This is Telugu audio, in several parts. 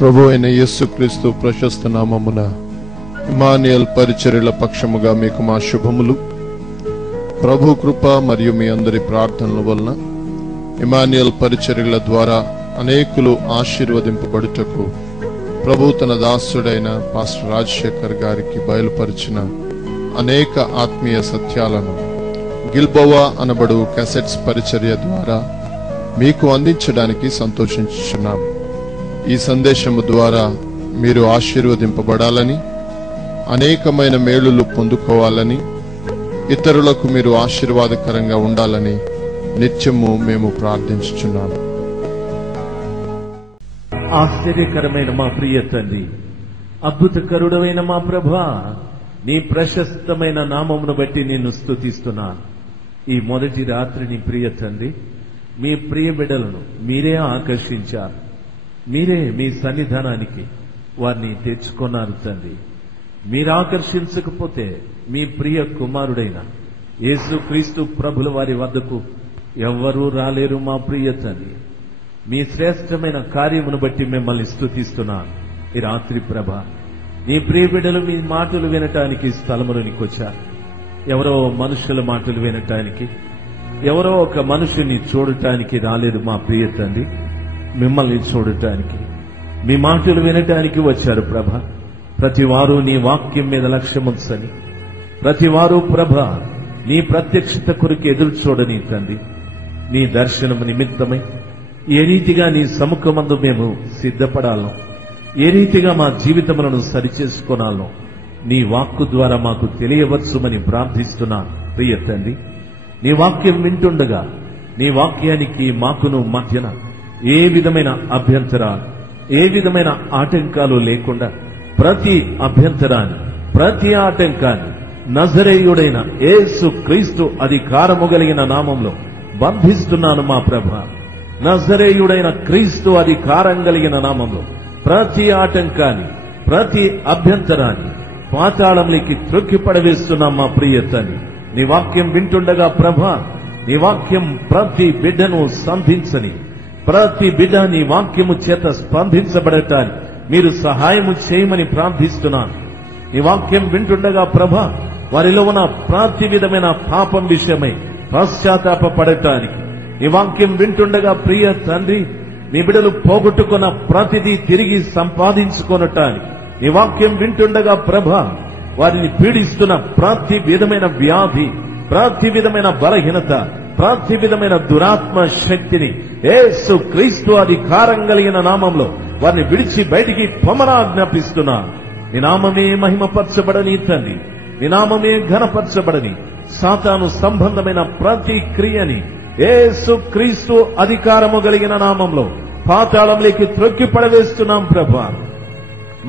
ప్రభు అయిన యేసుక్రీస్తు ప్రశస్త నామమున ఇమ్మానుయేల్ పరిచర్యల పక్షముగా మీకు మా శుభములు. ప్రభు కృప మరియు మీ అందరి ప్రార్థనల వలన ఇమ్మానుయేల్ పరిచర్యల ద్వారా అనేకులు ఆశీర్వదింపబడుటకు ప్రభు తన దాసుడైన పాస్టర్ రాజశేఖర్ గారికి బయలుపరిచిన అనేక ఆత్మీయ సత్యాలను గిల్బోవా అనబడు క్యాసెట్స్ పరిచర్య ద్వారా మీకు అందించడానికి సంతోషించుచున్నాం. ఈ సందేశము ద్వారా మీరు ఆశీర్వదింపబడాలని, అనేకమైన మేలులు పొందుకోవాలని, ఇతరులకు మీరు ఆశీర్వాదకరంగా ఉండాలని నిత్యము మేము ప్రార్థించుచున్నాము. ఆశ్చర్యకరమైన మా ప్రియ తండ్రి, అద్భుతకరుడమైన మా ప్రభా, నీ ప్రశస్తమైన నామమును బట్టి నిన్ను స్తుతిస్తున్నాను. ఈ మొదటి రాత్రిని ప్రియ తండ్రి, మీ ప్రియ బిడ్డలను మీరే ఆకర్షించారు. మీరే మీ సన్నిధానానికి వారిని తెచ్చుకున్నారు తండ్రి. మీరు ఆకర్షించకపోతే మీ ప్రియ కుమారుడైన యేసుక్రీస్తు ప్రభుల వారి వద్దకు ఎవ్వరూ రాలేరు మా ప్రియ తండ్రి. మీ శ్రేష్టమైన కార్యమును బట్టి మిమ్మల్ని స్తుతిస్తున్నాను. ఈ రాత్రి ప్రభ, నీ ప్రియ బిడ్డలు మీ మాటలు వినటానికి స్థలములోనికి వచ్చారు. ఎవరో మనుషుల మాటలు వినటానికి, ఎవరో ఒక మనుషుని చూడటానికి రాలేదు మా ప్రియ తండ్రి. మిమ్మల్ని చూడటానికి, మీ మాటలు వినటానికి వచ్చారు ప్రభ. ప్రతి వారు నీ వాక్యం మీద లక్ష్యముంచని, ప్రతి వారు ప్రభ నీ ప్రత్యక్షత కొరకు ఎదురు చూడని తండ్రి. నీ దర్శనము నిమిత్తమై ఏ రీతిగా నీ సముఖమందు మేము సిద్ధపడాలో, ఏ రీతిగా మా జీవితములను సరిచేసుకోనాలో నీ వాక్కు ద్వారా మాకు తెలియవచ్చుమని ప్రార్థిస్తున్నాను ప్రియ తండ్రి. నీ వాక్యం వింటుండగా నీ వాక్యానికి మాకును మధ్యన ఏ విధమైన అభ్యంతరాలు, ఏ విధమైన ఆటంకాలు లేకుండా ప్రతి అభ్యంతరాన్ని, ప్రతి ఆటంకాన్ని నజరేయుడైన యేసు క్రీస్తు అధికారము కలిగిన నామంలో బంధిస్తున్నాను మా ప్రభ. నజరేయుడైన క్రీస్తు అధికారం కలిగిన నామంలో ప్రతి ఆటంకాన్ని, ప్రతి అభ్యంతరాన్ని పాతాళంలోకి త్రొక్కి పడవేస్తున్నాం మా ప్రియ తండ్రి. నీ వాక్యం వింటుండగా ప్రభ, నీ వాక్యం ప్రతి బిడ్డను సంధించని, ప్రతి బిడ్డ నీ వాక్యము చేత స్పందించబడటానికి మీరు సహాయము చేయమని ప్రార్థిస్తున్నాను. నీ వాక్యం వింటుండగా ప్రభ, వారిలో ఉన్న ప్రతి విధమైన పాపం విషయమై పశ్చాత్తాపపడటానికి, నీ వాక్యం వింటుండగా ప్రియ తండ్రి, నీ బిడ్డలు పోగొట్టుకున్న ప్రతిదీ తిరిగి సంపాదించుకొనటానికి, నీ వాక్యం వింటుండగా ప్రభ, వారిని పీడిస్తున్న ప్రతి విధమైన వ్యాధి, ప్రతి విధమైన బలహీనత, ప్రతి విధమైన దురాత్మ శక్తిని యేసు క్రీస్తు అధికారం కలిగిన నామంలో వారిని విడిచి బయటికి పొమ్మనాజ్ఞాపిస్తున్నాను. నీ నామమే మహిమపరచబడని తండ్రి, నీ నామమే ఘనపరచబడని సాతాను సంబంధమైన ప్రతి క్రియని యేసు క్రీస్తు అధికారము కలిగిన నామంలో పాతాళంలోకి త్రొక్కి పడవేస్తున్నాం ప్రభా.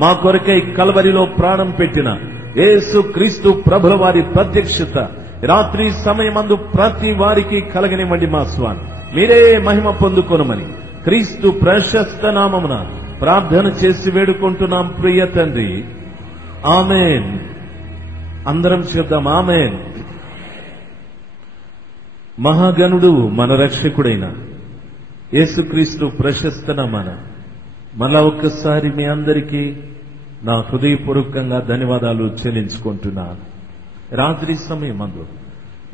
మా కొరకై కల్వరిలో ప్రాణం పెట్టిన యేసు క్రీస్తు ప్రభుల వారి ప్రత్యక్షత రాత్రి సమయమందు ప్రతి వారికి కలగనివ్వండి మా స్వామి. మీరే మహిమ పొందుకొనమని క్రీస్తు ప్రశస్త నామమున ప్రార్థన చేసి వేడుకుంటున్నాం ప్రియ తండ్రి. ఆమేన్. అందరం చెప్దాం ఆమేన్. మహాగణుడు మన రక్షకుడైన యేసుక్రీస్తు ప్రశస్త నామమున మళ్ళా ఒక్కసారి మీ అందరికీ నా హృదయపూర్వకంగా ధన్యవాదాలు చెల్లించుకుంటున్నాను. రాత్రి సమయమందు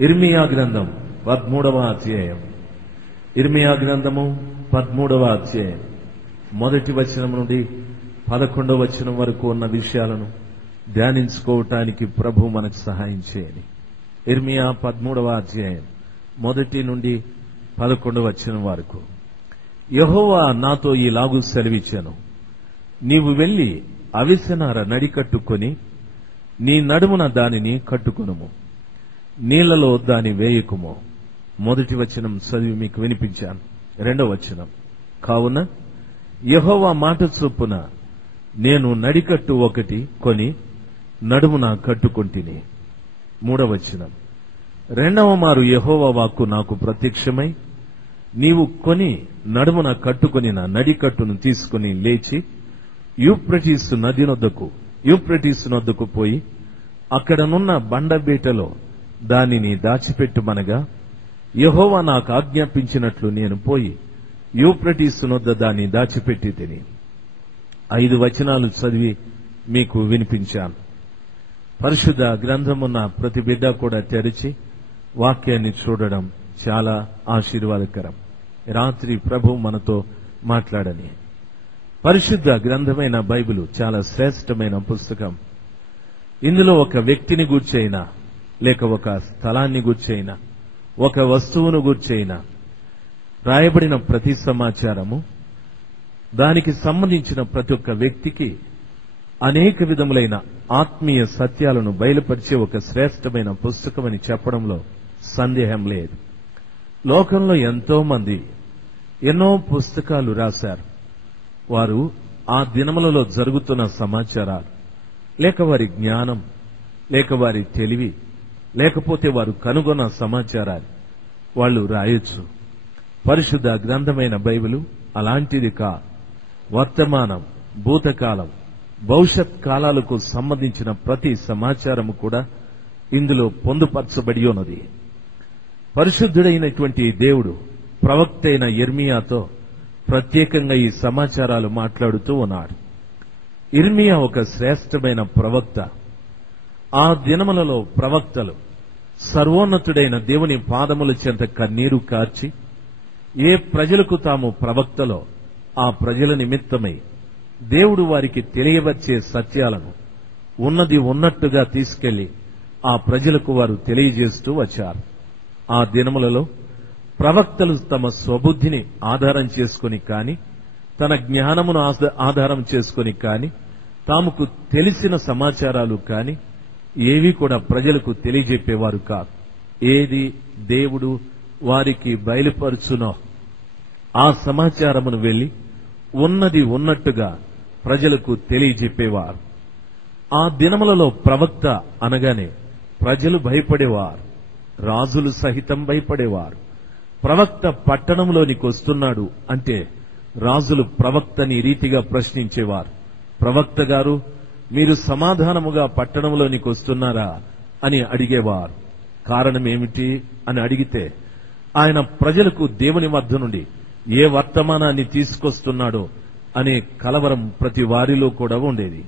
ఇర్మియా గ్రంథం 13వ అధ్యాయం, ఇర్మియా గ్రంథము 13వ అధ్యాయం మొదటి వచనం నుండి 11వ వచనం వరకు ఉన్న విషయాలను ధ్యానించుకోవటానికి ప్రభు మనకు సహాయం చేయని. ఇర్మియా 13వ అధ్యాయం మొదటి నుండి 11వ వచనం వరకు. యెహోవా నాతో ఈలాగు సెలవిచ్చాను, నీవు వెళ్లి అవిసెనార నడికట్టుకొని నీ నడుమున దానిని కట్టుకొనుము, నీళ్లలో దాని వేయకుము. మొదటి వచనం చదివి మీకు వినిపించాను. రెండవ వచనం, కావున యెహోవా మాట చొప్పున నేను నడికట్టు ఒకటి కొని నడుమున కట్టుకొంటిని. మూడవ వచనం, రెండవ మారు యెహోవా వాక్కు నాకు ప్రత్యక్షమై, నీవు కొని నడుమున కట్టుకొనిన నడికట్టును తీసుకుని లేచి యూఫ్రటీసు నొద్దకు పోయి అక్కడనున్న బండబీటలో దానిని దాచిపెట్టుమనగా, యెహోవా నాకు ఆజ్ఞాపించినట్లు నేను పోయి యూఫ్రటీసు నొద్ద దాన్ని దాచిపెట్టి తిని. 5 వచనాలు చదివి మీకు వినిపించాను. పరిశుద్ధ గ్రంథమున్న ప్రతి బిడ్డ కూడా తెరిచి వాక్యాన్ని చూడడం చాలా ఆశీర్వాదకరం. రాత్రి ప్రభు మనతో మాట్లాడని. పరిశుద్ధ గ్రంథమైన బైబిలు చాలా శ్రేష్టమైన పుస్తకం. ఇందులో ఒక వ్యక్తిని గూర్చైనా, లేక ఒక స్థలాన్ని గూర్చైనా, ఒక వస్తువును గూర్చైనా రాయబడిన ప్రతి సమాచారము, దానికి సంబంధించిన ప్రతి ఒక్క వ్యక్తికి అనేక విధములైన ఆత్మీయ సత్యాలను బయలుపరిచే ఒక శ్రేష్టమైన పుస్తకమని చెప్పడంలో సందేహం లేదు. లోకంలో ఎంతో మంది ఎన్నో పుస్తకాలు రాశారు. వారు ఆ దినములలో జరుగుతున్న సమాచారాలు, లేక వారి జ్ఞానం, లేక వారి తెలివి, లేకపోతే వారు కనుగొన్న సమాచారాలు వాళ్ళు రాయొచ్చు. పరిశుద్ధ గ్రంథమైన బైబిలు అలాంటిది కాదు. వర్తమానం, భూతకాలం, భవిష్యత్ కాలాలకు సంబంధించిన ప్రతి సమాచారము కూడా ఇందులో పొందుపరచబడి ఉన్నది. పరిశుద్ధుడైనటువంటి దేవుడు ప్రవక్త అయిన యిర్మీయాతో ప్రత్యేకంగా ఈ సమాచారాలు మాట్లాడుతూ ఉన్నాడు. యిర్మీయా ఒక శ్రేష్టమైన ప్రవక్త. ఆ దినములలో ప్రవక్తలు సర్వోన్నతుడైన దేవుని పాదముల చెంత కన్నీరు కార్చి ఏ ప్రజలకు తాము ప్రవక్తలో ఆ ప్రజల నిమిత్తమై దేవుడు వారికి తెలియవచ్చే సత్యాలను ఉన్నది ఉన్నట్టుగా తీసుకెళ్లి ఆ ప్రజలకు వారు తెలియజేస్తూ వచ్చారు. ఆ దినములలో ప్రవక్తలు తమ స్వబుద్ధిని ఆధారం చేసుకుని కాని, తన జ్ఞానమును ఆధారం చేసుకుని కాని, తాముకు తెలిసిన సమాచారాలు కాని ఏవి కూడా ప్రజలకు తెలియజెప్పేవారు కాదు. ఏది దేవుడు వారికి బయలుపరుచునో ఆ సమాచారమును వెళ్లి ఉన్నది ఉన్నట్టుగా ప్రజలకు తెలియజెప్పేవారు. ఆ దినములలో ప్రవక్త అనగానే ప్రజలు భయపడేవారు, రాజులు సహితం భయపడేవారు. ప్రవక్త పట్టణంలోనికి వస్తున్నాడు అంటే రాజులు ప్రవక్తని రీతిగా ప్రశ్నించేవారు. ప్రవక్త గారు, మీరు సమాధానముగా పట్టణంలోనికి వస్తున్నారా అని అడిగేవారు. కారణం ఏమిటి అని అడిగితే ఆయన ప్రజలకు దేవుని వద్ద నుండి ఏ వర్తమానాన్ని తీసుకొస్తున్నాడో అనే కలవరం ప్రతి వారిలో కూడా ఉండేది.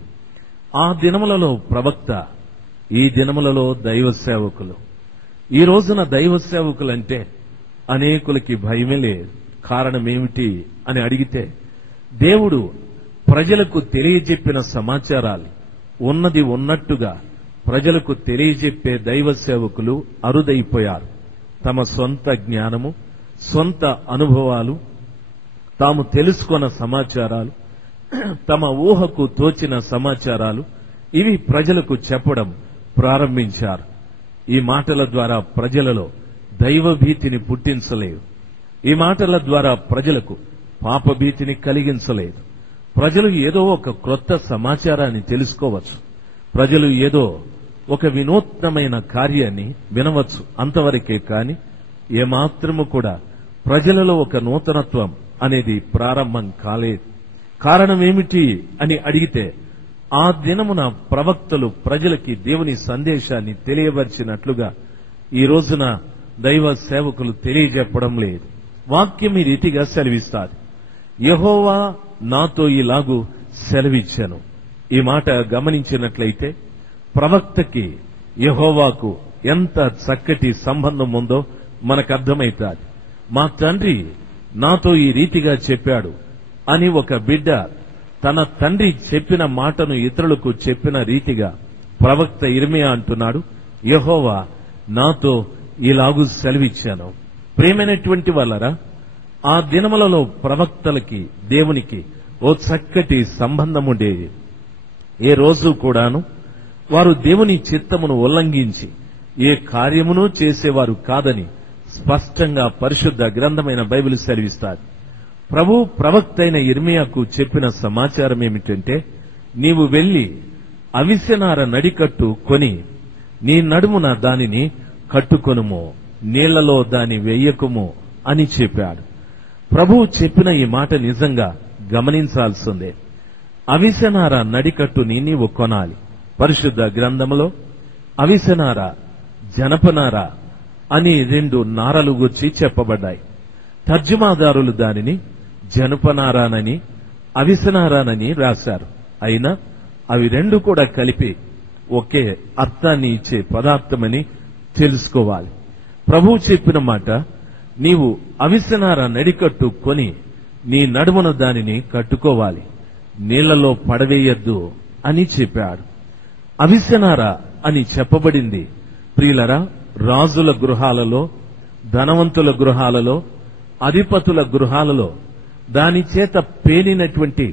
ఆ దినములలో ప్రవక్త, ఈ దినములలో దైవ సేవకులు. ఈ రోజున దైవ సేవకులంటే అనేకులకి భయమే లేదు. కారణం ఏమిటి అని అడిగితే దేవుడు ప్రజలకు తెలియజెప్పిన సమాచారాలు ఉన్నది ఉన్నట్టుగా ప్రజలకు తెలియజెప్పే దైవ సేవకులు అరుదైపోయారు. తమ సొంత జ్ఞానము, సొంత అనుభవాలు, తాము తెలుసుకున్న సమాచారాలు, తమ ఊహకు తోచిన సమాచారాలు ఇవి ప్రజలకు చెప్పడం ప్రారంభించారు. ఈ మాటల ద్వారా ప్రజలలో దైవభీతిని పుట్టించలేదు. ఈ మాటల ద్వారా ప్రజలకు పాపభీతిని కలిగించలేదు. ప్రజలు ఏదో ఒక క్రొత్త సమాచారాన్ని తెలుసుకోవచ్చు. ప్రజలు ఏదో ఒక వినూత్నమైన కార్యాన్ని వినవచ్చు, అంతవరకే కాని ఏమాత్రము కూడా ప్రజలలో ఒక నూతనత్వం అనేది ప్రారంభం కాలేదు. కారణం ఏమిటి అని అడిగితే ఆ దినమున ప్రవక్తలు ప్రజలకి దేవుని సందేశాన్ని తెలియవలసినట్లుగా ఈ రోజున దైవ సేవకులు తెలియజెప్పడం లేదు. వాక్యం ఈ రీతిగా సెలవిస్తారు, యెహోవా నాతో ఇలాగు సెలవిచ్చాను. ఈ మాట గమనించినట్లయితే ప్రవక్తకి యెహోవాకు ఎంత చక్కటి సంబంధం ఉందో మనకు అర్థమవుతుంది. మా తండ్రి నాతో ఈ రీతిగా చెప్పాడు అని ఒక బిడ్డ తన తండ్రి చెప్పిన మాటను ఇతరులకు చెప్పిన రీతిగా ప్రవక్త యిర్మీయా అంటున్నాడు, యెహోవా నాతో ఇలాగు సెలవిచ్చాను. ప్రియమైనటువంటి వాళ్ళరా, ఆ దినములలో ప్రవక్తలకి దేవునికి ఓ చక్కటి సంబంధం ఉండేది. ఏ రోజు కూడాను వారు దేవుని చిత్తమును ఉల్లంఘించి ఏ కార్యమును చేసేవారు కాదని స్పష్టంగా పరిశుద్ధ గ్రంథమైన బైబిల్ సెలవిస్తారు. ప్రభు ప్రవక్త అయిన యిర్మీయాకు చెప్పిన సమాచారం ఏమిటంటే, నీవు వెళ్లి అవిసెనార నడికట్టు కొని నీ నడుమున దానిని కట్టుకొనుము, నీళ్లలో దాని వెయ్యకుము అని చెప్పాడు. ప్రభువు చెప్పిన ఈ మాట నిజంగా గమనించాల్సిందే. అవిసెనార నడికట్టుని నీవు కొనాలి. పరిశుద్ధ గ్రంథములో అవిసెనార, జనపనార అని 2 నారలు గురించి చెప్పబడ్డాయి. తర్జుమాదారులు దానిని జనపనారానని, అవిసెనారానని రాశారు. అయినా అవి రెండు కూడా కలిపి ఒకే అర్థాన్ని ఇచ్చే పదార్థమని తెలుసుకోవాలి. ప్రభువు చెప్పిన మాట, నీవు అవిసెనార నడికట్టు కొని నీ నడుమున దానిని కట్టుకోవాలి, నీళ్లలో పడవేయద్దు అని చెప్పాడు. అవిసెనార అని చెప్పబడింది ప్రియులరా రాజుల గృహాలలో, ధనవంతుల గృహాలలో, అధిపతుల గృహాలలో దాని చేత పేలినటువంటి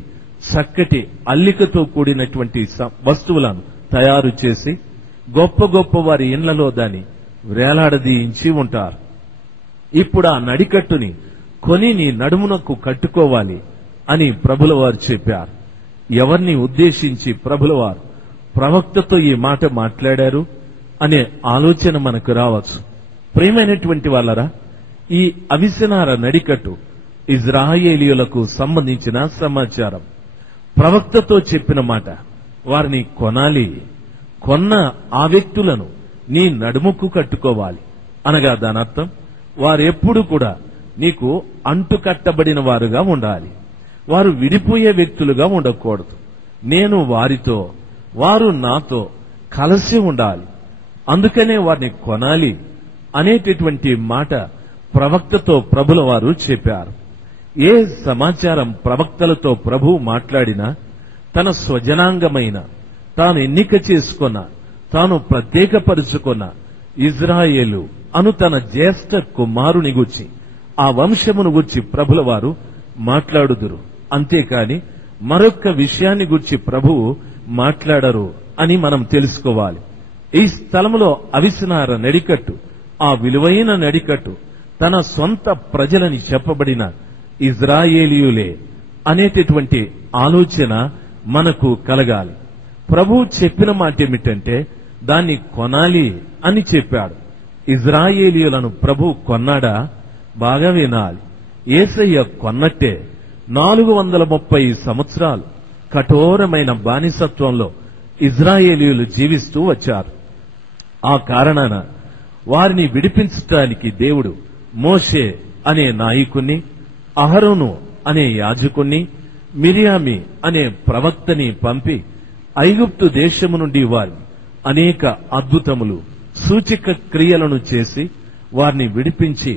చక్కటి అల్లికతో కూడినటువంటి వస్తువులను తయారు చేసి గొప్ప గొప్ప వారి ఇండ్లలో దాన్ని వేలాడదీయించి ఉంటారు. ఇప్పుడు ఆ నడికట్టుని కొని నీ నడుమునకు కట్టుకోవాలి అని ప్రభుల వారు చెప్పారు. ఎవరిని ఉద్దేశించి ప్రభుల వారు ప్రవక్తతో ఈ మాట మాట్లాడారు అనే ఆలోచన మనకు రావచ్చు. ప్రియమైనటువంటి వాళ్ళరా, ఈ అవిసెనార నడికట్టు ఇజ్రాయేలీయులకు సంబంధించిన సమాచారం. ప్రవక్తతో చెప్పిన మాట, వారిని కొనాలి, కొన్న ఆ వ్యక్తులను నీ నడుముకు కట్టుకోవాలి అనగా దాని అర్థం వారెప్పుడు కూడా నీకు అంటుకట్టబడిన వారుగా ఉండాలి. వారు విడిపోయే వ్యక్తులుగా ఉండకూడదు. నేను వారితో, వారు నాతో కలిసి ఉండాలి. అందుకనే వారిని కొనాలి అనేటటువంటి మాట ప్రవక్తతో ప్రభుల వారు చెప్పారు. ఏ సమాచారం ప్రవక్తలతో ప్రభువు మాట్లాడినా తన స్వజనాంగమైన, తాను ఎన్నిక చేసుకున్న, తాను ప్రత్యేకపరుచుకున్న ఇజ్రాయేలు అను తన జ్యేష్ఠ కుమారుని గూర్చి, ఆ వంశమును గూర్చి ప్రభుల వారు మాట్లాడుదురు. అంతేకాని మరొక్క విషయాన్ని గూర్చి ప్రభువు మాట్లాడరు అని మనం తెలుసుకోవాలి. ఈ స్థలములో అవిసెనార నడికట్టు, ఆ విలువైన నడికట్టు తన సొంత ప్రజలని చెప్పబడిన ఇజ్రాయేలీయులే అనేటటువంటి ఆలోచన మనకు కలగాలి. ప్రభువు చెప్పిన మాట ఏమిటంటే దాన్ని కొనాలి అని చెప్పాడు. ఇజ్రాయేలీయులను ప్రభువు కొన్నాడా? బాగా వినాలి. యేసయ్య కొన్నట్టే 430 సంవత్సరాలు కఠోరమైన బానిసత్వంలో ఇజ్రాయేలీయులు జీవిస్తూ వచ్చారు. ఆ కారణాన వారిని విడిపించడానికి దేవుడు మోషే అనే నాయకుణ్ణి, అహరోను అనే యాజకుణ్ణి, మిరియామి అనే ప్రవక్తని పంపి ఐగుప్తు దేశము నుండి వారిని అనేక అద్భుతములు, సూచక క్రియలను చేసి వారిని విడిపించి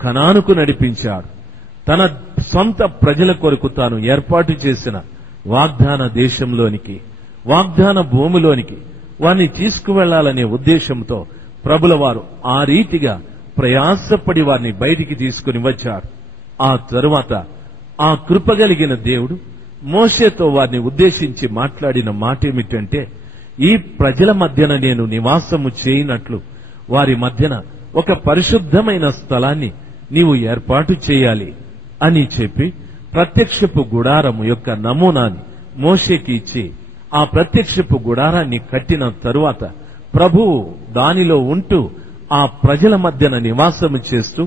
కనానుకు నడిపించాడు. తన సొంత ప్రజల కొరకు తాను ఏర్పాటు చేసిన వాగ్దాన దేశంలోనికి, వాగ్దాన భూమిలోనికి వారిని తీసుకువెళ్లాలనే ఉద్దేశంతో ప్రభుల వారు ఆ రీతిగా ప్రయాసపడి వారిని బయటికి తీసుకుని వచ్చాడు. ఆ తరువాత ఆ కృపగలిగిన దేవుడు మోషేతో వారిని ఉద్దేశించి మాట్లాడిన మాట ఏమిటంటే, ఈ ప్రజల మధ్యన నేను నివాసము చేయనట్లు వారి మధ్యన ఒక పరిశుద్ధమైన స్థలాన్ని నీవు ఏర్పాటు చేయాలి అని చెప్పి ప్రత్యక్షపు గుడారము యొక్క నమూనాని మోషేకి ఇచ్చి ఆ ప్రత్యక్షపు గుడారాన్ని కట్టిన తరువాత ప్రభువు దానిలో ఉంటూ ఆ ప్రజల మధ్యన నివాసము చేస్తూ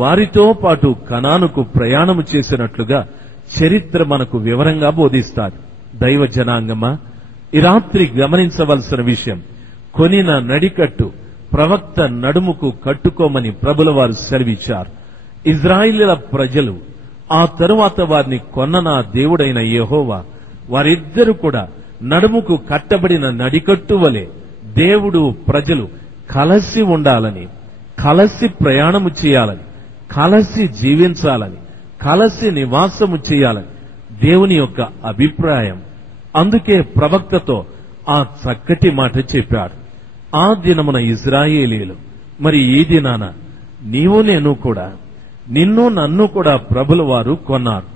వారితో పాటు కనానుకు ప్రయాణము చేసినట్లుగా చరిత్ర మనకు వివరంగా బోధిస్తాడు. దైవ జనాంగమా, ఈ రాత్రి గమనించవలసిన విషయం, కొనిన నడికట్టు ప్రవక్త నడుముకు కట్టుకోమని ప్రభుల వారు సెలవిచ్చారు. ఇజ్రాయిలీల ప్రజలు ఆ తరువాత వారిని కొన్న నా దేవుడైన యెహోవా వారిద్దరూ కూడా నడుముకు కట్టబడిన నడికట్టు వలె దేవుడు ప్రజలు కలసి ఉండాలని, కలసి ప్రయాణము చేయాలని, కలసి జీవించాలని, కలసి నివాసము చేయాలని దేవుని యొక్క అభిప్రాయం. అందుకే ప్రవక్తతో ఆ చక్కటి మాట చెప్పాడు. ఆ దినమున ఇజ్రాయేలీలు, మరి ఈ దినాన నీవు నేను కూడా, నిన్ను నన్ను కూడా ప్రభుల వారు కొన్నారు.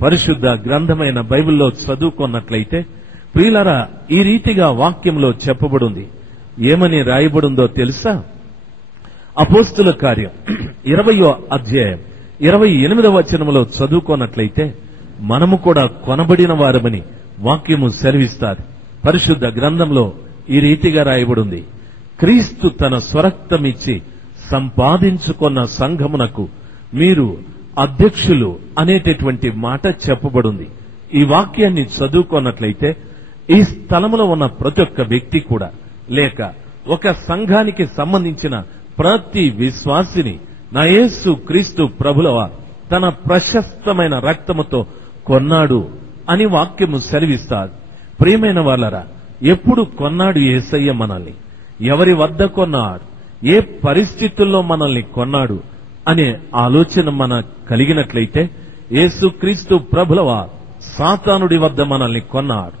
పరిశుద్ధ గ్రంథమైన బైబిల్లో చదువుకున్నట్లయితే ప్రియులారా, ఈ రీతిగా వాక్యంలో చెప్పబడింది. ఏమని రాయబడిందో తెలుసా? అపోస్తుల కార్యం 20వ అధ్యాయం 28వ వచనములో చదువుకున్నట్లయితే మనము కూడా కొనబడిన వారమని వాక్యము సెలవిస్తారు. పరిశుద్ధ గ్రంథంలో ఈ రీతిగా రాయబడింది. క్రీస్తు తన స్వరక్తమిచ్చి సంపాదించుకున్న సంఘమునకు మీరు అధ్యక్షులు అనేటటువంటి మాట చెప్పబడింది. ఈ వాక్యాన్ని చదువుకున్నట్లయితే ఈ స్థలములో ఉన్న ప్రతి ఒక్క వ్యక్తి కూడా, లేక ఒక సంఘానికి సంబంధించిన ప్రతి విశ్వాసిని నా యేసు క్రీస్తు ప్రభుల వారు తన ప్రశస్తమైన రక్తముతో కొన్నాడు అని వాక్యము సెలవిస్తారు. ప్రియమైన వాళ్ళరా, ఎప్పుడు కొన్నాడు యేసయ్య మనల్ని, ఎవరి వద్ద కొన్నాడు, ఏ పరిస్థితుల్లో మనల్ని కొన్నాడు అనే ఆలోచన మన కలిగినట్లయితే, యేసుక్రీస్తు ప్రభులవారు సాతానుడి వద్ద మనల్ని కొన్నాడు.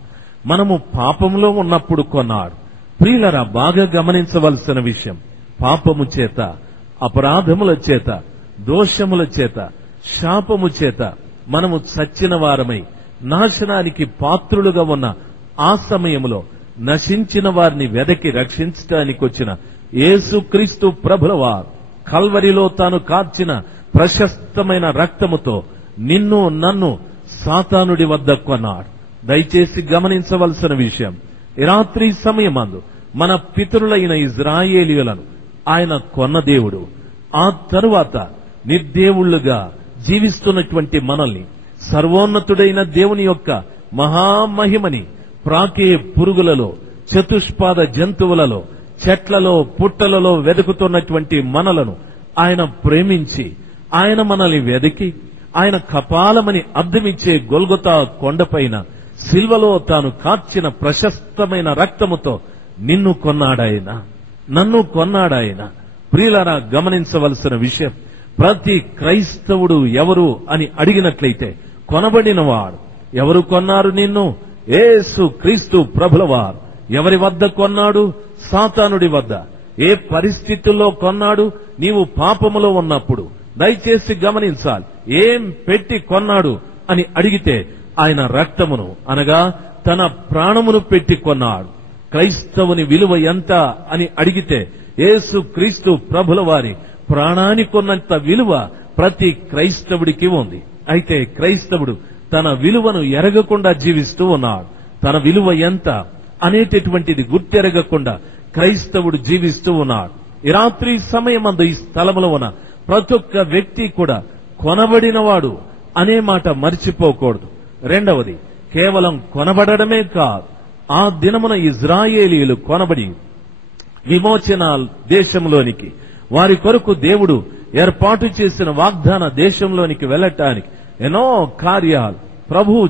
మనము పాపంలో ఉన్నప్పుడు కొన్నాడు. ప్రియులరా, బాగా గమనించవలసిన విషయం, పాపము చేత, అపరాధముల చేత, దోషముల చేత, శాపము చేత మనము చచ్చిన వారమై నాశనానికి పాత్రులుగా ఉన్న ఆ సమయంలో నశించిన వారిని వెదకి రక్షించడానికి వచ్చిన యేసుక్రీస్తు ప్రభులవారు కల్వరిలో తాను కార్చిన ప్రశస్తమైన రక్తముతో నిన్ను నన్ను సాతానుడి వద్ద కొన్నాడు. దయచేసి గమనించవలసిన విషయం, ఈ రాత్రి సమయమందు మన పితరులైన ఇజ్రాయేలీయులను ఆయన కొన్న దేవుడు. ఆ తరువాత నిర్దేవుళ్లుగా జీవిస్తున్నటువంటి మనల్ని సర్వోన్నతుడైన దేవుని యొక్క మహామహిమని ప్రాకే పురుగులలో, చతుష్పాద జంతువులలో, చెట్లలో, పుట్టలలో వెతుకుతున్నటువంటి మనలను ఆయన ప్రేమించి, ఆయన మనల్ని వెదికి, ఆయన కపాలమని అర్థమిచ్చే గొల్గొతా కొండపైన సిల్వలో తాను కార్చిన ప్రశస్తమైన రక్తముతో నిన్ను కొన్నాడాయన, నన్ను కొన్నాడాయన. ప్రియులారా, గమనించవలసిన విషయం, ప్రతి క్రైస్తవుడు ఎవరు అని అడిగినట్లయితే కొనబడినవాడు. ఎవరు కొన్నారు నిన్ను? యేసు క్రీస్తు ప్రభులవారు. ఎవరి వద్ద కొన్నాడు? సాతానుడి వద్ద. ఏ పరిస్థితుల్లో కొన్నాడు? నీవు పాపములో ఉన్నప్పుడు. దయచేసి గమనించాలి, ఏం పెట్టి కొన్నాడు అని అడిగితే ఆయన రక్తమును, అనగా తన ప్రాణమును పెట్టి కొన్నాడు. క్రైస్తవుని విలువ ఎంత అని అడిగితే యేసు క్రీస్తు ప్రభుల వారి ప్రాణాన్ని కొన్నంత విలువ ప్రతి క్రైస్తవుడికి ఉంది. అయితే క్రైస్తవుడు తన విలువను ఎరగకుండా జీవిస్తూ ఉన్నాడు. తన విలువ ఎంత అనేటటువంటిది గుర్తెరగకుండా క్రైస్తవుడు జీవిస్తూ ఉన్నాడు. ఈ రాత్రి సమయమందు ఈ స్థలములో ఉన్న ప్రతి ఒక్క వ్యక్తి కూడా కొనబడినవాడు అనే మాట మర్చిపోకూడదు. రెండవది, కేవలం కొనబడమే కాదు, ఆ దినమున ఇజ్రాయేలీయులు కొనబడి విమోచన దేశంలోనికి, వారి కొరకు దేవుడు ఏర్పాటు చేసిన వాగ్దాన దేశంలోనికి వెళ్ళటానికి ఎన్నో కార్యాలు ప్రభువు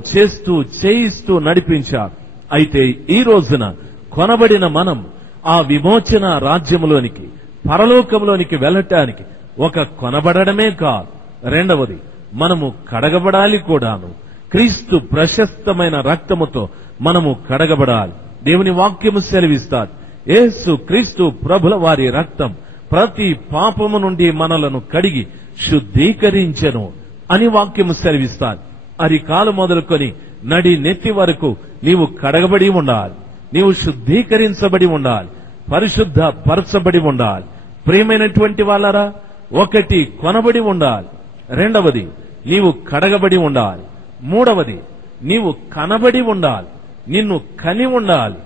చేయిస్తూ నడిపించాడు. అయితే ఈ రోజున కొనబడిన మనం ఆ విమోచన రాజ్యంలోనికి, పరలోకంలోనికి వెళ్ళటానికి ఒక కొనబడమే కాదు, రెండవది మనము కడగబడాలి కూడాను. క్రీస్తు ప్రశస్తమైన రక్తముతో మనము కడగబడాలి. దేవుని వాక్యము సెలవిస్తారు, యేసు క్రీస్తు ప్రభుల వారి రక్తం ప్రతి పాపము నుండి మనలను కడిగి శుద్ధీకరించెను అని వాక్యము సెలవిస్తారు. అరికాలు మొదలుకొని నడి నెత్తి వరకు నీవు కడగబడి ఉండాలి, నీవు శుద్ధీకరించబడి ఉండాలి, పరిశుద్ధ పరచబడి ఉండాలి. ప్రియమైనటువంటి వాళ్ళరా, ఒకటి కొనబడి ఉండాలి, రెండవది నీవు కడగబడి ఉండాలి, మూడవది నీవు కనబడి ఉండాలి, నిన్ను కని ఉండాలి.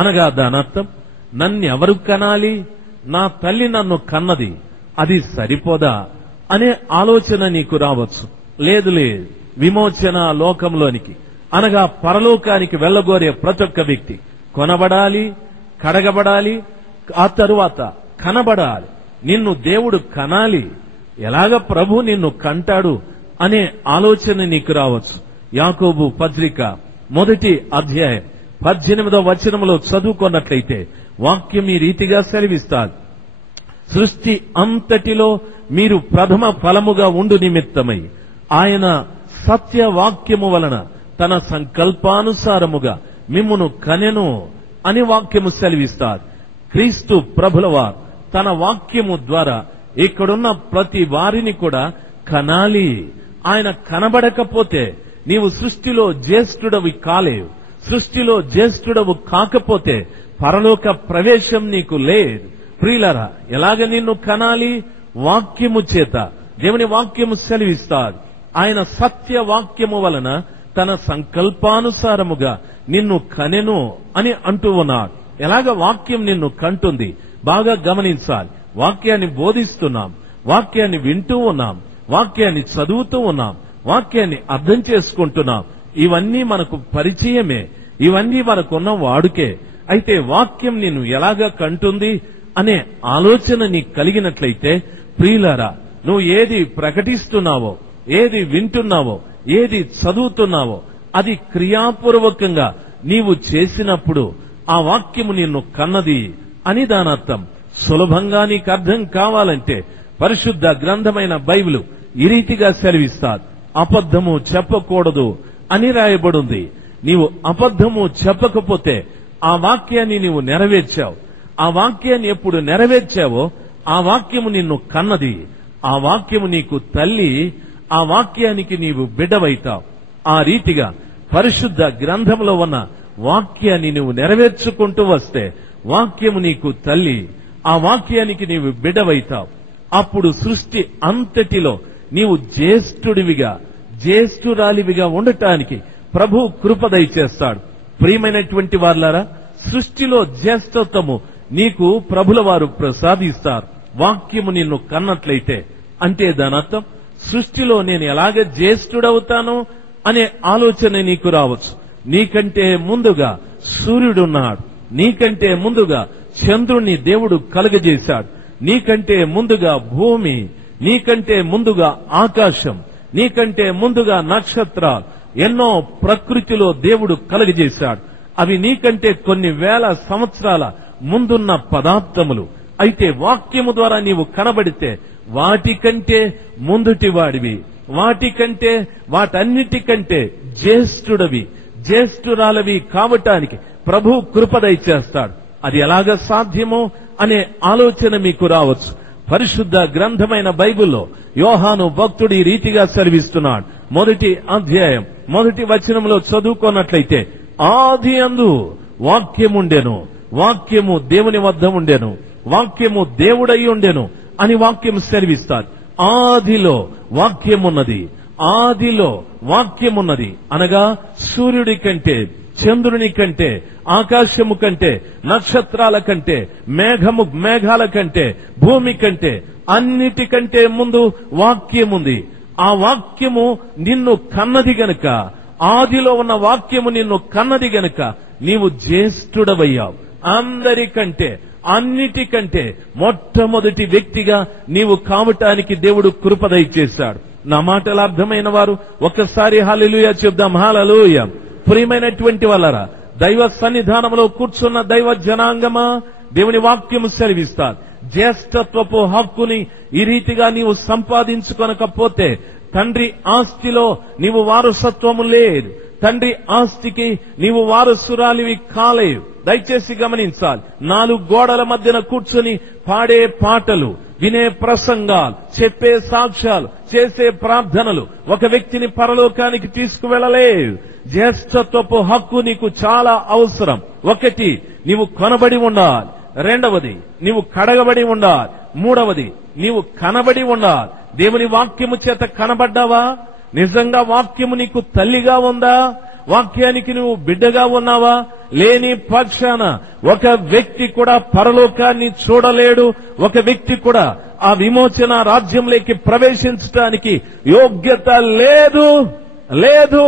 అనగా దానర్థం, నన్నెవరు కనాలి? నా తల్లి నన్ను కన్నది, అది సరిపోదా అనే ఆలోచన నీకు రావచ్చు. లేదు, విమోచన లోకంలోనికి, అనగా పరలోకానికి వెళ్ళగోరే ప్రతి ఒక్క వ్యక్తి కొనబడాలి, కడగబడాలి, ఆ తరువాత కనబడాలి. నిన్ను దేవుడు కనాలి. ఎలాగ ప్రభు నిన్ను కంటాడు అనే ఆలోచన నీకు రావచ్చు. యాకోబు పత్రిక 1వ అధ్యాయం 18వ వచనములో చదువుకున్నట్లయితే వాక్యం ఈ రీతిగా సెలవిస్తారు, సృష్టి అంతటిలో మీరు ప్రథమ ఫలముగా ఉండు నిమిత్తమై ఆయన సత్యవాక్యము వలన తన సంకల్పానుసారముగా మిమ్మును కనెను అని వాక్యము సెలవిస్తారు. క్రీస్తు ప్రభులవారు తన వాక్యము ద్వారా ఇక్కడున్న ప్రతి వారిని కూడా కనాలి. ఆయన కనబడకపోతే నీవు సృష్టిలో జ్యేష్ఠుడవి కాలేవు. సృష్టిలో జ్యేష్ఠుడవు కాకపోతే పరలోక ప్రవేశం నీకు లేదు. ప్రియులారా, ఎలాగ నిన్ను కనాలి? వాక్యము చేత. దేవుని వాక్యము సెలవిస్తారు, ఆయన సత్య వాక్యము వలన తన సంకల్పానుసారముగా నిన్ను కనెను అని అంటూ ఉన్నాడు. ఎలాగ వాక్యం నిన్ను కంటుంది? బాగా గమనించాలి. వాక్యాన్ని బోధిస్తున్నాం, వాక్యాన్ని వింటూ ఉన్నాం, వాక్యాన్ని చదువుతూ ఉన్నాం, వాక్యాన్ని అర్థం చేసుకుంటున్నాం. ఇవన్నీ మనకు పరిచయమే, ఇవన్నీ మనకున్న వాడుకే. అయితే వాక్యం నిన్ను ఎలాగా కంటుంది అనే ఆలోచన నీకు కలిగినట్లయితే, ప్రియులారా, నువ్వు ఏది ప్రకటిస్తున్నావో, ఏది వింటున్నావో, ఏది చదువుతున్నావో అది క్రియాపూర్వకంగా నీవు చేసినప్పుడు ఆ వాక్యము నిన్ను కన్నది అని దాని అర్థం. సులభంగా నీకు అర్థం కావాలంటే పరిశుద్ధ గ్రంథమైన బైబిలు ఈ రీతిగా సెలవిస్తారు. అబద్ధము చెప్పకూడదు అని రాయబడింది. నీవు అబద్ధము చెప్పకపోతే ఆ వాక్యాన్ని నీవు నెరవేర్చావు. ఆ వాక్యాన్ని ఎప్పుడు నెరవేర్చావో ఆ వాక్యము నిన్ను కన్నది. ఆ వాక్యము నీకు తల్లి. ఆ వాక్యానికి నీవు బిడ్డవైతావు. ఆ రీతిగా పరిశుద్ధ గ్రంథంలో ఉన్న వాక్యాన్ని నువ్వు నెరవేర్చుకుంటూ వస్తే వాక్యము నీకు తల్లి. ఆ వాక్యానికి నీవు బిడ్డవైతావు. అప్పుడు సృష్టి అంతటిలో నీవు జ్యేష్ఠురాలివిగా ఉండటానికి ప్రభు కృప దయచేస్తాడు. ప్రియమైనటువంటి వారులారా, సృష్టిలో జ్యేష్ఠత్వము నీకు ప్రభుల వారు ప్రసాదిస్తారు. వాక్యము నిన్ను కన్నట్లయితే అంటే దాని అర్థం సృష్టిలో నేను ఎలాగ జ్యేష్ఠుడవుతాను అనే ఆలోచన నీకు రావచ్చు. నీకంటే ముందుగా సూర్యుడున్నాడు. నీకంటే ముందుగా చంద్రుణ్ణి దేవుడు కలుగజేశాడు. నీకంటే ముందుగా భూమి, నీకంటే ముందుగా ఆకాశం, నీకంటే ముందుగా నక్షత్రాలు ఎన్నో ప్రకృతిలో దేవుడు కలుగజేశాడు. అవి నీకంటే కొన్ని వేల సంవత్సరాల ముందున్న పదార్థములు. అయితే వాక్యము ద్వారా నీవు కనబడితే వాటికంటే ముందుటివాడివి, వాటన్నిటికంటే జ్యేష్ఠురాలవి కావటానికి ప్రభు కృప దయచేస్తాడు. అది ఎలాగ సాధ్యమో అనే ఆలోచన మీకు రావచ్చు. పరిశుద్ధ గ్రంథమైన బైబిల్లో యోహాను భక్తుడు ఈ రీతిగా సెలవిస్తున్నాడు. 1వ అధ్యాయం 1వ వచనంలో చదువుకున్నట్లయితే, ఆది అందు వాక్యముండెను, వాక్యము దేవుని వద్ద ఉండెను, వాక్యము దేవుడై ఉండెను అని వాక్యం సెలవిస్తాడు. ఆదిలో వాక్యమున్నది, ఆదిలో వాక్యమున్నది అనగా సూర్యుడి కంటే, చంద్రుని కంటే, ఆకాశము కంటే, నక్షత్రాల కంటే, మేఘాల కంటే, భూమి కంటే, అన్నిటికంటే ముందు వాక్యముంది. ఆ వాక్యము నిన్ను కన్నది గనుక, ఆదిలో ఉన్న వాక్యము నిన్ను కన్నది గనుక నీవు జ్యేష్ఠుడవయ్యావు. అందరికంటే, అన్నిటికంటే మొట్టమొదటి వ్యక్తిగా నీవు కావటానికి దేవుడు కృప దయచేశాడు. నా మాటలు అర్థమైన వారు ఒక్కసారి హల్లెలూయా చెప్దాం. హల్లెలూయా. ప్రియమైనటువంటి వాళ్ళరా, దైవ సన్నిధానంలో కూర్చున్న దైవ జనాంగమా, దేవుని వాక్యము సెలవిస్తారు. జ్యేష్ఠత్వపు హక్కుని ఈ రీతిగా నీవు సంపాదించుకొనకపోతే తండ్రి ఆస్తిలో నీవు వారసత్వము లేదు. తండ్రి ఆస్తికి నీవు వారసురాలివి కాలేవు. దయచేసి గమనించాలి. 4 గోడల మధ్యన కూర్చొని పాడే పాటలు, వినే ప్రసంగాలు, చెప్పే సాక్ష్యాలు, చేసే ప్రార్థనలు ఒక వ్యక్తిని పరలోకానికి తీసుకువెళ్ళలేవు. జ్యేష్ఠత్వపు హక్కు నీకు చాలా అవసరం. 1, నీవు కొనబడి ఉండాలి. 2, నీవు కడగబడి ఉండాలి. 3, నీవు కనబడి ఉండాలి. దేవుని వాక్యము చేత కనబడ్డావా? నిజంగా వాక్యము నీకు తల్లిగా ఉందా? వాక్యానికి నువ్వు బిడ్డగా ఉన్నావా? లేని పక్షాన ఒక వ్యక్తి కూడా పరలోకాన్ని చూడలేడు. ఒక వ్యక్తి కూడా ఆ విమోచన రాజ్యంలోకి ప్రవేశించడానికి యోగ్యత లేదు.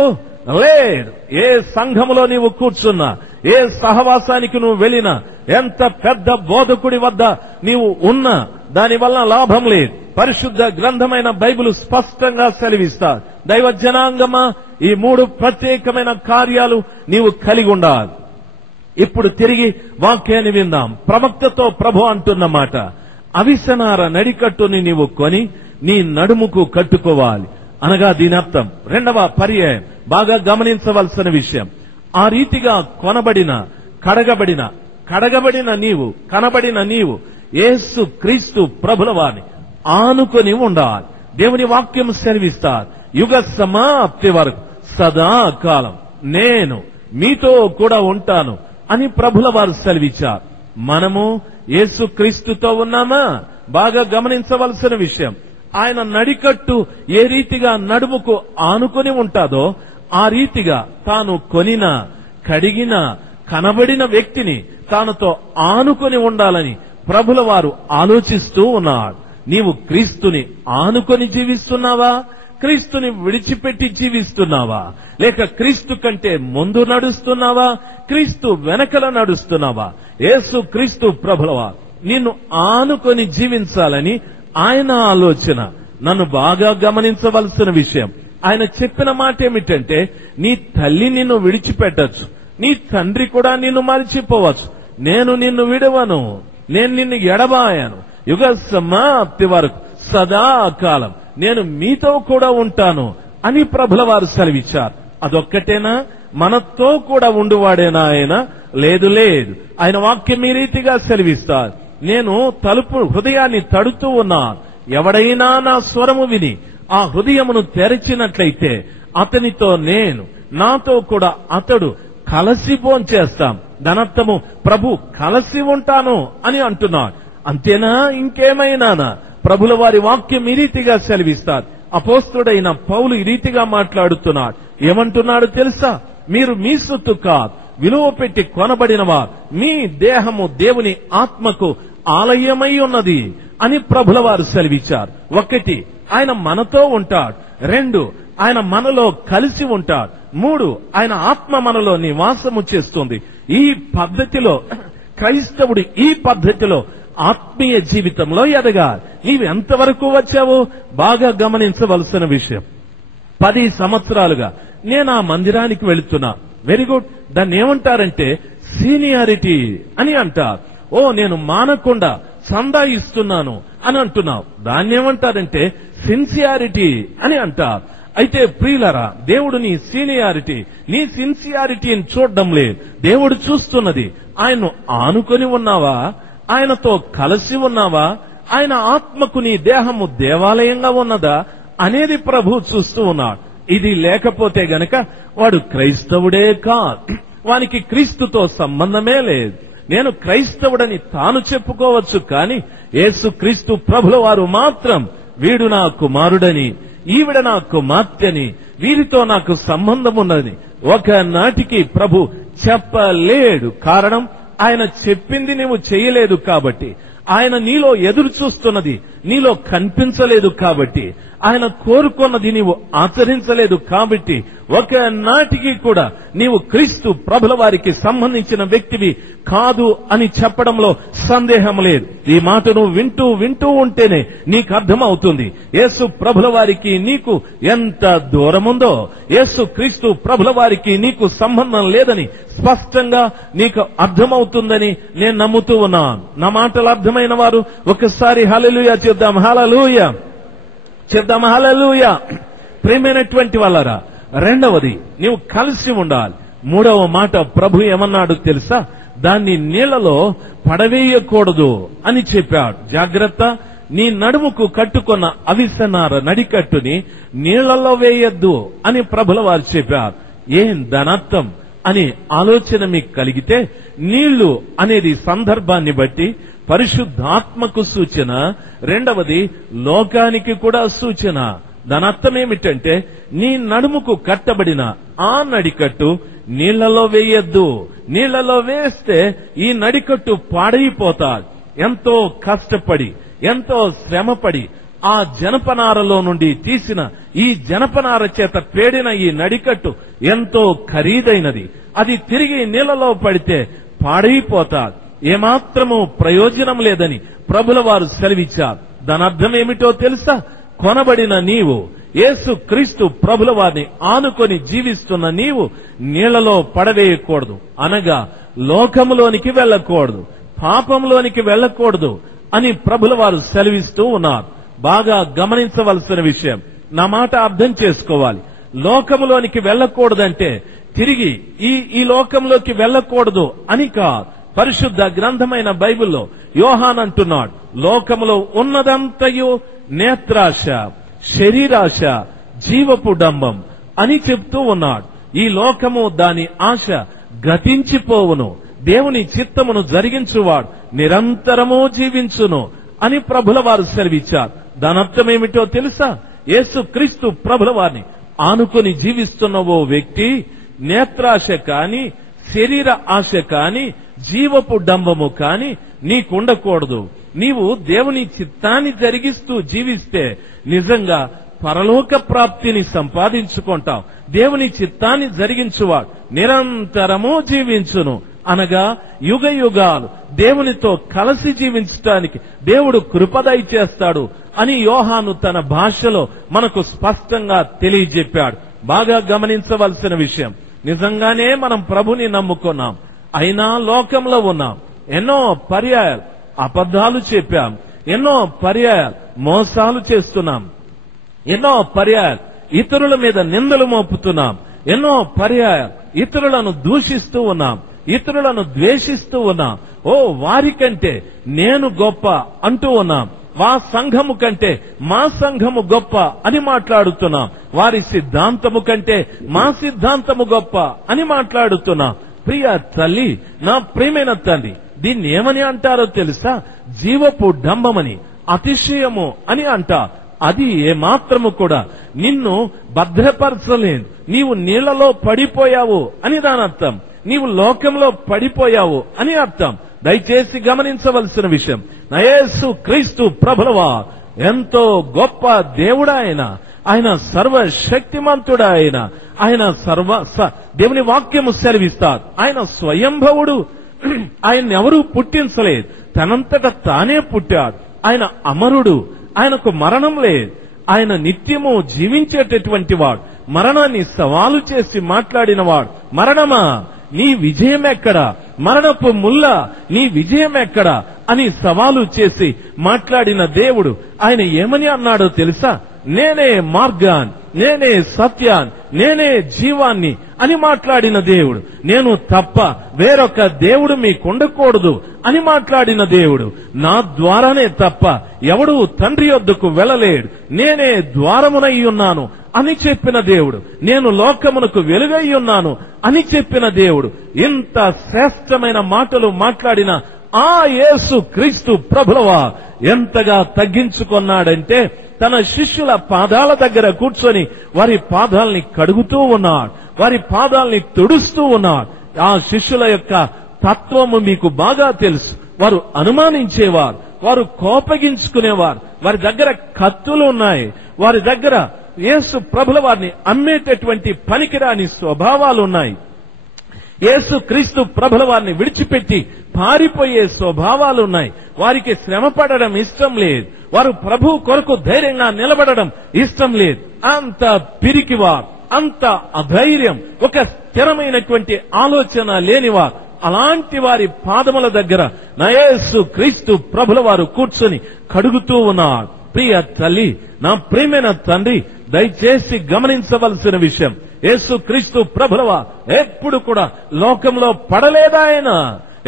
ఏ సంఘములో నీవు కూర్చున్నా, ఏ సహవాసానికి నువ్వు వెళ్ళినా, ఎంత పెద్ద బోధకుడి వద్ద నీవు ఉన్నా దానివల్ల లాభం లేదు. పరిశుద్ధ గ్రంథమైన బైబిల్ స్పష్టంగా సెలవిస్తారు. దైవ జనాంగమా, ఈ 3 ప్రత్యేకమైన కార్యాలు నీవు కలిగి ఉండాలి. ఇప్పుడు తిరిగి వాక్యాన్ని విందాం. ప్రవక్తతో ప్రభు అంటున్న మాట, అవిసనార నడికట్టుని నీవు కొని నీ నడుముకు కట్టుకోవాలి అనగా దీని అర్థం. 2వ పర్యాయం బాగా గమనించవలసిన విషయం. ఆ రీతిగా కొనబడిన, కడగబడిన నీవు, కనబడిన నీవు యేసు క్రీస్తు ప్రభుల వారిని ఆనుకొని ఉండాలి. దేవుని వాక్యం సెలవిస్తారు, యుగ సమాప్తి వరకు సదాకాలం నేను మీతో కూడా ఉంటాను అని ప్రభుల వారు సెలవిచ్చారు. మనము యేసు క్రీస్తుతో ఉన్నామా? బాగా గమనించవలసిన విషయం. ఆయన నడికట్టు ఏ రీతిగా నడుముకు ఆనుకొని ఉంటాదో ఆ రీతిగా తాను కొనిన, కడిగిన, కనబడిన వ్యక్తిని తానుతో ఆనుకొని ఉండాలని ప్రభుల వారు ఆలోచిస్తూ ఉన్నాడు. నీవు క్రీస్తుని ఆనుకొని జీవిస్తున్నావా? క్రీస్తుని విడిచిపెట్టి జీవిస్తున్నావా? లేక క్రీస్తు కంటే ముందు నడుస్తున్నావా? క్రీస్తు వెనకల నడుస్తున్నావా? యేసు క్రీస్తు ప్రభులవా నిన్ను ఆనుకొని జీవించాలని ఆయన ఆలోచన. నన్ను బాగా గమనించవలసిన విషయం, ఆయన చెప్పిన మాట ఏమిటంటే, నీ తల్లి నిన్ను విడిచిపెట్టచ్చు, నీ తండ్రి కూడా నిన్ను మరిచిపోవచ్చు, నేను నిన్ను విడవను, నేను నిన్ను ఎడబాయను, యుగ సమాప్తి వరకు సదాకాలం నేను మీతో కూడా ఉంటాను అని ప్రభుల వారు సెలవిచ్చారు. అదొక్కటేనా? మనతో కూడా ఉండువాడేనా ఆయన? లేదు లేదు. ఆయన వాక్యం ఈ రీతిగా సెలవిస్తారు, నేను తలుపు హృదయాన్ని తడుతూ ఉన్నాను, ఎవడైనా నా స్వరము విని ఆ హృదయమును తెరచినట్లయితే అతనితో నేను, నాతో కూడా అతడు కలసి భోంచేస్తాం. ధనత్తము ప్రభు కలసి ఉంటాను అని అంటున్నాడు. అంతేనా? ఇంకేమైనానా? ప్రభుల వారి వాక్యం ఈ రీతిగా సెలవిస్తారు. అపోస్తుడైన పౌలు ఈ రీతిగా మాట్లాడుతున్నాడు. ఏమంటున్నాడు తెలుసా? మీరు మీ సొత్తు కాదు, విలువ పెట్టి కొనబడినవారు, మీ దేహము దేవుని ఆత్మకు ఆలయమై ఉన్నది అని ప్రభుల వారు సెలవిచ్చారు. ఒకటి, ఆయన మనతో ఉంటాడు. రెండు, ఆయన మనలో కలిసి ఉంటాడు. మూడు, ఆయన ఆత్మ మనలో నివాసము చేస్తుంది. ఈ పద్ధతిలో క్రైస్తవుడు ఈ పద్ధతిలో ఆత్మీయ జీవితంలో ఎదగాలి. నీవు ఎంతవరకు వచ్చావో బాగా గమనించవలసిన విషయం. 10 సంవత్సరాలుగా నేను ఆ మందిరానికి వెళుతున్నా. Very good. దాన్ని ఏమంటారంటే సీనియారిటీ అని అంటారు. ఓ, నేను మానకుండా సందా ఇస్తున్నాను అని అంటున్నావు. దాన్ని ఏమంటారంటే సిన్సియారిటీ అని అంటారు. అయితే ప్రియులరా, దేవుడు నీ సిన్సియారిటీని చూడడం లేదు. దేవుడు చూస్తున్నది, ఆయన్ను ఆనుకొని ఉన్నావా, ఆయనతో కలిసి ఉన్నావా, ఆయన ఆత్మకు నీ దేహము దేవాలయంగా ఉన్నదా అనేది ప్రభు చూస్తూ ఉన్నాడు. ఇది లేకపోతే గనక వాడు క్రైస్తవుడే కాదు, వానికి క్రీస్తుతో సంబంధమే లేదు. నేను క్రైస్తవుడని తాను చెప్పుకోవచ్చు, కానీ యేసు క్రీస్తు ప్రభుల వారు మాత్రం వీడు నా కుమారుడని, ఈవిడ నా కుమార్తెని, వీరితో నాకు సంబంధం ఉన్నదని ఒకనాటికి ప్రభు చెప్పలేడు. కారణం, ఆయన చెప్పింది నీవు చేయలేదు కాబట్టి, ఆయన నీలో ఎదురు చూస్తున్నది నీలో కనిపించలేదు కాబట్టి, ఆయన కోరుకున్నది నీవు ఆచరించలేదు కాబట్టి, ఒకనాటికి కూడా నీవు క్రీస్తు ప్రభుల వారికి సంబంధించిన వ్యక్తివి కాదు అని చెప్పడంలో సందేహం లేదు. ఈ మాట నువ్వు వింటూ ఉంటేనే నీకు అర్థమవుతుంది యేసు ప్రభుల వారికి నీకు ఎంత దూరముందో, యేసు క్రీస్తు ప్రభుల వారికి నీకు సంబంధం లేదని స్పష్టంగా నీకు అర్థమవుతుందని నేను నమ్ముతూ ఉన్నాను. నా మాటలు అర్థమైన వారు ఒకసారి హల్లెలూయా చెప్దాం. హల్లెలూయా చెప్దాం. హల్లెలూయా. ప్రియమైనటువంటి వాళ్ళరా, రెండవది, నీవు కలిసి ఉండాలి. మూడవ మాట ప్రభు ఏమన్నాడు తెలుసా? దాన్ని నీళ్లలో పడవేయకూడదు అని చెప్పాడు. జాగ్రత్త, నీ నడుముకు కట్టుకున్న అవిసనార నడికట్టుని నీళ్లలో వేయొద్దు అని ప్రభుల వారు చెప్పారు. ఏం దానర్థం అని ఆలోచన మీకు కలిగితే, నీళ్లు అనేది సందర్భాన్ని బట్టి పరిశుద్ధాత్మకు సూచన, రెండవది లోకానికి కూడా సూచన. దాని అర్థం ఏమిటంటే, నీ నడుముకు కట్టబడిన ఆ నడికట్టు నీళ్లలో వేయొద్దు. నీళ్లలో వేస్తే ఈ నడికట్టు పాడైపోతాది. ఎంతో కష్టపడి, ఎంతో శ్రమపడి ఆ జనపనారలో నుండి తీసిన ఈ జనపనార చేత పేడిన ఈ నడికట్టు ఎంతో ఖరీదైనది. అది తిరిగి నీళ్లలో పడితే పాడైపోతాది, ఏమాత్రము ప్రయోజనం లేదని ప్రభుల వారు సెలవిచ్చారు. దాని అర్థం ఏమిటో తెలుసా? కొనబడిన నీవు, యేసు క్రీస్తు ప్రభుల వారిని ఆనుకొని జీవిస్తున్న నీవు నీళ్లలో పడవేయకూడదు. అనగా లోకములోనికి వెళ్ళకూడదు, పాపంలోనికి వెళ్ళకూడదు అని ప్రభుల వారు సెలవిస్తూ ఉన్నారు. బాగా గమనించవలసిన విషయం, నా మాట అర్థం చేసుకోవాలి. లోకములోనికి వెళ్ళకూడదంటే తిరిగి ఈ లోకంలోకి వెళ్ళకూడదు అని కాదు. పరిశుద్ధ గ్రంథమైన బైబిల్లో యోహాన్ అంటున్నాడు, లోకములో ఉన్నదంతయు నేత్రాశ, శరీరాశ, జీవపు డంబం అని చెప్తూ ఉన్నాడు. ఈ లోకము దాని ఆశ గతించిపోవును, దేవుని చిత్తమును జరిగించువాడు నిరంతరము జీవించును అని ప్రభుల వారు సెలవిచ్చారు. దాని అర్థం ఏమిటో తెలుసా? యేసు క్రీస్తు ప్రభుల వారిని ఆనుకొని జీవిస్తున్న ఓ వ్యక్తి నేత్రాశ కాని, శరీర ఆశ కాని, జీవపు డంబము కాని నీకుండకూడదు. నీవు దేవుని చిత్తాన్ని జరిగిస్తూ జీవిస్తే నిజంగా పరలోక ప్రాప్తిని సంపాదించుకుంటావు. దేవుని చిత్తాన్ని జరిగించువాడు నిరంతరము జీవించును అనగా యుగ యుగాలు దేవునితో కలిసి జీవించటానికి దేవుడు కృపదయ చేస్తాడు అని యోహాను తన భాషలో మనకు స్పష్టంగా తెలియజెప్పాడు. బాగా గమనించవలసిన విషయం, నిజంగానే మనం ప్రభుని నమ్ముకున్నాం, అయినా లోకంలో ఉన్నాం. ఎన్నో పర్యాయాలు అబద్ధాలు చెప్పాం, ఎన్నో పర్యాయాలు మోసాలు చేస్తున్నాం, ఎన్నో పర్యాయాలు ఇతరుల మీద నిందలు మోపుతున్నాం, ఎన్నో పర్యాయాలు ఇతరులను దూషిస్తూ ఉన్నాం, ఇతరులను ద్వేషిస్తూ ఉన్నాం. ఓ వారికంటే నేను గొప్ప అంటూ ఉన్నాం, మా సంఘము కంటే మా సంఘము గొప్ప అని మాట్లాడుతున్నాం, వారి సిద్ధాంతము కంటే మా సిద్ధాంతము గొప్ప అని మాట్లాడుతున్నాం. ప్రియ తల్లి, నా ప్రియమైన తండ్రి, దీన్ని ఏమని అంటారో తెలుసా? జీవపు డంబమని, అతిశయము అని అంటారు. అది ఏమాత్రము కూడా నిన్ను భద్రపరచలేదు. నీవు నీళ్లలో పడిపోయావు అని దాని అర్థం, నీవు లోకంలో పడిపోయావు అని అర్థం. దయచేసి గమనించవలసిన విషయం, యేసు క్రీస్తు ప్రభువా ఎంతో గొప్ప దేవుడాయన, ఆయన సర్వశక్తిమంతుడు, ఆయన దేవుని వాక్యము సెలవిస్తారు, ఆయన స్వయంభవుడు. ఆయన ఎవరూ పుట్టించలేదు, తనంతట తానే పుట్టాడు. ఆయన అమరుడు, ఆయనకు మరణం లేదు, ఆయన నిత్యము జీవించేటటువంటి వాడు, మరణాన్ని సవాలు చేసి మాట్లాడినవాడు. మరణమా నీ విజయం ఎక్కడా? మరణపు ముల్ల నీ విజయం ఎక్కడా అని సవాలు చేసి మాట్లాడిన దేవుడు ఆయన ఏమని అన్నాడో తెలుసా? నేనే మార్గాన్, నేనే సత్యాన్, నేనే జీవాన్ని అని మాట్లాడిన దేవుడు. నేను తప్ప వేరొక దేవుడు మీకుండకూడదు అని మాట్లాడిన దేవుడు. నా ద్వారానే తప్ప ఎవడు తండ్రి యొద్దకు వెళ్ళలేడు, నేనే ద్వారమునై ఉన్నాను అని చెప్పిన దేవుడు. నేను లోకమునకు వెలుగై ఉన్నాను అని చెప్పిన దేవుడు. ఇంత శ్రేష్టమైన మాటలు మాట్లాడిన ఆ యేసు క్రీస్తు ప్రభువా ఎంతగా తగ్గించుకున్నాడంటే తన శిష్యుల పాదాల దగ్గర కూర్చొని వారి పాదాల్ని కడుగుతూ ఉన్నాడు, వారి పాదాల్ని తుడుస్తూ ఉన్నాడు. ఆ శిష్యుల యొక్క తత్వము మీకు బాగా తెలుసు. వారు అనుమానించేవారు, వారు కోపగించుకునేవారు, వారి దగ్గర కత్తులు ఉన్నాయి, వారి దగ్గర యేసు ప్రభుల వారిని అమ్మేటటువంటి పనికిరాని స్వభావాలు ఉన్నాయి. యేసు క్రీస్తు ప్రభుల వారిని విడిచిపెట్టి పారిపోయే స్వభావాలు ఉన్నాయి. వారికి శ్రమ పడడం ఇష్టం లేదు, వారు ప్రభు కొరకు ధైర్యంగా నిలబడడం ఇష్టం లేదు. అంత పిరికివారు, అంత అధైర్యం, ఒక స్థిరమైనటువంటి ఆలోచన లేనివారు. అలాంటి వారి పాదముల దగ్గర నా యేసు క్రీస్తు ప్రభుల వారు కూర్చొని కడుగుతూ ఉన్నారు. ప్రియ తల్లి, నా ప్రియమైన తండ్రి, దయచేసి గమనించవలసిన విషయం, యేసు క్రీస్తు ప్రభులవా ఎప్పుడు కూడా లోకంలో పడలేదాయన,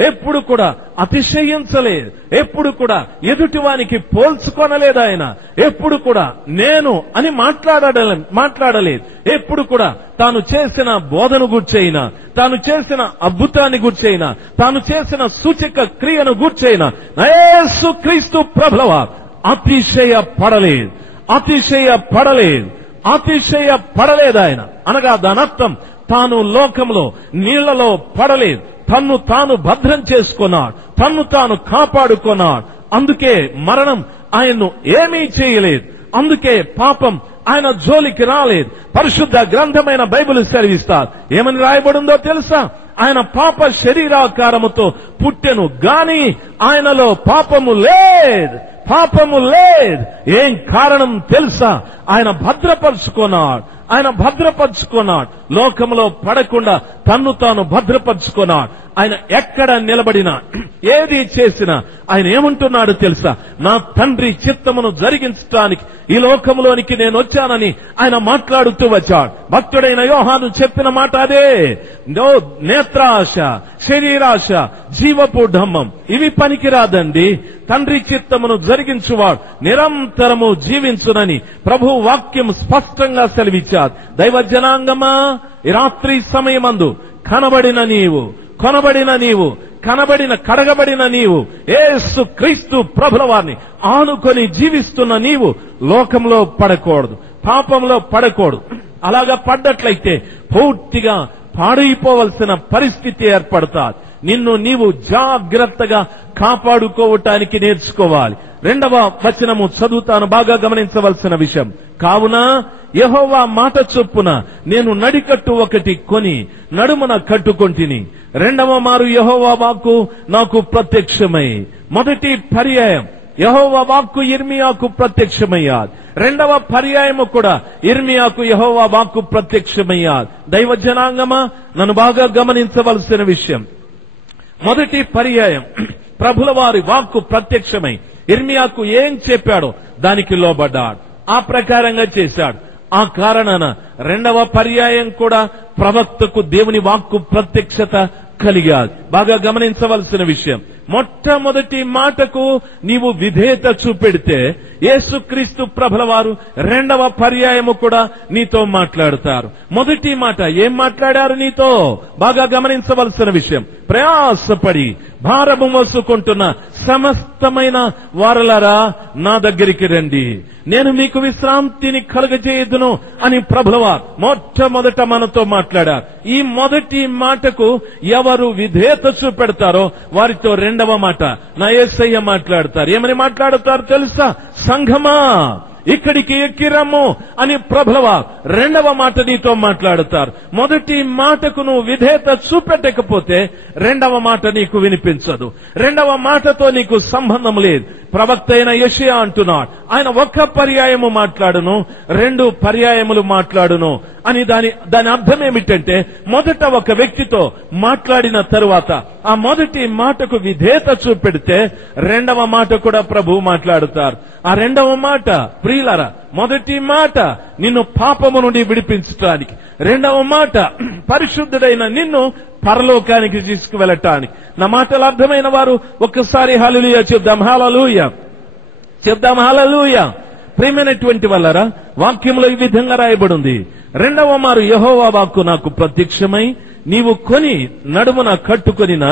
ఎప్పుడు కూడా అతిశయించలేదు, ఎప్పుడు కూడా ఎదుటివానికి పోల్చుకొనలేదాయన, ఎప్పుడు కూడా నేను అని మాట్లాడలేదు, ఎప్పుడు కూడా తాను చేసిన బోధను గూర్చైనా, తాను చేసిన అద్భుతాన్ని గూర్చైనా, తాను చేసిన సూచక క్రియను గూర్చైనా యేసు క్రీస్తు ప్రభులవా అతిశయపడలేదు ఆయన. అనగా దాని అర్థం తాను లోకంలో నీళ్లలో పడలేదు, తన్ను తాను భద్రం చేసుకున్నాడు, తన్ను తాను కాపాడుకున్నాడు. అందుకే మరణం ఆయన్ను ఏమీ చేయలేదు, అందుకే పాపం ఆయన జోలికి రాలేదు. పరిశుద్ధ గ్రంథమైన బైబిల్ సెలవిస్తారు, ఏమని రాయబడిందో తెలుసా? ఆయన పాప శరీరాకారముతో పుట్టెను గాని ఆయనలో పాపము లేదు. ఏం కారణం తెలుసా? ఆయన భద్రపరుచుకున్నాడు, లోకంలో పడకుండా తన్ను తాను భద్రపరుచుకున్నాడు. ఆయన ఎక్కడ నిలబడినా, ఏది చేసినా ఆయన ఏమంటున్నాడు తెలుసా? నా తండ్రి చిత్తమును జరిగించడానికి ఈ లోకంలోనికి నేను వచ్చానని ఆయన మాట్లాడుతూ వచ్చాడు. భక్తుడైన యోహాను చెప్పిన మాట అదే. నేత్రాశ, శరీరాశ, జీవపు డంబం ఇవి పనికిరాదండి. తండ్రి చిత్తమును జరిగించువాడు నిరంతరము జీవించునని ప్రభు వాక్యం స్పష్టంగా సెలవిచ్చారు. దైవ జనాంగమా, ఈ రాత్రి సమయమందు కడగబడిన నీవు యేసు క్రీస్తు ప్రభుల వారిని ఆనుకొని జీవిస్తున్న నీవు లోకంలో పడకూడదు, పాపంలో పడకూడదు. అలాగా పడ్డట్లయితే పూర్తిగా పాడైపోవలసిన పరిస్థితి ఏర్పడుతుంది. నిన్ను నీవు జాగ్రత్తగా కాపాడుకోవటానికి నేర్చుకోవాలి. 2వ వచనము చదువుతాను, బాగా గమనించవలసిన విషయం. కావున యెహోవా మాట చొప్పున నేను నడికట్టు ఒకటి కొని నడుమున కట్టుకొంటిని, రెండవ మారు యెహోవా వాక్కు నాకు ప్రత్యక్షమై. మొదటి పర్యాయం యెహోవా వాక్కు ఇర్మియాకు ప్రత్యక్షమయ్యాది. రెండవ పర్యాయము కూడా ఇర్మియాకు యెహోవా వాక్కు ప్రత్యక్షమయ్యాది. దైవ జనాంగమా, నన్ను బాగా గమనించవలసిన విషయం, మొదటి పర్యాయం ప్రభుల వారి వాక్కు ప్రత్యక్షమై ఇర్మియాకు ఏం చెప్పాడో దానికి లోబడ్డాడు, ఆ ప్రకారంగా చేశాడు. ఆ కారణాన రెండవ పర్యాయం కూడా ప్రవక్తకు దేవుని వాక్కు ప్రత్యక్షత కలిగాది. బాగా గమనించవలసిన విషయం, మొట్టమొదటి మాటకు నీవు విధేయత చూపెడితే యేసుక్రీస్తు ప్రభుల వారు రెండవ పర్యాయము కూడా నీతో మాట్లాడుతారు. మొదటి మాట ఏం మాట్లాడారు నీతో? బాగా గమనించవలసిన విషయం, ప్రయాసపడి భారము మోసుకుంటున్న సమస్తమైన వారలారా నా దగ్గరికి రండి, నేను మీకు విశ్రాంతిని కలుగజేయుదును అని ప్రభులవారు మొట్టమొదట మనతో మాట్లాడారు. ఈ మొదటి మాటకు ఎవరు విధేయత చూపెడతారో వారితో రెండవ మాట నా యేసయ్య మాట్లాడతారు. ఏమని మాట్లాడతారు తెలుసా? సంఘమా ఇక్కడికి ఎక్కిరమ్ము అని ప్రభులవారు రెండవ మాట నీతో మాట్లాడతారు. మొదటి మాటకు నువ్వు విధేయత చూపెట్టకపోతే రెండవ మాట నీకు వినిపించదు, రెండవ మాటతో నీకు సంబంధం లేదు. ప్రవక్త అయిన యెషయా అంటున్నాడు, ఆయన ఒక్క పర్యాయము మాట్లాడును, రెండు పర్యాయములు మాట్లాడును అని. దాని అర్థం ఏమిటంటే, మొదట ఒక వ్యక్తితో మాట్లాడిన తరువాత ఆ మొదటి మాటకు విధేయత చూపెడితే రెండవ మాట కూడా ప్రభువు మాట్లాడుతారు. ఆ రెండవ మాట ప్రియులారా, మొదటి మాట నిన్ను పాపము నుండి విడిపించటానికి, రెండవ మాట పరిశుద్ధుడైన నిన్ను పరలోకానికి తీసుకువెళ్ళటానికి. నా మాటలు అర్థమైన వారు ఒక్కసారి హల్లెలూయా చెప్దాం. హల్లెలూయా చెప్దాం. హల్లెలూయా. ప్రియమైనటువంటి వాళ్ళరా, వాక్యంలో ఈ విధంగా రాయబడింది, రెండవ మారు యెహోవా వాక్కు నాకు ప్రత్యక్షమై నీవు కొని నడుమున కట్టుకొనిన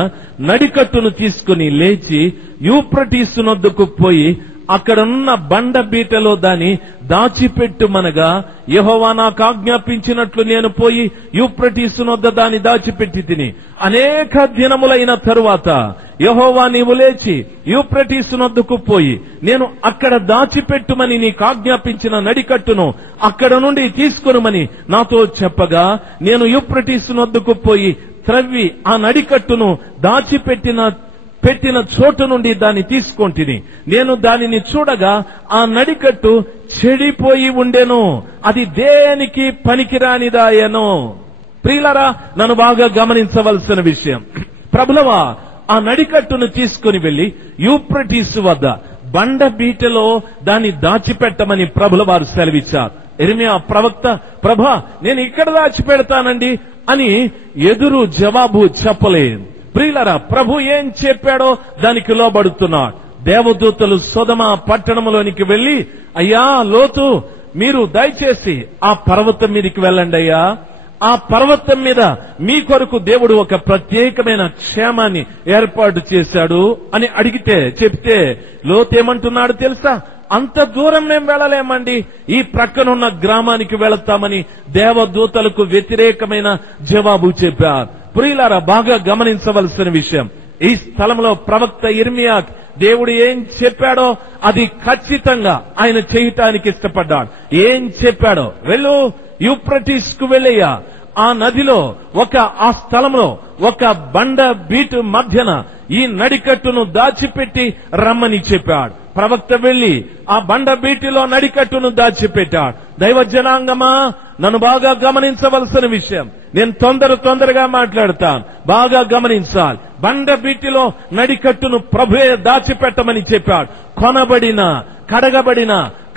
నడికట్టును తీసుకుని లేచి యూఫ్రటీసు నొద్దకు పోయి అక్కడున్న బండ బీటలో దాన్ని దాచిపెట్టుమనగా, యెహోవా నాకు ఆజ్ఞాపించినట్లు నేను పోయి యూఫ్రటీసు నొద్ద దాన్ని దాచిపెట్టి తిని అనేక దినములైన తరువాత యెహోవా నీవు లేచి యూఫ్రటీసు నొద్దకు పోయి నేను అక్కడ దాచిపెట్టుమని నీకు ఆజ్ఞాపించిన నడికట్టును అక్కడ నుండి తీసుకొనుమని నాతో చెప్పగా, నేను యూఫ్రటీసు నొద్దకు పోయి త్రవ్వి ఆ నడికట్టును పెట్టిన చోటు నుండి దాన్ని తీసుకొంటిని. నేను దానిని చూడగా ఆ నడికట్టు చెడిపోయి ఉండెను, అది దేనికి పనికిరానిదాయను. ప్రియులారా, నన్ను బాగా గమనించవలసిన విషయం, ప్రభులవా ఆ నడికట్టును తీసుకుని వెళ్లి యూఫ్రటీసు వద్ద బండ బీటలో దాన్ని దాచిపెట్టమని ప్రభుల వారు సెలవిచ్చారు. ఇర్మియా ప్రవక్త, ప్రభా నేను ఇక్కడ దాచిపెడతానండి అని ఎదురు జవాబు చెప్పలేదు. ప్రియులారా, ప్రభు ఏం చెప్పాడో దానికి లోబడుతున్నాడు. దేవదూతలు సొదమ పట్టణంలోనికి వెళ్లి, అయ్యా లోతు, మీరు దయచేసి ఆ పర్వతం మీదకి వెళ్ళండి అయ్యా, ఆ పర్వతం మీద మీ కొరకు దేవుడు ఒక ప్రత్యేకమైన క్షేమాన్ని ఏర్పాటు చేశాడు అని చెప్తే లోతు ఏమంటున్నాడు తెలుసా? అంత దూరం మేము వెళ్ళలేమండి, ఈ ప్రక్కనున్న గ్రామానికి వెళతామని దేవదూతలకు వ్యతిరేకమైన జవాబు చెప్పారు. ప్రియులారా, బాగా గమనించవలసిన విషయం, ఈ స్థలంలో ప్రవక్త ఇర్మియా దేవుడు ఏం చెప్పాడో అది ఖచ్చితంగా ఆయన చేయటానికి ఇష్టపడ్డాడు. ఏం చెప్పాడో, వెళ్ళు యూఫ్రటీస్కు వెళ్ళయ్యా, ఆ నదిలో ఆ స్థలంలో ఒక బండ బీటు మధ్యన ఈ నడికట్టును దాచిపెట్టి రమ్మని చెప్పాడు. ప్రవక్త వెళ్లి ఆ బండ బీటిలో నడికట్టును దాచిపెట్టాడు. దైవ జనాంగమా, నన్ను బాగా గమనించవలసిన విషయం, నేను తొందరగా మాట్లాడతాను, బాగా గమనించాలి. బండ బీటిలో నడికట్టును ప్రభువే దాచిపెట్టమని చెప్పాడు.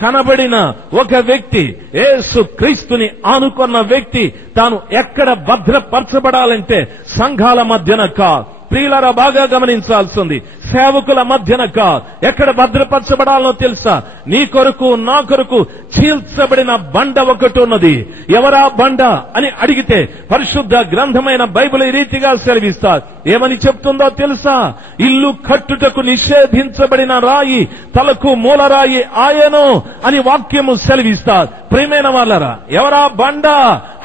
కనబడిన ఒక వ్యక్తి, యేసు క్రీస్తుని ఆనుకున్న వ్యక్తి, తాను ఎక్కడ భద్రపరచబడాలంటే సంఘాల మధ్యన కాదు. ప్రియులారా, బాగా గమనించాల్సింది, సేవకుల మధ్యన కాదు. ఎక్కడ భద్రపరచబడాలో తెలుసా? నీ కొరకు నా కొరకు చీల్చబడిన బండ ఒకటి ఉన్నది. ఎవరా బండ అని అడిగితే పరిశుద్ధ గ్రంథమైన బైబిల్ ఈ రీతిగా సెలవిస్తారు. ఏమని చెప్తుందో తెలుసా? ఇల్లు కట్టుటకు నిషేధించబడిన రాయి తలకు మూలరాయి ఆయను అని వాక్యము సెలవిస్తారు. ప్రియమైన వాళ్ళరా, ఎవరా బండ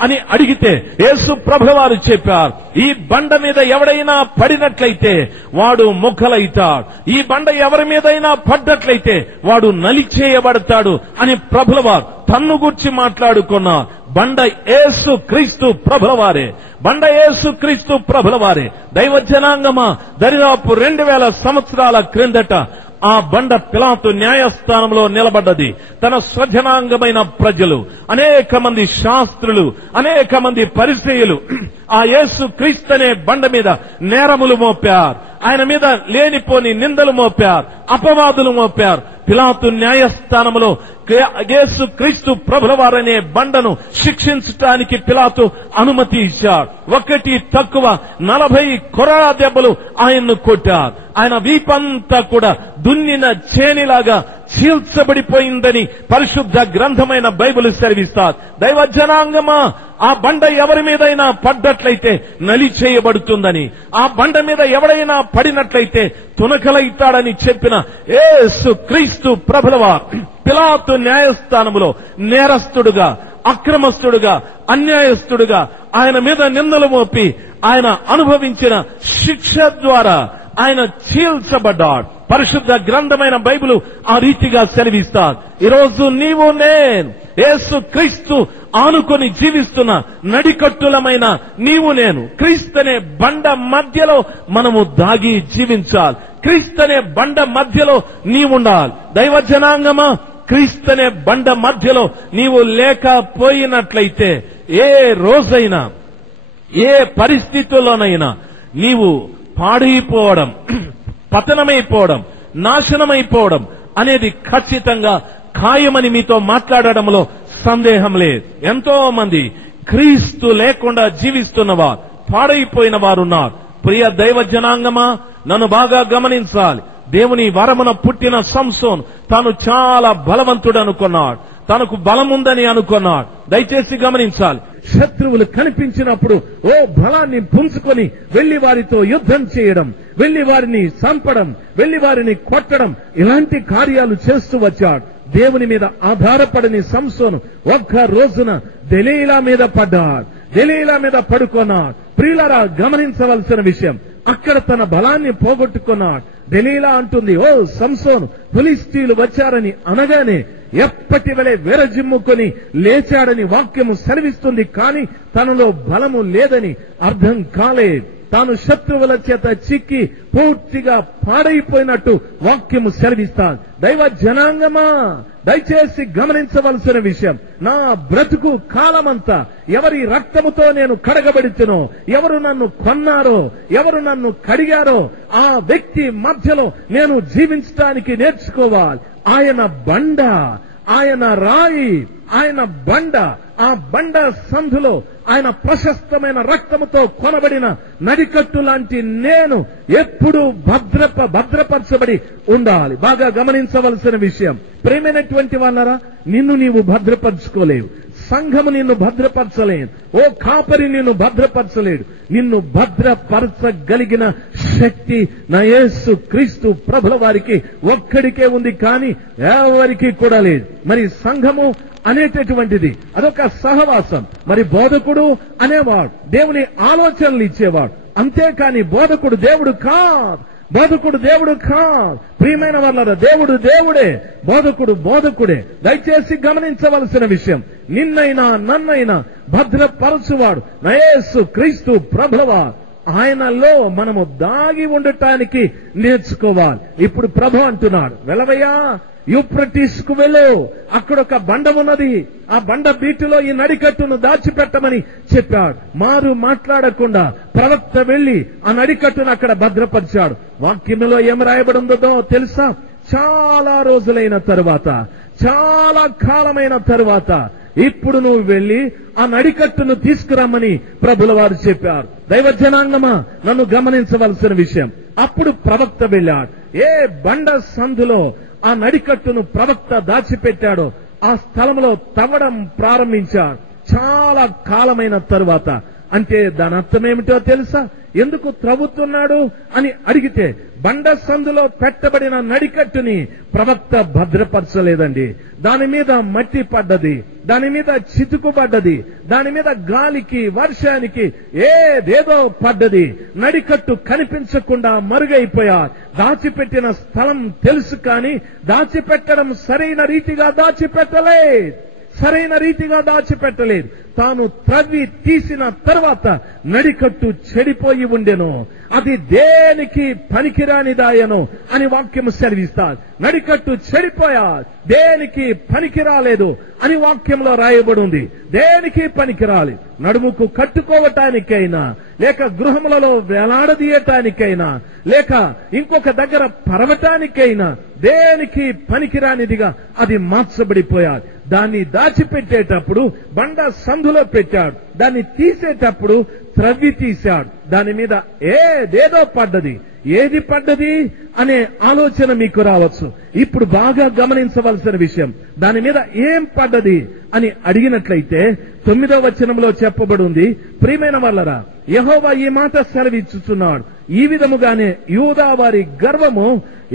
అని అడిగితే యేసు ప్రభువు వారు చెప్పారు, ఈ బండ మీద ఎవడైనా పడినట్లయితే వాడు ముక్కలైతాడు, ఈ బండ ఎవరి మీదైనా పడ్డట్లయితే వాడు నలిచేయబడతాడు అని ప్రభువు వారు తన్ను గురించి మాట్లాడుకున్నారు. బండ యేసు క్రీస్తు ప్రభుల వారే. బండ యేసు క్రీస్తు ప్రభుల వారే. దైవ జనాంగమా, దరిదాపు 2000 సంవత్సరాల క్రిందట ఆ బండ పిలాతు న్యాయస్థానంలో నిలబడ్డది. తన స్వజనాంగమైన ప్రజలు, అనేక మంది శాస్త్రులు, అనేక మంది పరిసయ్యులు ఆ యేసు క్రీస్తు అనే బండ మీద నేరములు మోపారు. ఆయన మీద లేనిపోని నిందలు మోపారు, అపవాదులు మోపారు. పిలాతు న్యాయస్థానంలో యేసు క్రీస్తు ప్రభుల వారనే బండను శిక్షించటానికి పిలాతు అనుమతి ఇచ్చాడు. ఒకటి తక్కువ 40 కొరడా దెబ్బలు ఆయన్ను కొట్టారు. ఆయన వీపంతా కూడా దున్నిన చేనిలాగా చీల్చబడిపోయిందని పరిశుద్ధ గ్రంథమైన బైబిల్ సెలవిస్తారు. దైవ జనాంగమా, ఆ బండ ఎవరి మీదైనా పడ్డట్లయితే నలి చేయబడుతుందని, ఆ బండ మీద ఎవడైనా పడినట్లయితే తునకలైతాడని చెప్పిన యేసు క్రీస్తు ప్రభులవా పిలాతు న్యాయస్థానములో నేరస్తుడుగా, అక్రమస్తుడుగా, అన్యాయస్తుడుగా ఆయన మీద నిందలు మోపి ఆయన అనుభవించిన శిక్ష ద్వారా ఆయన చీల్చబడ్డాడు. పరిశుద్ధ గ్రంథమైన బైబిల్ ఆ రీతిగా సెలవిస్తారు. ఈరోజు నీవు నేను యేసు క్రీస్తు ఆనుకొని జీవిస్తున్న నడికట్టులమైన నీవు నేను క్రీస్తునే బండ మధ్యలో మనము దాగి జీవించాలి. క్రీస్తునే బండ మధ్యలో నీవుండాలి. దైవ జనాంగమా, క్రీస్తునే బండ మధ్యలో నీవు లేకపోయినట్లయితే ఏ రోజైనా, ఏ పరిస్థితుల్లోనైనా నీవు పాడైపోవడం, పతనమైపోవడం, నాశనమైపోవడం అనేది ఖచ్చితంగా ఖాయమని మీతో మాట్లాడడంలో సందేహం లేదు. ఎంతో మంది క్రీస్తు లేకుండా జీవిస్తున్నవారు, పాడైపోయిన వారున్నారు. ప్రియ దైవ జనాంగమా, నన్ను బాగా గమనించాలి. దేవుని వరమున పుట్టిన సంసోను తాను చాలా బలవంతుడు అనుకున్నాడు, తనకు బలముందని అనుకున్నాడు. దయచేసి గమనించాలి. శత్రువులు కనిపించినప్పుడు ఓ బలాన్ని పుంజుకొని వెళ్లి వారితో యుద్ధం చేయడం, వెళ్లి వారిని చంపడం, వెళ్లి వారిని కొట్టడం, ఇలాంటి కార్యాలు చేస్తూ వచ్చాడు. దేవుని మీద ఆధారపడని సంసోను ఒక్క రోజున దెలీలా మీద పడ్డాడు, దెలీలా మీద పడుకున్నాడు. ప్రియులారా, గమనించవలసిన విషయం, అక్కడ తన బలాన్ని పోగొట్టుకున్నాడు. దెలీలా అంటుంది, ఓ సంసోను, ఫిలిష్తీయులు వచ్చారని అనగానే ఎప్పటి వలె వెరజిమ్ముకొని లేచాడని వాక్యము సెలవిస్తుంది. కానీ తనలో బలము లేదని అర్థం కాలేదు. తాను శత్రువుల చేత చిక్కి పూర్తిగా పాడైపోయినట్టు వాక్యము సెలవిస్తాను. దైవ జనాంగమా, దయచేసి గమనించవలసిన విషయం, నా బ్రతుకు కాలమంతా ఎవరి రక్తముతో నేను కడగబడితునో, ఎవరు నన్ను కొన్నారో, ఎవరు నన్ను కడిగారో ఆ వ్యక్తి మధ్యలో నేను జీవించడానికి నేర్చుకోవాలి. ఆయన బండ, ఆయన రాయి, ఆయన బండ, ఆ బండ సందులో ఆయన ప్రశస్తమైన రక్తముతో కొనబడిన నడికట్టు లాంటి నేను ఎప్పుడూ భద్రపరచబడి ఉండాలి. బాగా గమనించవలసిన విషయం, ప్రేమైనటువంటి వాళ్ళరా, నిన్ను నీవు భద్రపరచుకోలేవు, సంఘము నిన్ను భద్రపరచలేదు, ఓ కాపరి నిన్ను భద్రపరచలేడు. నిన్ను భద్రపరచగలిగిన శక్తి నా యేసు క్రీస్తు ప్రభుల వారికి ఒక్కడికే ఉంది, కానీ ఎవరికి కూడా లేదు. మరి సంఘము అనేటటువంటిది అదొక సహవాసం. మరి బోధకుడు అనేవాడు దేవుని ఆలోచనలు ఇచ్చేవాడు, అంతేకాని బోధకుడు దేవుడు కాదు. బోధకుడు దేవుడు కాదు. ప్రియమైన వాళ్ళ, దేవుడు దేవుడే, బోధకుడు బోధకుడే. దయచేసి గమనించవలసిన విషయం, నిన్నైనా నన్నైనా భద్రపరచువాడు నా యేసు క్రీస్తు ప్రభువా. ఆయనలో మనము దాగి ఉండటానికి నేర్చుకోవాలి. ఇప్పుడు ప్రభు అంటున్నాడు, వెళ్ళవయ్యా, యూఫ్రటీస్ కు వెళ్ళు, అక్కడ ఒక బండ ఉన్నది, ఆ బండ బీటులో ఈ నడికట్టును దాచిపెట్టమని చెప్పాడు. మారు మాట్లాడకుండా ప్రవక్త వెళ్లి ఆ నడికట్టును అక్కడ భద్రపరిచాడు. వాక్యంలో ఏం రాయబడిందో తెలుసా? చాలా రోజులైన తరువాత, చాలా కాలమైన తరువాత ఇప్పుడు నువ్వు వెళ్లి ఆ నడికట్టును తీసుకురమ్మని ప్రభుల వారు చెప్పారు. దైవ జనాంగమా, నన్ను గమనించవలసిన విషయం, అప్పుడు ప్రవక్త వెళ్ళాడు. ఏ బండ సందులో ఆ నడికట్టును ప్రవక్త దాచిపెట్టాడో ఆ స్థలంలో తవ్వడం ప్రారంభించాడు. చాలా కాలమైన తరువాత. అంటే దాని అర్థమేమిటో తెలుసా? ఎందుకు త్రవ్వుతున్నాడు అని అడిగితే, బండ సందులో పెట్టబడిన నడికట్టుని ప్రవక్త భద్రపరచలేదండి. దాని మీద మట్టి పడ్డది, దాని మీద చితుకు పడ్డది, దాని మీద గాలికి వర్షానికి ఏదేదో పడ్డది. నడికట్టు కనిపించకుండా మరుగైపోయారు. దాచిపెట్టిన స్థలం తెలుసు, కానీ దాచిపెట్టడం సరైన రీతిగా దాచిపెట్టలే. సరైన రీతిగా దాచిపెట్టలేదు. తాను త్రవ్వి తీసిన తర్వాత నడికట్టు చెడిపోయి ఉండెను, అది దేనికి పనికిరానిదాయను అని వాక్యము సెలవిస్తారు. నడికట్టు చెడిపోయా, దేనికి పనికిరాలేదు అని వాక్యంలో రాయబడి ఉంది. దేనికి పనికిరాలి, నడుముకు కట్టుకోవటానికైనా, లేక గృహములలో వేలాడదీయటానికైనా, లేక ఇంకొక దగ్గర పరవటానికైనా దేనికి పనికిరానిదిగా అది మార్చబడిపోయాడు. దాన్ని దాచిపెట్టేటప్పుడు బండ సందులో పెట్టాడు, దాన్ని తీసేటప్పుడు త్రవ్వి తీశాడు. దాని మీద ఏదేదో పడ్డది. ఏది పడ్డది అనే ఆలోచన మీకు రావచ్చు. ఇప్పుడు బాగా గమనించవలసిన విషయం, దాని మీద ఏం పడ్డది అని అడిగినట్లయితే 9వ వచనంలో చెప్పబడి ఉంది, ప్రియమైన వాళ్ళరా, యెహోవా ఈ మాట సెలవిచ్చుచున్నాడు, ఈ విధముగానే యూదా వారి గర్వము,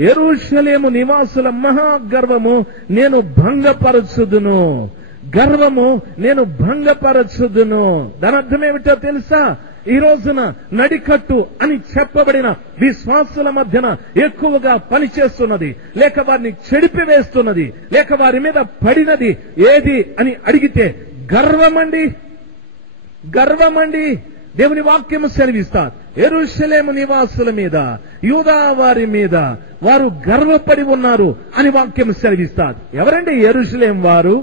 యెరూషలేము నివాసుల మహాగర్వము నేను భంగపరచుదును. గర్వము నేను భంగపరచుదును. దాని అర్థం ఏమిటో తెలుసా? ఈ రోజున నడికట్టు అని చెప్పబడిన విశ్వాసుల మధ్యన ఎక్కువగా పనిచేస్తున్నది, లేక వారిని చెడిపివేస్తున్నది, లేక వారి మీద పడినది ఏది అని అడిగితే గర్వమండి. గర్వమండి. దేవుని వాక్యము సెలవిస్తారు, యెరూషలేము నివాసుల మీద, యూదా వారి మీద వారు గర్వపడి ఉన్నారు అని వాక్యము సెలవిస్తారు. ఎవరండి యెరూషలేము వారు?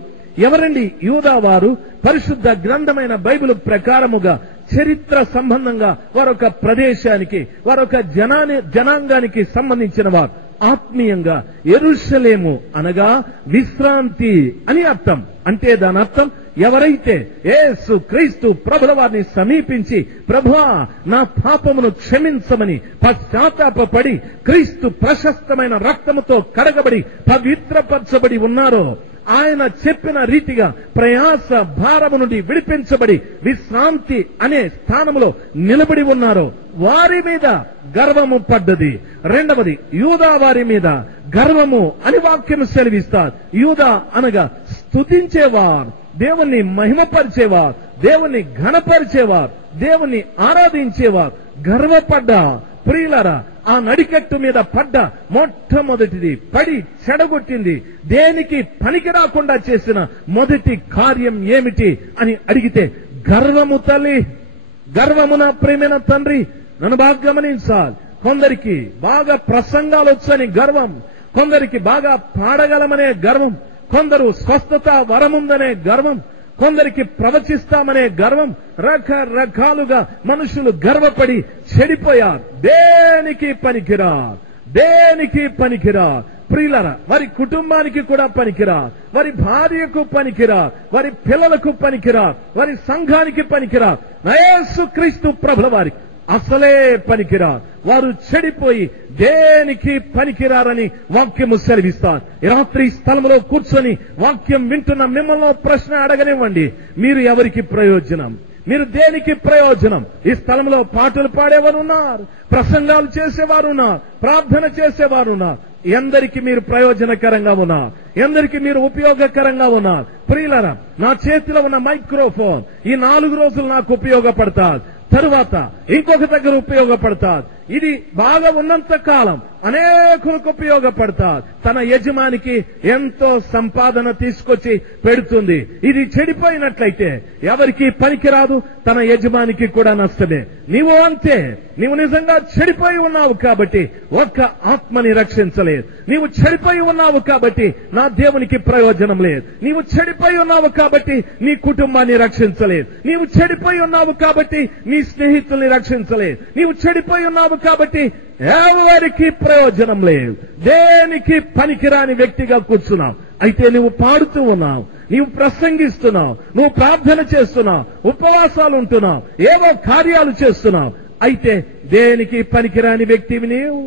ఎవరండి యూదా వారు? పరిశుద్ధ గ్రంథమైన బైబిల్ ప్రకారముగా చరిత్ర సంబంధంగా వారొక ప్రదేశానికి, వారొక జనాంగానికి సంబంధించిన వారు. ఆత్మీయంగా యెరూషలేము అనగా విశ్రాంతి అని అర్థం. అంటే దాని అర్థం, ఎవరైతే యేసు క్రీస్తు ప్రభుల వారిని సమీపించి, ప్రభువా నా పాపమును క్షమించమని పశ్చాత్తాపపడి క్రీస్తు ప్రశస్తమైన రక్తముతో కడగబడి పవిత్రపరచబడి ఉన్నారో, ఆయన చెప్పిన రీతిగా ప్రయాస భారము నుండి విడిపించబడి విశ్రాంతి అనే స్థానంలో నిలబడి ఉన్నారో వారి మీద గర్వము పడ్డది. రెండవది, యూదా వారి మీద గర్వము అని వాక్యము సెలవిస్తారు. యూదా అనగా స్తుతించేవారు, దేవుణ్ణి మహిమపరిచేవారు, దేవుణ్ణి ఘనపరిచేవారు, దేవుణ్ణి ఆరాధించేవారు. గర్వపడ్డా ప్రియులారా, ఆ నడికట్టు మీద పడ్డ మొట్టమొదటిది, పడి చెడగొట్టింది, దేనికి పనికి రాకుండా చేసిన మొదటి కార్యం ఏమిటి అని అడిగితే గర్వము. తల్లి, గర్వము నా ప్రియమైన తండ్రి, నన్ను బాగా గమనించాలి. కొందరికి బాగా ప్రసంగాలు వచ్చని గర్వం, కొందరికి బాగా పాడగలమనే గర్వం, కొందరు స్వస్థత వరముందనే గర్వం, కొందరికి ప్రవచిస్తామనే గర్వం. రకరకాలుగా మనుషులు గర్వపడి చెడిపోయారు. దేనికి పనికిరారు, దేనికి పనికిరారు. ప్రియులరా, వారి కుటుంబానికి కూడా పనికిరారు, వారి భార్యకు పనికిరారు, వారి పిల్లలకు పనికిరారు, వారి సంఘానికి పనికిరారు. యేసుక్రీస్తు ప్రభుల వారికి అసలే పనికిరారు. వారు చెడిపోయి దేనికి పనికిరారని వాక్యము సెలవిస్తారు. రాత్రి స్థలంలో కూర్చొని వాక్యం వింటున్న మిమ్మల్ని ప్రశ్న అడగనివ్వండి, మీరు ఎవరికి ప్రయోజనం? మీరు దేనికి ప్రయోజనం? ఈ స్థలంలో పాటలు పాడేవారు ఉన్నారు, ప్రసంగాలు చేసేవారు ఉన్నారు, ప్రార్థన చేసేవారు ఉన్నారు. ఎందరికి మీరు ప్రయోజనకరంగా ఉన్నారు? ఎందరికి మీరు ఉపయోగకరంగా ఉన్నారు? ప్రియులారా, నా చేతిలో ఉన్న మైక్రోఫోన్ ఈ 4 రోజులు నాకు ఉపయోగపడతారు, తరువాత ఇంకొక దగ్గర ఉపయోగపడతారు. ఇది బాగా ఉన్నంత కాలం అనేకులకు ఉపయోగపడతారు. తన యజమానికి ఎంతో సంపాదన తీసుకొచ్చి పెడుతుంది. ఇది చెడిపోయినట్లయితే ఎవరికి పనికిరాదు, తన యజమానికి కూడా నష్టమే. నీవు అంతే. నీవు నిజంగా చెడిపోయి ఉన్నావు కాబట్టి ఒక్క ఆత్మని రక్షించలేదు. నీవు చెడిపోయి ఉన్నావు కాబట్టి నా దేవునికి ప్రయోజనం లేదు. నీవు చెడిపోయి ఉన్నావు కాబట్టి నీ కుటుంబాన్ని రక్షించలేదు. నీవు చెడిపోయి ఉన్నావు కాబట్టి నీ స్నేహితుల్ని రక్షించలేదు. నీవు చెడిపోయి ఉన్నావు కాబట్టి ఎవరికి ప్రయోజనం లేదు. దేనికి పనికిరాని వ్యక్తిగా కూర్చున్నావు. అయితే నువ్వు పాడుతూ ఉన్నావు, నీవు ప్రసంగిస్తున్నావు, నువ్వు ప్రార్థన చేస్తున్నావు, ఉపవాసాలు ఉంటున్నావు, ఏవో కార్యాలు చేస్తున్నావు. అయితే దేనికి పనికిరాని వ్యక్తివి నీవు.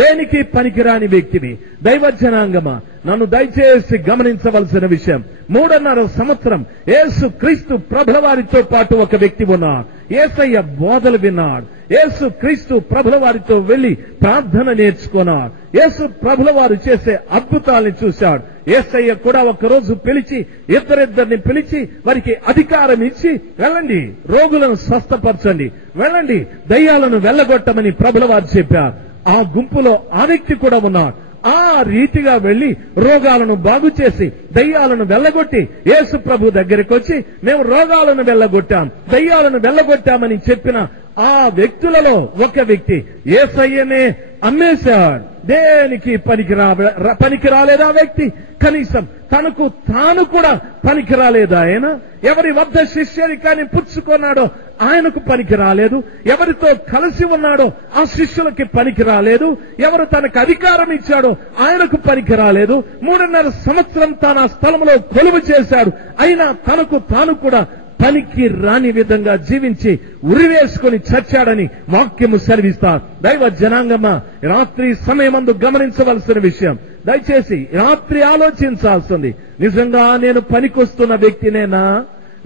దేనికి పనికిరాని వ్యక్తివి. దైవ జనాంగమా, నన్ను దయచేసి గమనించవలసిన విషయం, 3.5 సంవత్సరం యేసు క్రీస్తు ప్రభుల వారితో పాటు ఒక వ్యక్తి ఉన్నాడు. యేసయ్య బోధలు విన్నాడు. యేసు క్రీస్తు ప్రభుల వారితో వెళ్లి ప్రార్థన నేర్చుకున్నాడు. యేసు ప్రభుల వారు చేసే అద్భుతాలను చూశాడు. యేసయ్య కూడా ఒకరోజు పిలిచి, ఇద్దరిద్దరిని పిలిచి వారికి అధికారం ఇచ్చి, వెళ్ళండి రోగులను స్వస్థపరచండి, వెళ్ళండి దయ్యాలను వెళ్ళగొట్టమని ప్రభుల వారు చెప్పారు. ఆ గుంపులో ఆ వ్యక్తి కూడా ఉన్నాడు. ఆ రీతిగా వెళ్లి రోగాలను బాగు చేసి దయ్యాలను వెళ్ళగొట్టి యేసు ప్రభు దగ్గరికి వచ్చి మేము రోగాలను వెళ్ళగొట్టాం, దయ్యాలను వెళ్ళగొట్టామని చెప్పిన ఆ వ్యక్తులలో ఒక వ్యక్తి యేసయ్యనే అమ్మేశాడు. దేనికి పనికి రాలేదా వ్యక్తి? కనీసం తనకు తాను కూడా పనికి రాలేదు. ఆయన ఎవరి వద్ద శిష్యరికాన్ని పుచ్చుకున్నాడో ఆయనకు పనికి రాలేదు, ఎవరితో కలిసి ఉన్నాడో ఆ శిష్యులకి పనికి రాలేదు, ఎవరు తనకు అధికారం ఇచ్చాడో ఆయనకు పనికి రాలేదు. 3.5 సంవత్సరం తాను ఆ స్థలంలో కొలువు చేశాడు. అయినా తనకు తాను కూడా పనికి రాని విధంగా జీవించి ఉరివేసుకుని చచ్చాడని వాక్యము సెలవిస్తారు. దైవ జనాంగమా, రాత్రి సమయమందు గమనించవలసిన విషయం, దయచేసి రాత్రి ఆలోచించాల్సింది. నిజంగా నేను పనికొస్తున్న వ్యక్తినేనా?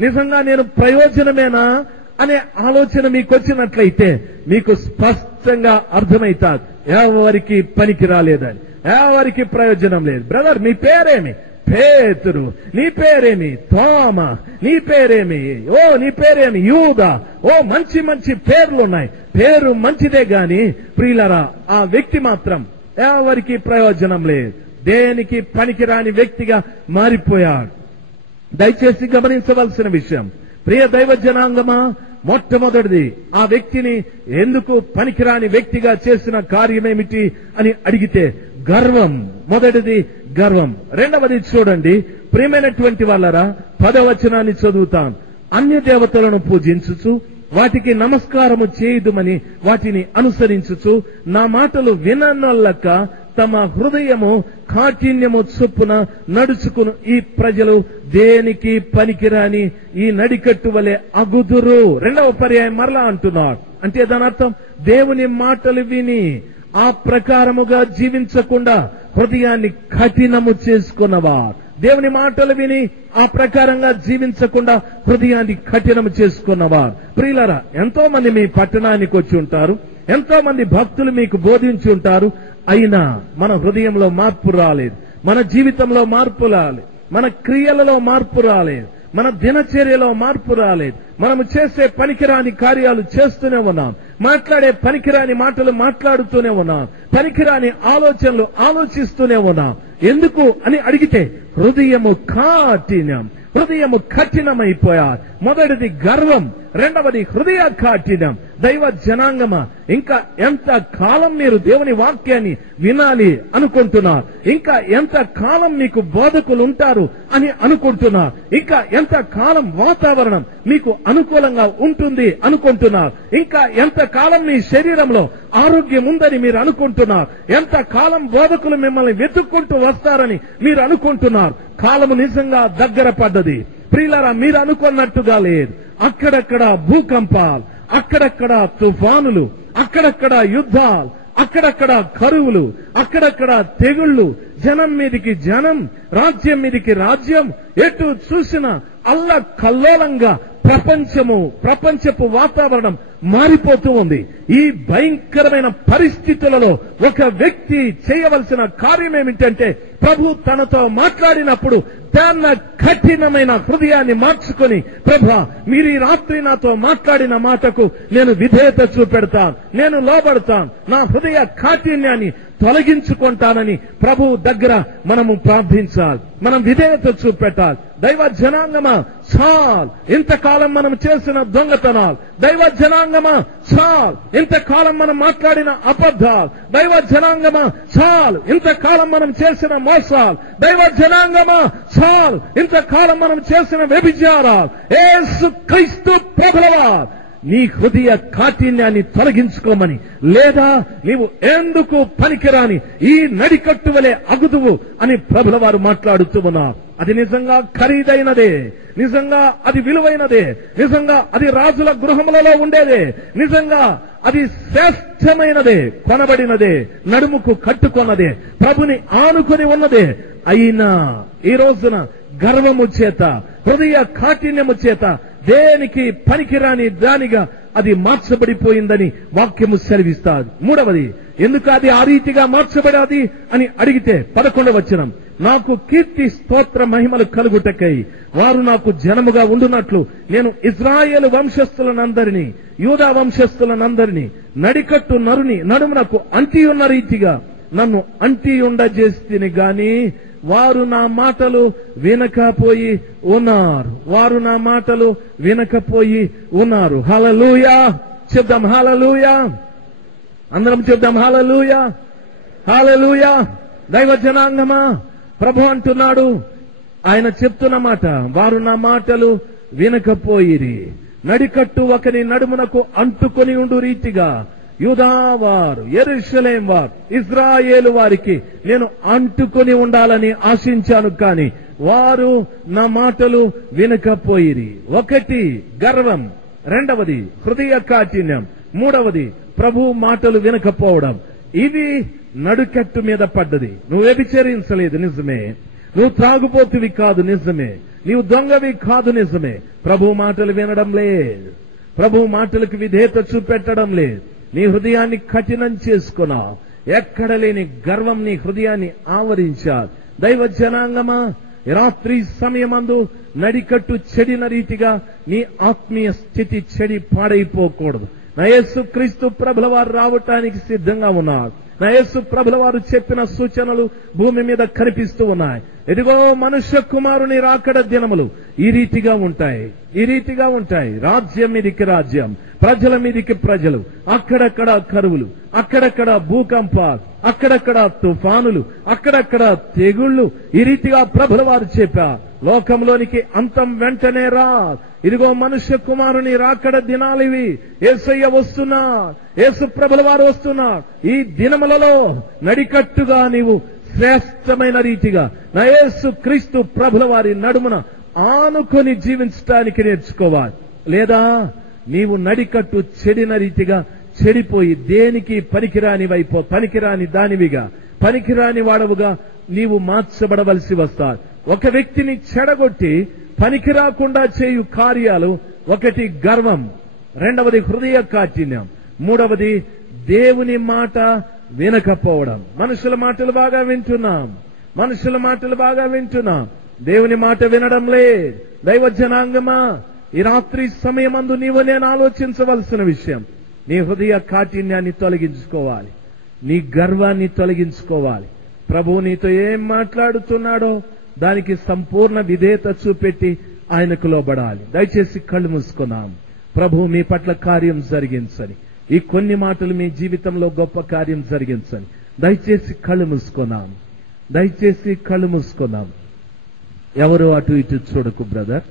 నిజంగా నేను ప్రయోజనమేనా అనే ఆలోచన మీకు వచ్చినట్లయితే మీకు స్పష్టంగా అర్థమైతాది ఎవరికి పనికి రాలేదని, ఎవరికి ప్రయోజనం లేదు. బ్రదర్, మీ పేరేమి? పేతురు. నీ పేరేమి? తోమా. నీ పేరేమి? నీ పేరేమి? యూదా. మంచి మంచి పేర్లున్నాయి. పేరు మంచిదే గాని ప్రియులరా, ఆ వ్యక్తి మాత్రం ఎవరికి ప్రయోజనం లేదు, దేనికి పనికిరాని వ్యక్తిగా మారిపోయాడు. దయచేసి గమనించవలసిన విషయం, ప్రియ దైవ జనాంగమా, మొట్టమొదటిది ఆ వ్యక్తిని ఎందుకు పనికిరాని వ్యక్తిగా చేసిన కార్యమేమిటి అని అడిగితే గర్వం. మొదటిది గర్వం. రెండవది చూడండి ప్రియమైనటువంటి వాళ్ళరా, 10వ వచనాన్ని చదువుతాం. అన్య దేవతలను పూజించుచు వాటికి నమస్కారము చేయుదుమని వాటిని అనుసరించుచు నా మాటలు విననొల్లక తమ హృదయము కాఠిన్యము చొప్పున నడుచుకును ఈ ప్రజలు దేనికి పనికిరాని ఈ నడికట్టు వలె అగుదురు. రెండవ పర్యాయం మరలా అంటున్నాడు. అంటే దాని అర్థం దేవుని మాటలు విని ఆ ప్రకారముగా జీవించకుండా హృదయాన్ని కఠినము చేసుకున్నవారు. దేవుని మాటలు విని ఆ ప్రకారంగా జీవించకుండా హృదయాన్ని కఠినము చేసుకున్నవారు. ప్రియులారా, ఎంతో మంది మీ పట్టణానికి వచ్చి ఉంటారు, ఎంతో మంది భక్తులు మీకు బోధించి ఉంటారు. అయినా మన హృదయంలో మార్పు రాలేదు, మన జీవితంలో మార్పు రాలేదు, మన క్రియలలో మార్పు రాలేదు, మన దినచర్యలో మార్పు రాలేదు. మనము చేసే పనికిరాని కార్యాలు చేస్తూనే ఉన్నాం, మాట్లాడే పనికిరాని మాటలు మాట్లాడుతూనే ఉన్నాం, పనికిరాని ఆలోచనలు ఆలోచిస్తూనే ఉన్నాం. ఎందుకు అని అడిగితే హృదయము కఠినమైపోయారు. మొదటిది గర్వం, రెండవది హృదయ కాఠిన్యం. దైవ జనాంగమా, ఇంకా ఎంత కాలం మీరు దేవుని వాక్యాన్ని వినాలి అనుకుంటున్నారు? ఇంకా ఎంత కాలం మీకు బోధకులు ఉంటారు అని అనుకుంటున్నారు? ఇంకా ఎంత కాలం వాతావరణం మీకు అనుకూలంగా ఉంటుంది అనుకుంటున్నారు? ఇంకా ఎంత కాలం మీ శరీరంలో ఆరోగ్యం ఉందని మీరు అనుకుంటున్నారు? ఎంత కాలం బోధకులు మిమ్మల్ని వెతుక్కుంటూ వస్తారని మీరు అనుకుంటున్నారు? కాలము నిజంగా దగ్గర పడ్డది ప్రియులారా, మీరు అనుకున్నట్టుగా లేదు. అక్కడక్కడ భూకంపాలు, అక్కడక్కడ తుఫానులు, అక్కడక్కడ యుద్ధాలు, అక్కడక్కడ కరువులు, అక్కడక్కడ తెగుళ్లు, జనం మీదికి జనం, రాజ్యం మీదికి రాజ్యం, ఎటు చూసినా అల్ల కల్లోలంగా ప్రపంచపు వాతావరణం మారిపోతూ ఉంది. ఈ భయంకరమైన పరిస్థితులలో ఒక వ్యక్తి చేయవలసిన కార్యం ఏమిటంటే, ప్రభు తనతో మాట్లాడినప్పుడు తన కఠినమైన హృదయాన్ని మార్చుకొని, ప్రభా మీరు ఈ రాత్రి నాతో మాట్లాడిన మాటకు నేను విధేయత చూపెడతాను, నేను లోబడతాను, నా హృదయ కాఠిన్యాన్ని తొలగించుకుంటానని ప్రభు దగ్గర మనము ప్రార్థించాలి, మనం విధేయత చూపెట్టాలి. దైవ జనాంగమా, చాలు ఇంతకాలం మనం చేసిన దొంగతనాలు, దైవ జనాంగమా చాలు ఇంతకాలం మనం మాట్లాడిన అబద్ధాలు, దైవ జనాంగమా చాలు ఇంతకాలం మనం చేసిన మోసాలు, దైవ జనాంగమా చాలు ఇంతకాలం మనం చేసిన వ్యభిచారాలు. యేసు క్రీస్తు ప్రభువారు నీ హృదయ కాఠిన్యాన్ని తొలగించుకోమని, లేదా నీవు ఎందుకు పనికిరాని ఈ నడికట్టు వలె అగుదువు అని ప్రభుల వారు మాట్లాడుతూ ఉన్నారు. అది నిజంగా ఖరీదైనదే, నిజంగా అది విలువైనదే, నిజంగా అది రాజుల గృహములలో ఉండేదే, నిజంగా అది శ్రేష్టమైనదే, కొనబడినదే, నడుముకు కట్టుకున్నదే, ప్రభుని ఆనుకొని ఉన్నదే. అయినా ఈ రోజున గర్వము చేత, హృదయ కాఠిన్యము చేత దేనికి పనికిరాని దానిగా అది మార్చబడిపోయిందని వాక్యము సెలవిస్తాది. మూడవది, ఎందుకు అది ఆ రీతిగా మార్చబడాది అని అడిగితే 11వ వచనం, నాకు కీర్తి స్తోత్ర మహిమలు కలుగుటకై వారు నాకు జనముగా ఉండునట్లు నేను ఇజ్రాయేలు వంశస్థులనందరినీ యూదా వంశస్థులనందరినీ నడికట్టు నరుని నడుమునకు అంటియున్న రీతిగా నన్ను అంటి ఉండజేస్తిని గాని వారు నా మాటలు వినకపోయి ఉన్నారు. వారు నా మాటలు వినకపోయి ఉన్నారు. హల్లెలూయా చెప్దాం. హల్లెలూయా అందరం చెప్దాం. హల్లెలూయా హల్లెలూయా. దైవ జనాంగమా, ప్రభు అంటున్నాడు, ఆయన చెప్తున్న మాట, వారు నా మాటలు వినకపోయిరి. నడికట్టు ఒకని నడుమునకు అంటుకొని ఉండు రీతిగా యూదావారు, యెరూషలేం వారు, ఇశ్రాయేలు వారికి నేను అంటుకొని ఉండాలని ఆశించాను, కానీ వారు నా మాటలు వినకపోయిరి. ఒకటి గర్వం, రెండవది హృదయ కాఠిన్యం, మూడవది ప్రభు మాటలు వినకపోవడం. ఇది నడుకట్టు మీద పడ్డది. నువ్వు వ్యభిచరించలేదు నిజమే, నువ్వు త్రాగుపోతువి కాదు నిజమే, నీవు దొంగవి కాదు నిజమే. ప్రభు మాటలు వినడం లేదు, ప్రభు మాటలకు విధేయత చూపెట్టడం లేదు. నీ హృదయాన్ని కఠినం చేసుకున్నా, ఎక్కడ లేని గర్వం నీ హృదయాన్ని ఆవరించాలి. దైవ జనాంగమా, రాత్రి సమయమందు నడికట్టు చెడిన రీతిగా నీ ఆత్మీయ స్థితి చెడి పాడైపోకూడదు. నా యేసు క్రీస్తు ప్రభుల వారు రావటానికి సిద్ధంగా ఉన్నారు. నా యేసు ప్రభుల వారు చెప్పిన సూచనలు భూమి మీద కనిపిస్తూ ఉన్నాయి. ఇదిగో మనుష్య కుమారుని రాకడ దినములు ఈ రీతిగా ఉంటాయి, ఈ రీతిగా ఉంటాయి. రాజ్యం మీదికి రాజ్యం, ప్రజల మీదికి ప్రజలు, అక్కడక్కడ కరువులు, అక్కడక్కడ భూకంపాలు, అక్కడక్కడ తుఫానులు, అక్కడక్కడ తెగుళ్లు. ఈ రీతిగా ప్రభుల వారు చెప్పారు, లోకంలోనికి అంతం వెంటనే రా. ఇదిగో మనుష్య కుమారుని రాకడ దినాలివి. యేసయ్య వస్తున్నారు, యేసు ప్రభుల వారు వస్తున్నారు. ఈ దినములలో నడికట్టుగా నీవు శ్రేష్టమైన రీతిగా నా యేసు క్రీస్తు ప్రభుల వారి నడుమున ఆనుకొని జీవించడానికి నేర్చుకోవాలి. లేదా నీవు నడికట్టు చెడిన రీతిగా చెడిపోయి దేనికి పనికిరాని దానివిగా, పనికిరాని వాడవుగా నీవు మార్చబడవలసి వస్తావు. ఒక వ్యక్తిని చెడగొట్టి పనికి రాకుండా చేయు కార్యాలు, ఒకటి గర్వం, రెండవది హృదయ కాఠిన్యం, మూడవది దేవుని మాట వినకపోవడం. మనుషుల మాటలు బాగా వింటున్నాం, మనుషుల మాటలు బాగా వింటున్నాం, దేవుని మాట వినడం లేదు. దైవ జనాంగమా, ఈ రాత్రి సమయమందు నీవు నేను ఆలోచించవలసిన విషయం, నీ హృదయ కాఠిన్యాన్ని తొలగించుకోవాలి, నీ గర్వాన్ని తొలగించుకోవాలి. ప్రభువు నీతో ఏం మాట్లాడుతున్నాడో దానికి సంపూర్ణ విధేయత చూపెట్టి ఆయనకు లోబడాలి. దయచేసి కళ్ళు మూసుకున్నాం. ప్రభు మీ పట్ల కార్యం జరిగించని, ఈ కొన్ని మాటలు మీ జీవితంలో గొప్ప కార్యం జరిగించని. దయచేసి కళ్ళు మూసుకున్నాం, దయచేసి కళ్ళు మూసుకున్నాం. ఎవరు అటు ఇటు చూడకు బ్రదర్.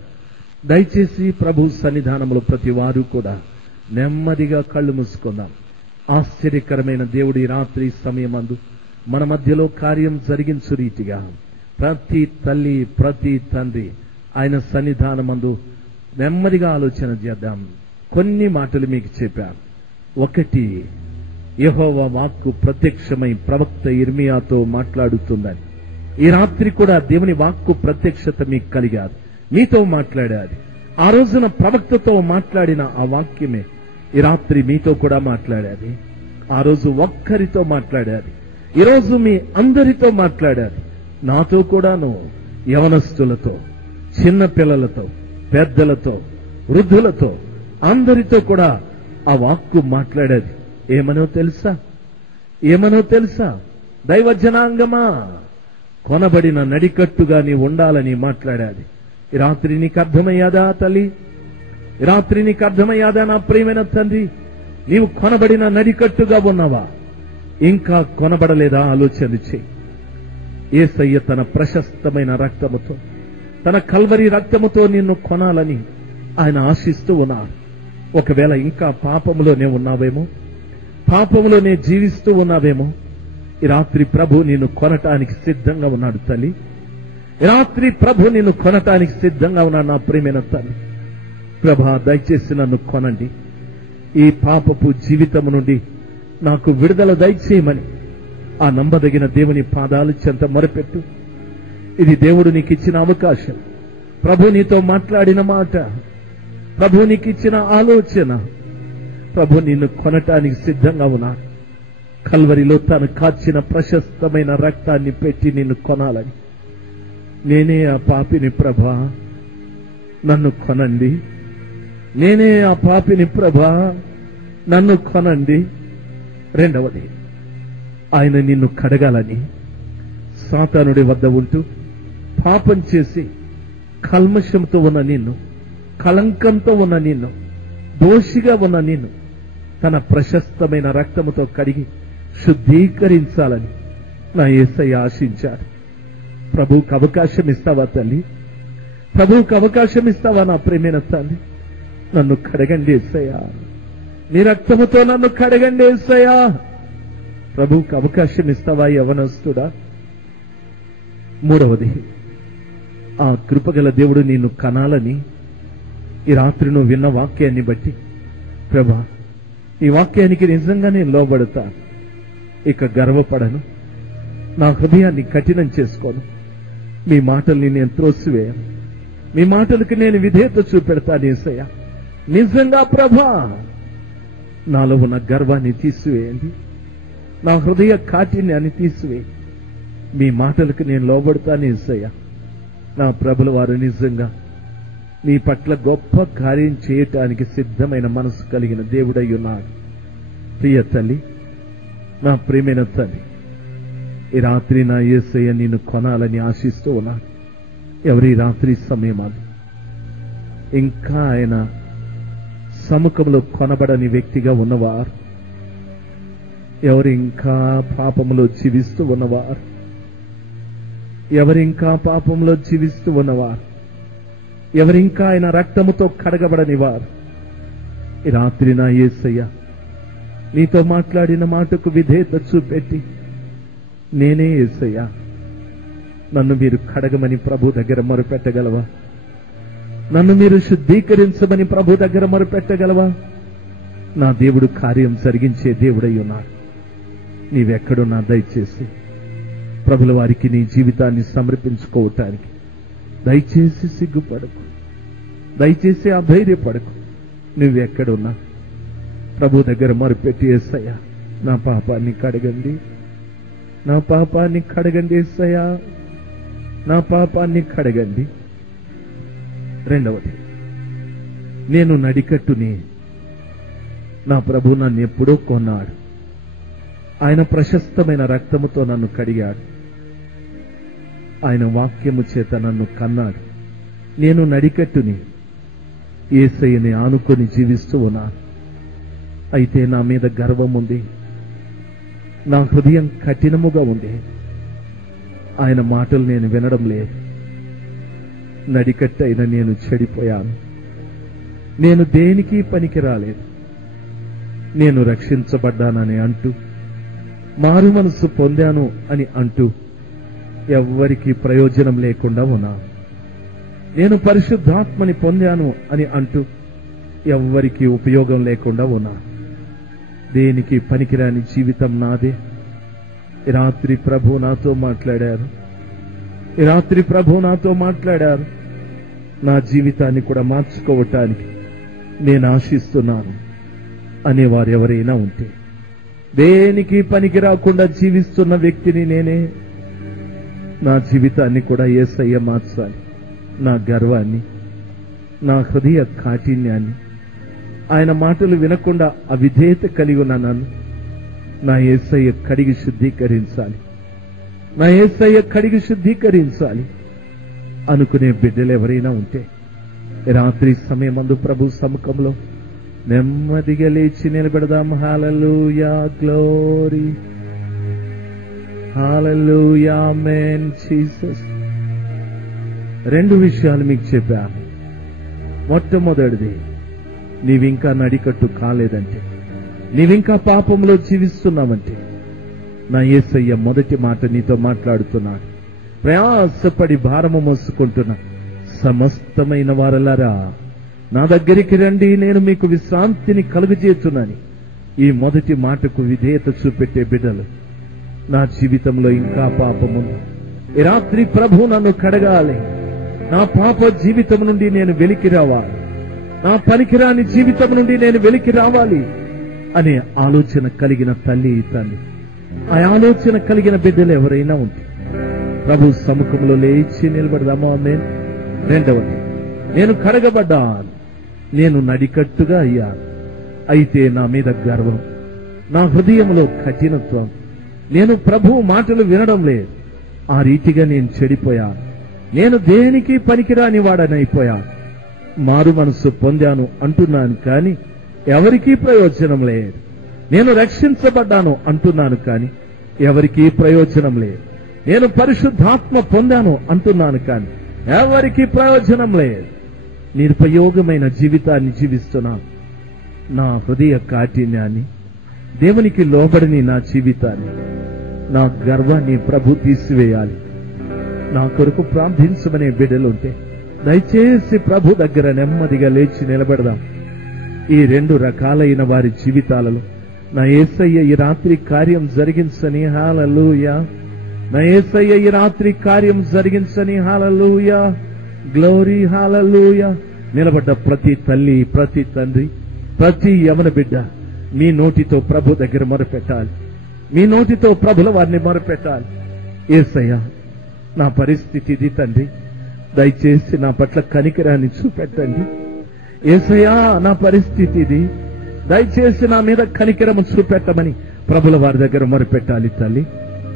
దయచేసి ప్రభు సన్నిధానంలో ప్రతి వారు కూడా నెమ్మదిగా కళ్ళు మూసుకుందాం. ఆశ్చర్యకరమైన దేవుడి రాత్రి సమయమందు మన మధ్యలో కార్యం జరిగించు రీతిగా ప్రతి తల్లి, ప్రతి తండ్రి ఆయన సన్నిధానమందు నెమ్మదిగా ఆలోచన చేద్దాం. కొన్ని మాటలు మీకు చెప్పాను. ఒకటి, యెహోవా వాక్కు ప్రత్యక్షమై ప్రవక్త ఇర్మియాతో మాట్లాడుతుందని. ఈ రాత్రి కూడా దేవుని వాక్కు ప్రత్యక్షత మీకు కలిగారు, మీతో మాట్లాడారు. ఆ రోజున ప్రవక్తతో మాట్లాడిన ఆ వాక్యమే ఈ రాత్రి మీతో కూడా మాట్లాడారు. ఆ రోజు ఒక్కరితో మాట్లాడారు, ఈరోజు మీ అందరితో మాట్లాడారు. నాతో కూడాను, యవనస్తులతో, చిన్న పిల్లలతో, పెద్దలతో, వృద్ధులతో, అందరితో కూడా ఆ వాక్కు మాట్లాడేది. ఏమనో తెలుసా? ఏమనో తెలుసా? దైవ జనాంగమా, కొనబడిన నడికట్టుగా నీ ఉండాలని మాట్లాడాది. ఈ రాత్రి నీకు అర్థమయ్యాదా తల్లి? ఈ రాత్రి నీకు అర్థమయ్యాదా నా ప్రియమైన తండ్రి? నీవు కొనబడిన నడికట్టుగా ఉన్నావా? ఇంకా కొనబడలేదా? ఆలోచన చెయ్యి. యేసయ్య తన ప్రశస్తమైన రక్తముతో, తన కల్వరి రక్తముతో నిన్ను కొనాలని ఆయన ఆశిస్తూ ఉన్నారు. ఒకవేళ ఇంకా పాపములోనే ఉన్నావేమో, పాపములోనే జీవిస్తూ ఉన్నావేమో, ఈ రాత్రి ప్రభు నిన్ను కొనటానికి సిద్ధంగా ఉన్నాడు తల్లి. ఈ రాత్రి ప్రభు నిన్ను కొనటానికి సిద్ధంగా ఉన్నాడు నా ప్రియమైన తల్లి. ప్రభా, దయచేసి నన్ను కొనండి, ఈ పాపపు జీవితము నుండి నాకు విడుదల దయచేయమని ఆ నమ్మదగిన దేవుని పాదాలు చెంత మొరపెట్టు. ఇది దేవుడు నీకు ఇచ్చిన అవకాశం, ప్రభు నీతో మాట్లాడిన మాట, ప్రభు నీకు ఇచ్చిన ఆలోచన. ప్రభు నిన్ను కొనటానికి సిద్ధంగా ఉన్నాడు. కల్వరిలో తాను కాచిన ప్రశస్తమైన రక్తాన్ని పెట్టి నిన్ను కొనాలని. నేనే ఆ పాపిని ప్రభా, నన్ను కొనండి. నేనే ఆ పాపిని ప్రభా, నన్ను కొనండి. రెండవది, ఆయన నిన్ను కడగాలని సాతానుడి వద్ద ఉంటూ పాపం చేసి కల్మషంతో ఉన్న నిన్ను, కళంకంతో ఉన్న నిన్ను, దోషిగా ఉన్న నిన్ను తన ప్రశస్తమైన రక్తముతో కడిగి శుద్ధీకరించాలని నా యేసయ్య ఆశించాడు. ప్రభువుకు అవకాశం ఇస్తావా తల్లి? ప్రభువుకు అవకాశం ఇస్తావా నా ప్రేమైన తల్లి? నన్ను కడగండి యేసయ్యా, నీ రక్తముతో నన్ను కడగండి యేసయ్యా. ప్రభువుకు అవకాశం ఇస్తావా యవనస్తుడా? మూడవది, ఆ కృపగల దేవుడు నిన్ను కనాలని ఈ రాత్రి నువ్వు విన్న వాక్యాన్ని బట్టి, ప్రభా ఈ వాక్యానికి నిజంగా నేను లోబడతా, ఇక గర్వపడను, నా హృదయాన్ని కఠినం చేసుకోను, మీ మాటల్ని నేను త్రోసివేయను, మీ మాటలకు నేను విధేయత చూపెడతాను యేసయ్యా. నిజంగా ప్రభా నాలో ఉన్న గర్వాన్ని తీసివేయండి, నా హృదయ కాఠిన్యాన్ని తీసివేయండి, మీ మాటలకు నేను లోబడతాను యేసయ్యా. నా ప్రభుల వారు నిజంగా నీ పట్ల గొప్ప కార్యం చేయటానికి సిద్ధమైన మనసు కలిగిన దేవుడై ఉన్నాడు. ప్రియ తల్లి, నా ప్రియమైన తల్లి, ఈ రాత్రి నా యేసయ్య నిన్ను కొనాలని ఆశిస్తూ ఉన్నాడు. ఎవరి రాత్రి సమయం అది ఇంకా ఆయన సముఖంలో కొనబడని వ్యక్తిగా ఉన్నవారు, ఎవరు ఇంకా పాపంలో జీవిస్తూ ఉన్నవారు, ఎవరింకా పాపంలో జీవిస్తూ ఉన్నవారు, ఎవరింకా ఆయన రక్తముతో కడగబడని వారు, ఈ రాత్రి నా యేసయ్య నీతో మాట్లాడిన మాటకు విధేయత చూపెట్టి, నేనే యేసయ్య నన్ను మీరు కడగమని ప్రభు దగ్గర మొరపెట్టగలవా? నన్ను మీరు శుద్ధీకరించమని ప్రభు దగ్గర మొరపెట్టగలవా? నా దేవుడు కార్యం జరిగించే దేవుడై ఉన్నాడు. నీవెక్కడున్నా దయచేసి ప్రభుల వారికి నీ జీవితాన్ని సమర్పించుకోవటానికి దయచేసి సిగ్గుపడకు, దయచేసి అధైర్యపడకు. నువ్వెక్కడున్నా ప్రభు దగ్గర మొరపెట్టి, యేసయ్య నా పాపాన్ని కడగండి, నా పాపాన్ని కడగండి యేసయ్య, నా పాపాన్ని కడగండి. రెండవది, నేను నడికట్టుని, నా ప్రభు నన్ను ఎప్పుడో కొన్నాడు, ఆయన ప్రశస్తమైన రక్తముతో నన్ను కడిగాడు, ఆయన వాక్యము చేత నన్ను కన్నాడు. నేను నడికట్టుని, యేసయ్యని ఆనుకొని జీవిస్తూ ఉన్నాను. అయితే నా మీద గర్వం ఉంది, నా హృదయం కఠినముగా ఉంది, ఆయన మాటలు నేను వినడం లేదు. నడికట్టైన నేను చెడిపోయాను, నేను దేనికి పనికి రాలేదు, నేను రక్షించబడ్డానని అంటూ, మారు మనసు పొందాను అని అంటూ ఎవ్వరికీ ప్రయోజనం లేకుండా ఉన్నాను. నేను పరిశుద్ధాత్మని పొందాను అని అంటూ ఎవ్వరికీ ఉపయోగం లేకుండా ఉన్నాను. దేనికి పనికిరాని జీవితం నాదే. ఈ రాత్రి ప్రభు నాతో మాట్లాడారు, ఈ రాత్రి ప్రభు నాతో మాట్లాడారు. నా జీవితాన్ని కూడా మార్చుకోవటానికి నేను ఆశిస్తున్నాను అనేవారు ఎవరైనా ఉంటే, దేనికి పనికి రాకుండా జీవిస్తున్న వ్యక్తిని నేనే. నా జీవితాన్ని కూడా యేసయ్య మార్చాలి. నా గర్వాన్ని, నా హృదయ కాఠిన్యాన్ని, ఆయన మాటలు వినకుండా అవిధేయత కలిగి ఉన్న నన్ను నా యేసయ్య కడిగి శుద్ధీకరించాలి, నా యేసయ్య కడిగి శుద్ధీకరించాలి అనుకునే బిడ్డలు ఎవరైనా ఉంటే, రాత్రి సమయమందు ప్రభు సముఖంలో నెమ్మదిగా లేచి నిలబెడదాం. హల్లెలూయా, గ్లోరీ, హల్లెలూయా, ఆమేన్ జీసస్. రెండు విషయాలు మీకు చెప్పాను. మొట్టమొదటిది, నీవింకా నడికట్టు కాలేదంటే, నీవింకా పాపంలో జీవిస్తున్నావంటే, నా యేసయ్య మొదటి మాట నీతో మాట్లాడుతున్నాడు. ప్రయాసపడి భారము మోసుకుంటున్న సమస్తమైన వారలారా నా దగ్గరికి రండి, నేను మీకు విశ్రాంతిని కలుగజేస్తున్నాను. ఈ మొదటి మాటకు విధేయత చూపెట్టే బిడ్డలు, నా జీవితంలో ఇంకా పాపముంది, ఈ రాత్రి ప్రభు నన్ను కడగాలి, నా పాప జీవితం నుండి నేను వెలికి రావాలి, నా పనికిరాని జీవితం నుండి నేను వెలికి రావాలి అనే ఆలోచన కలిగిన తల్లి, తండ్రి, ఆ ఆలోచన కలిగిన బిడ్డలు ఎవరైనా ఉంటే ప్రభు సముఖంలో లేచి నిలబడదామా? ఆమేన్. రెండవది, నేను కడగబడ్డాను, నేను నడికట్టుగా అయ్యాను. అయితే నా మీద గర్వం, నా హృదయంలో కఠినత్వం, నేను ప్రభువు మాటలు వినడం లేదు. ఆ రీతిగా నేను చెడిపోయాను. నేను దేనికి పనికిరాని వాడనైపోయాను. మారు మనసు పొందాను అంటున్నాను కానీ ఎవరికీ ప్రయోజనం లేదు. నేను రక్షించబడ్డాను అంటున్నాను కానీ ఎవరికీ ప్రయోజనం లేదు. నేను పరిశుద్ధాత్మ పొందాను అంటున్నాను కానీ ఎవరికీ ప్రయోజనం లేదు. నిరుపయోగమైన జీవితాన్ని జీవిస్తున్నాను. నా హృదయ కాఠిన్యాన్ని, దేవునికి లోబడిని నా జీవితాన్ని, నా గర్వాన్ని ప్రభు తీసివేయాలి. నా కొరకు ప్రార్థించమనే బిడ్డలుంటే దయచేసి ప్రభు దగ్గర నెమ్మదిగా లేచి నిలబడదాం. ఈ 2 రకాలైన వారి జీవితాలలో నా యేసయ్య ఈ రాత్రి కార్యం జరిగించని. హల్లెలూయా. నా యేసయ్య ఈ రాత్రి కార్యం జరిగించని. హల్లెలూయా. గ్లోరీ. హల్లెలూయా. నిలబడ్డ ప్రతి తల్లి, ప్రతి తండ్రి, ప్రతి యవన బిడ్డ మీ నోటితో ప్రభు దగ్గర మొరపెట్టాలి. మీ నోటితో ప్రభుల వారిని మొరపెట్టాలి. యేసయ్య, నా పరిస్థితి ఇది తండ్రి, దయచేసి నా పట్ల కనికరాన్ని చూపెట్టండి. యేసయ్యా, నా పరిస్థితి ఇది, దయచేసి నా మీద కనికరము చూపెట్టమని ప్రభుల వారి దగ్గర మొరపెట్టాలి. తల్లి,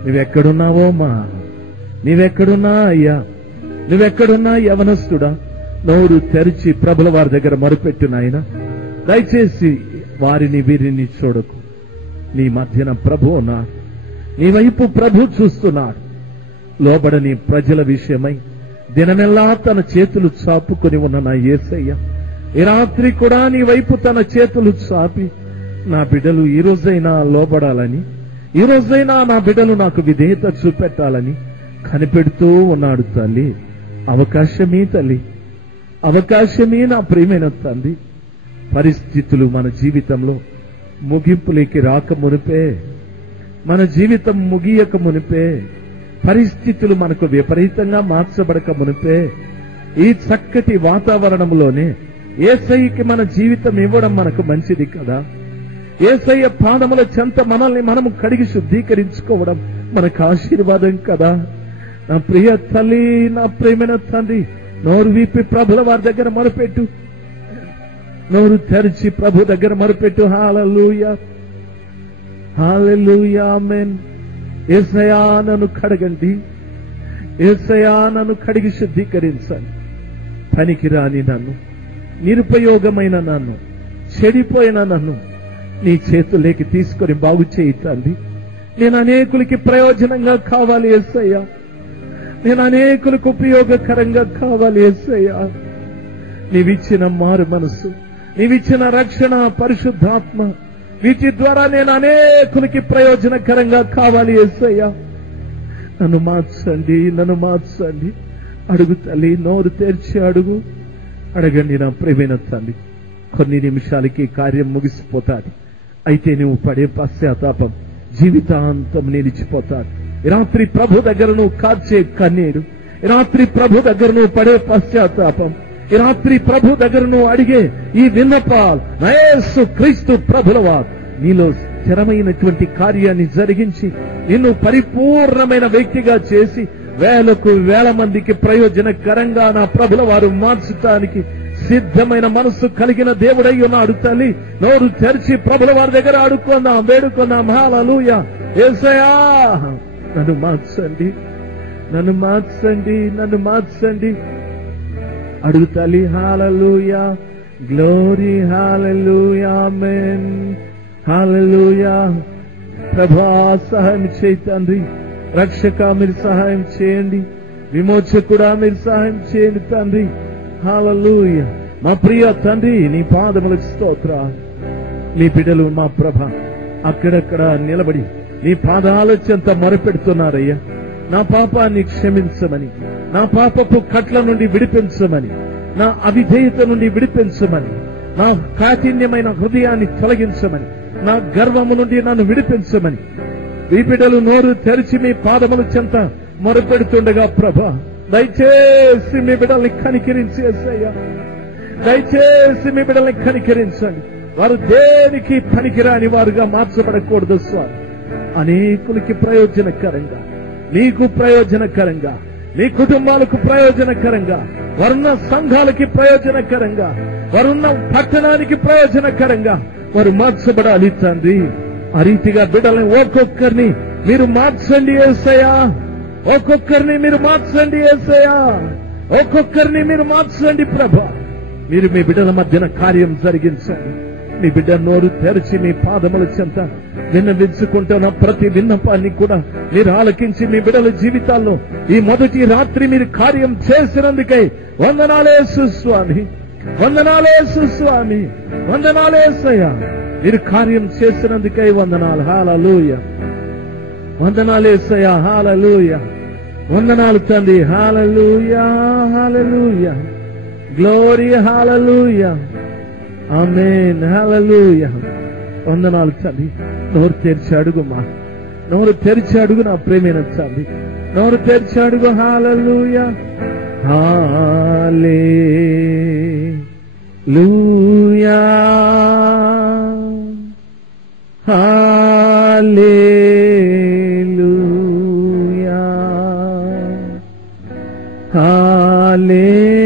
నువ్వెక్కడున్నావో మా, నీవెక్కడున్నా అయ్యా, నువ్వెక్కడున్నా యవనస్తుడా, నోరు తెరిచి ప్రభుల వారి దగ్గర మొరపెట్టు నాయనా. దయచేసి వారిని వీరిని చూడకు. నీ మధ్యన ప్రభు ఉన్నాడు. నీ వైపు ప్రభు చూస్తున్నాడు. లోబడని ప్రజల విషయమై దినమెల్లా తన చేతులు చాపుకొని ఉన్న నా యేసయ్య ఈ రాత్రి కూడా నీ వైపు తన చేతులు చాపి నా బిడ్డలు ఈ రోజైనా లోబడాలని, ఈ రోజైనా నా బిడ్డలు నాకు విధేయత చూపెట్టాలని కనిపెడుతూ ఉన్నాడు. తల్లి, అవకాశమే తల్లి, అవకాశమే నా ప్రియమైన తండ్రి. పరిస్థితులు మన జీవితంలో ముగింపులోకి రాక మునిపే, మన జీవితం ముగియక మునిపే, పరిస్థితులు మనకు విపరీతంగా మార్చబడక మునిపే, ఈ చక్కటి వాతావరణంలోనే యేసయ్యకి మన జీవితం ఇవ్వడం మనకు మంచిది కదా. యేసయ్య పాదముల చెంత మనల్ని మనము కడిగి శుద్ధీకరించుకోవడం మనకు ఆశీర్వాదం కదా. నా ప్రియ తల్లి, నా ప్రియమైన తండ్రి, నోరు వీపి ప్రభుల వారి దగ్గర మొరపెట్టు. నోరు తెరిచి ప్రభు దగ్గర మొరపెట్టు. హల్లెలూయా, హల్లెలూయా, ఆమేన్. యేసయ్యా, నన్ను కడగండి. యేసయ్యా, నన్ను కడిగి శుద్ధీకరించండి. పనికిరాని నన్ను, నిరుపయోగమైన నన్ను, చెడిపోయిన నన్ను నీ చేతుల్లోకి తీసుకొని బాగు చేయితండి. నేను అనేకులకి ప్రయోజనంగా కావాలి యేసయ్యా. నేను అనేకులకు ఉపయోగకరంగా కావాలి యేసయ్యా. నీవిచ్చిన మారు మనసు, నీవిచ్చిన రక్షణ, పరిశుద్ధాత్మ, వీటి ద్వారా నేను అనేకులకి ప్రయోజనకరంగా కావాలి యేసయ్యా. నన్ను మార్చండి, నన్ను మార్చండి. అడుగు తల్లి, నోరు తెరిచి అడుగు. అడగండి నా ప్రియమైన తండ్రి. కొన్ని నిమిషాలకి కార్యం ముగిసిపోతాది. అయితే నువ్వు పడే పశ్చాత్తాపం జీవితాంతం నిలిచిపోతాడు. ఈ రాత్రి ప్రభు దగ్గర నువ్వు కార్చే కన్నీరు, ఈ రాత్రి ప్రభు దగ్గర నువ్వు పడే పశ్చాత్తాపం, ఈ రాత్రి ప్రభు దగ్గర నువ్వు అడిగే ఈ విన్నపాలు నా యేసు క్రీస్తు ప్రభులవారు నీలో స్థిరమైనటువంటి కార్యాన్ని జరిగించి నిన్ను పరిపూర్ణమైన వ్యక్తిగా చేసి వేలకు వేల మందికి ప్రయోజనకరంగా నా ప్రభుల వారు మార్చటానికి సిద్ధమైన మనస్సు కలిగిన దేవుడై ఉన్నాడు. తల్లి, నోరు తెరిచి ప్రభుల వారి దగ్గర అడుక్కుందాం, వేడుకుందాం. హల్లెలూయా. యేసయ్యా, నన్ను మార్చండి, నన్ను మార్చండి, నన్ను మార్చండి. అడుగు తల్లి. హల్లెలూయా, గ్లోరీ, హల్లెలూయా, ఆమేన్, హల్లెలూయా. ప్రభా, సహాయం చేయి తండ్రి. రక్షక, మీరు సహాయం చేయండి. విమోచకుడా, మీరు సహాయం చేయండి తండ్రి. హల్లెలూయా. మా ప్రియ తండ్రి, నీ పాదములకు స్తోత్రాలు. నీ బిడ్డలు మా ప్రభ అక్కడక్కడ నిలబడి నీ పాదాల చెంత మొరపెడుతున్నారయ్యా. నా పాపాన్ని క్షమించమని, నా పాపపు కట్ల నుండి విడిపించమని, నా అవిధేయత నుండి విడిపించమని, నా కాఠిన్యమైన హృదయాన్ని తొలగించమని, నా గర్వము నుండి నన్ను విడిపించమని ఈ బిడ్డలు నోరు తెరిచి మీ పాదముల చెంత మొరపెడుతుండగా ప్రభా, దయచేసి మీ బిడ్డల్ని కనికరించేసయ్యా. దయచేసి మీ బిడ్డల్ని కనికరించండి. వారు దేనికి పనికిరాని వారుగా మార్చబడకూడదు స్వామి. అనేకులకి ప్రయోజనకరంగా, నీకు ప్రయోజనకరంగా, నీ కుటుంబాలకు ప్రయోజనకరంగా, వారున్న సంఘాలకి ప్రయోజనకరంగా, వారున్న పట్టణానికి ప్రయోజనకరంగా వారు మార్చబడాలి తండ్రి. ఆ రీతిగా బిడ్డల్ని ఒక్కొక్కరిని మీరు మార్చండి యేసయ్యా. ఒక్కొక్కరిని మీరు మార్చండి యేసయ్యా. ఒక్కొక్కరిని మీరు మార్చండి ప్రభా. మీరు మీ బిడ్డల మధ్యన కార్యం జరిగించండి. మీ బిడ్డ నోరు తెరిచి మీ పాదముల చెంత విన్నవించుకుంటున్న ప్రతి విన్నపాన్ని కూడా మీరు ఆలకించి మీ బిడ్డల జీవితాల్లో ఈ మొదటి రాత్రి మీరు కార్యం చేసినందుకై వందనాలేసు స్వామి. వందనాలేసు స్వామి. వందనాలేసయ్యా. మీరు కార్యం చేసినందుకై వందనాలు. హల్లెలూయా. వందనాలేసయ్యా. హల్లెలూయా. వందనాలు తండ్రి. హల్లెలూయా. హల్లెలూయా. గ్లోరీ. హల్లెలూయా. ఆమేన్. హల్లెలూయా. వందనాలు తండ్రి. నోరు తెరిచి అడుగుమా. నోరు తెరిచి అడుగు నా ప్రేమైన తండ్రి. నోరు తెరిచి అడుగు. హల్లెలూయా. హల్లెలూయా. హల్లెలూయా. హల్లెలూయా.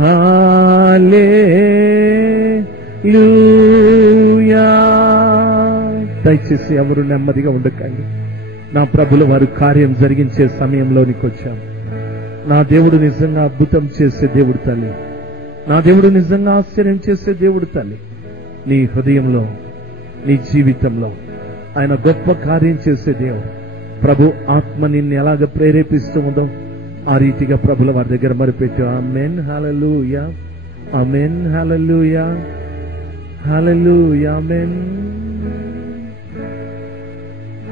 హల్లెలూయా. దయచేసి ఎవరు నెమ్మదిగా ఉండకండి. నా ప్రభుల వారు కార్యం జరిగించే సమయంలోనికి వచ్చాం. నా దేవుడు నిజంగా అద్భుతం చేసే దేవుడు తల్లి. నా దేవుడు నిజంగా ఆశ్చర్యం చేసే దేవుడు తల్లి. నీ హృదయంలో, నీ జీవితంలో ఆయన గొప్ప కార్యం చేసే దేవుడు. ప్రభు ఆత్మ నిన్ను ఎలాగ ప్రేరేపిస్తూ ఉందో ఆ రీతిగా ప్రభుల వారి దగ్గర మరిపెట్టు. ఆమేన్. హల్లెలూయా. ఆమేన్. హల్లెలూయా. హల్లెలూయా. ఆమేన్.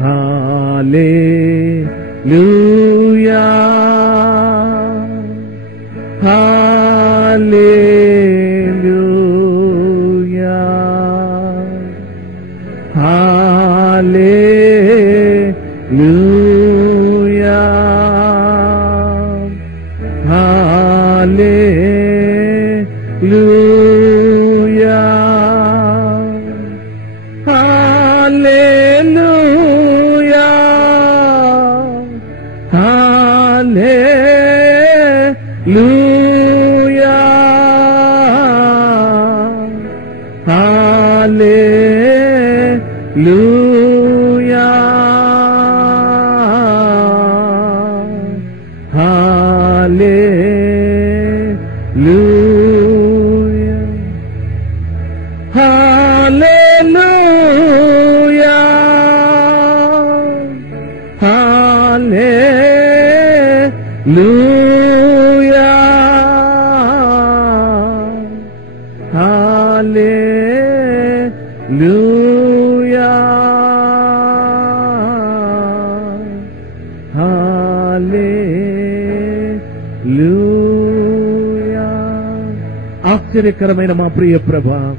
హల్లెలూయా. హల్లెలూయా. హల్లెలూయా. హల్లెలూయా. హల్లెలూయా. హల్లెలూయా. హల్లెలూయా. హల్లెలూయా. హల్లెలూయా. హల్లెలూయా. హల్లెలూయా. హల్లెలూయా. ఆశ్చర్యకరమైన మా ప్రియ ప్రభా,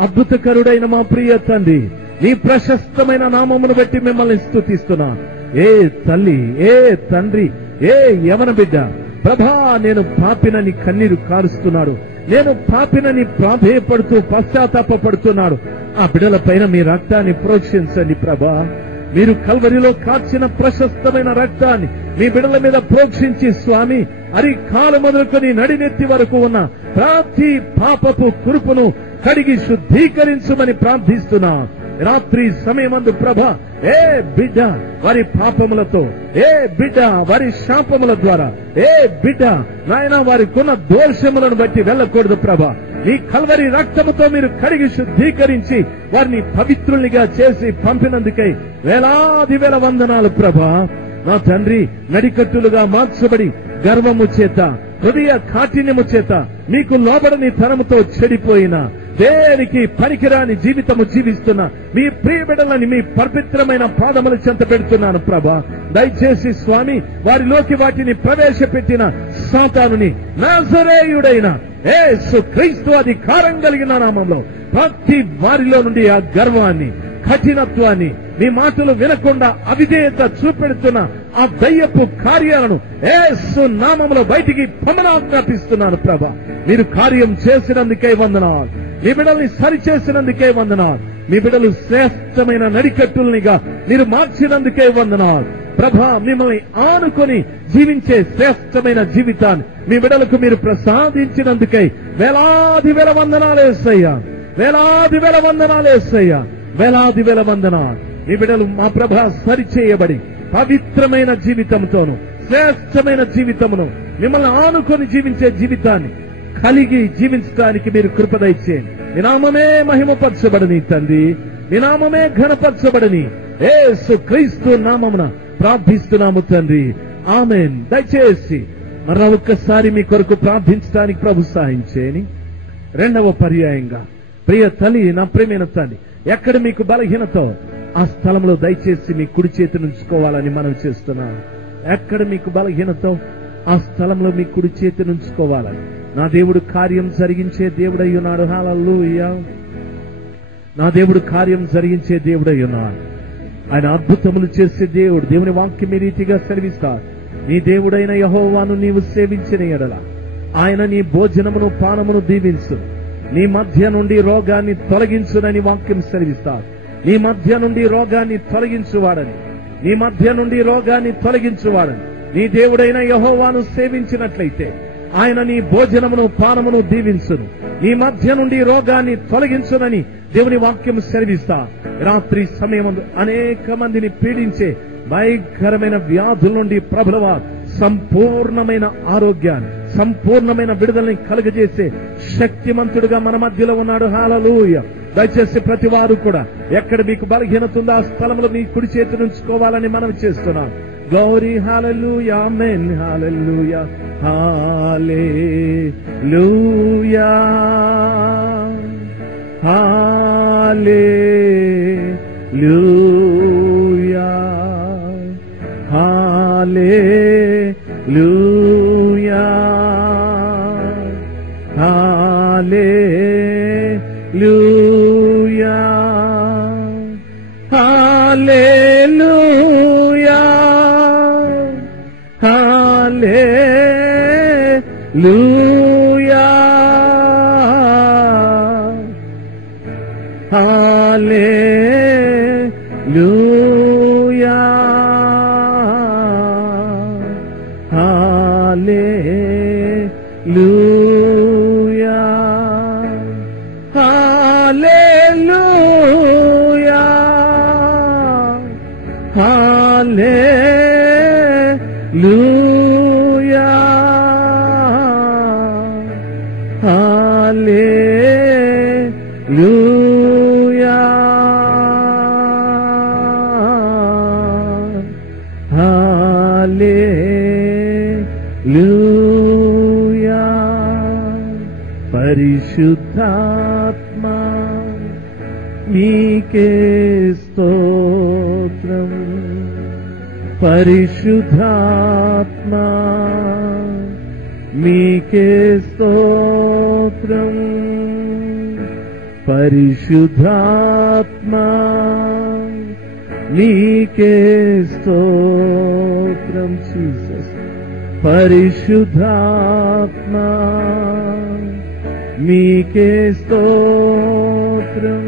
అద్భుతకరుడైన మా ప్రియ తండ్రి, నీ ప్రశస్తమైన నామమును బట్టి మిమ్మల్ని స్తుతిస్తున్నా. ఏ తల్లి, ఏ తండ్రి, ఏ యవన బిడ్డ ప్రభా, నేను పాపినని కన్నీరు కారుస్తున్నాడు, నేను పాపినని ప్రాధేయపడుతూ పశ్చాత్తాపడుతున్నాడు. ఆ బిడ్డల పైన మీ రక్తాన్ని ప్రోక్షించండి ప్రభా. మీరు కల్వరిలో కార్చిన ప్రశస్తమైన రక్తాన్ని మీ బిడ్డల మీద ప్రోక్షించి స్వామి, అరికాలు మొదలుకొని నడినెత్తి వరకు ఉన్న ప్రతి పాపపు కురుపును కడిగి శుద్ధీకరించమని ప్రార్థిస్తున్నా. రాత్రి సమయమందు ప్రభా, ఏ బిడ్డ వారి పాపములతో, ఏ బిడ్డ వారి శాపముల ద్వారా, ఏ బిడ్డ నాయన వారికున్న దోషములను బట్టి వెళ్ళకూడదు ప్రభా. నీ కల్వరి రక్తముతో మీరు కడిగి శుద్ధీకరించి వారిని పవిత్రునిగా చేసి పంపినందుకై వేలాది వేల వందనాలు ప్రభా. నా తండ్రి, నడికట్టులుగా మార్చబడి గర్వము చేత, హృదయ కాఠిన్యము చేత, మీకు లోబడని తనముతో చెడిపోయిన, దేనికి పనికిరాని జీవితము జీవిస్తున్న మీ ప్రియ బిడ్డలని మీ పవిత్రమైన పాదముల చెంత పెడుతున్నాను ప్రభా. దయచేసి స్వామి, వారిలోకి వాటిని ప్రవేశపెట్టిన సాతానుని నాజరేయుడైన యేసు క్రీస్తు అధికారం కలిగిన నామంలో ప్రతి వారిలో నుండి ఆ గర్వాన్ని, కఠినత్వాన్ని, మీ మాటలు వినకుండా అవిధేయత చూపెడుతున్న ఆ దయ్యపు కార్యాలను యేసు నామములో బయటికి పొమ్మనాజ్ఞాపిస్తున్నాను ప్రభా. మీరు కార్యం చేసినందుకే వందనాలు. మీ బిడ్డల్ని సరిచేసినందుకే వందనాలు. మీ బిడ్డలు శ్రేష్టమైన నడికట్టుల్నిగా మీరు మార్చినందుకే వందనాలు ప్రభా. మిమ్మల్ని ఆనుకొని జీవించే శ్రేష్టమైన జీవితాన్ని మీ బిడ్డలకు మీరు ప్రసాదించినందుకై వేలాది వేల వందనాలు యేసయ్యా. వేలాది వేల వందనాలు యేసయ్యా, వేలాది వేల వందనాలు. నీ బిడ్డలు మా ప్రభ సరిచేయబడి పవిత్రమైన జీవితంతోను, శ్రేష్టమైన జీవితమును, మిమ్మల్ని ఆనుకొని జీవించే జీవితాన్ని కలిగి జీవించడానికి మీరు కృప దయచేయండి. నీ నామమే మహిమపరచబడని తండ్రి, నీ నామమే ఘనపరచబడని యేసు క్రీస్తు నామమున ప్రార్థిస్తున్నాము తండ్రి. ఆమేన్. దయచేసి మరొక్కసారి మీ కొరకు ప్రార్థించడానికి ప్రభు సహాయం చేయని. రెండవ పర్యాయంగా, ప్రియ తల్లి, నా ప్రేమైన తల్లి, ఎక్కడ మీకు బలహీనతో ఆ స్థలంలో దయచేసి మీ కుడి చేతిని ఉంచుకోవాలని మనవి చేస్తున్నాను. ఎక్కడ మీకు బలహీనతో ఆ స్థలంలో మీ కుడి చేతిని ఉంచుకోవాలని నా దేవుడు కార్యం జరిగించే దేవుడై ఉన్నాడు. హల్లెలూయా. నా దేవుడు కార్యం జరిగించే దేవుడై ఉన్నాడు. ఆయన అద్భుతములు చేసే దేవుడు. దేవుని వాక్యం ఈ రీతిగా సెలవిస్తారు: నీ దేవుడైన యెహోవాను నీవు సేవించిన ఎడల ఆయన నీ భోజనమును పానమును దీవించు, నీ మధ్య నుండి రోగాన్ని తొలగించునని వాక్యం సెలవిస్తారు. నీ మధ్య నుండి రోగాన్ని తొలగించువాడని, నీ మధ్య నుండి రోగాన్ని తొలగించువాడని నీ దేవుడైన యెహోవాను సేవించినట్లయితే ఆయన నీ భోజనమును పానమును దీవించును, నీ మధ్య నుండి రోగాన్ని తొలగించునని దేవుని వాక్యం సెలవిస్తా. రాత్రి సమయమందు అనేక మందిని పీడించే భయంకరమైన వ్యాధుల నుండి ప్రభువా సంపూర్ణమైన ఆరోగ్యాన్ని, సంపూర్ణమైన విడుదలని కలుగజేసే శక్తిమంతుడుగా మన మధ్యలో ఉన్నాడు. హల్లెలూయా. దయచేసి ప్రతి వారు కూడా ఎక్కడ మీకు బలహీనత ఉందో ఆ స్థలంలో మీ కుడి చేతి ఉంచుకోవాలని మనం చేస్తున్నాం. గౌరీ. హల్లెలూయా. ఆమేన్. హల్లెలూయా. హల్లెలూయా. హల్లెలూయా. హల్లెలూయా. హల్లెలూయా. హల్లెలూయా. హల్లెలూయా. హల్లెలూయా. హల్లెలూయా. హల్లెలూయా. హల్లెలూయా. హల్లెలూయా. హల్లెలూయా. పరిశుద్ధాత్మా నీకే స్తోత్రం. పరిశుద్ధాత్మా నీకే స్తోత్రం. పరిశుద్ధాత్మా నీకే స్తోత్రం. జీసస్. పరిశుద్ధాత్మా నీకే స్తోత్రం.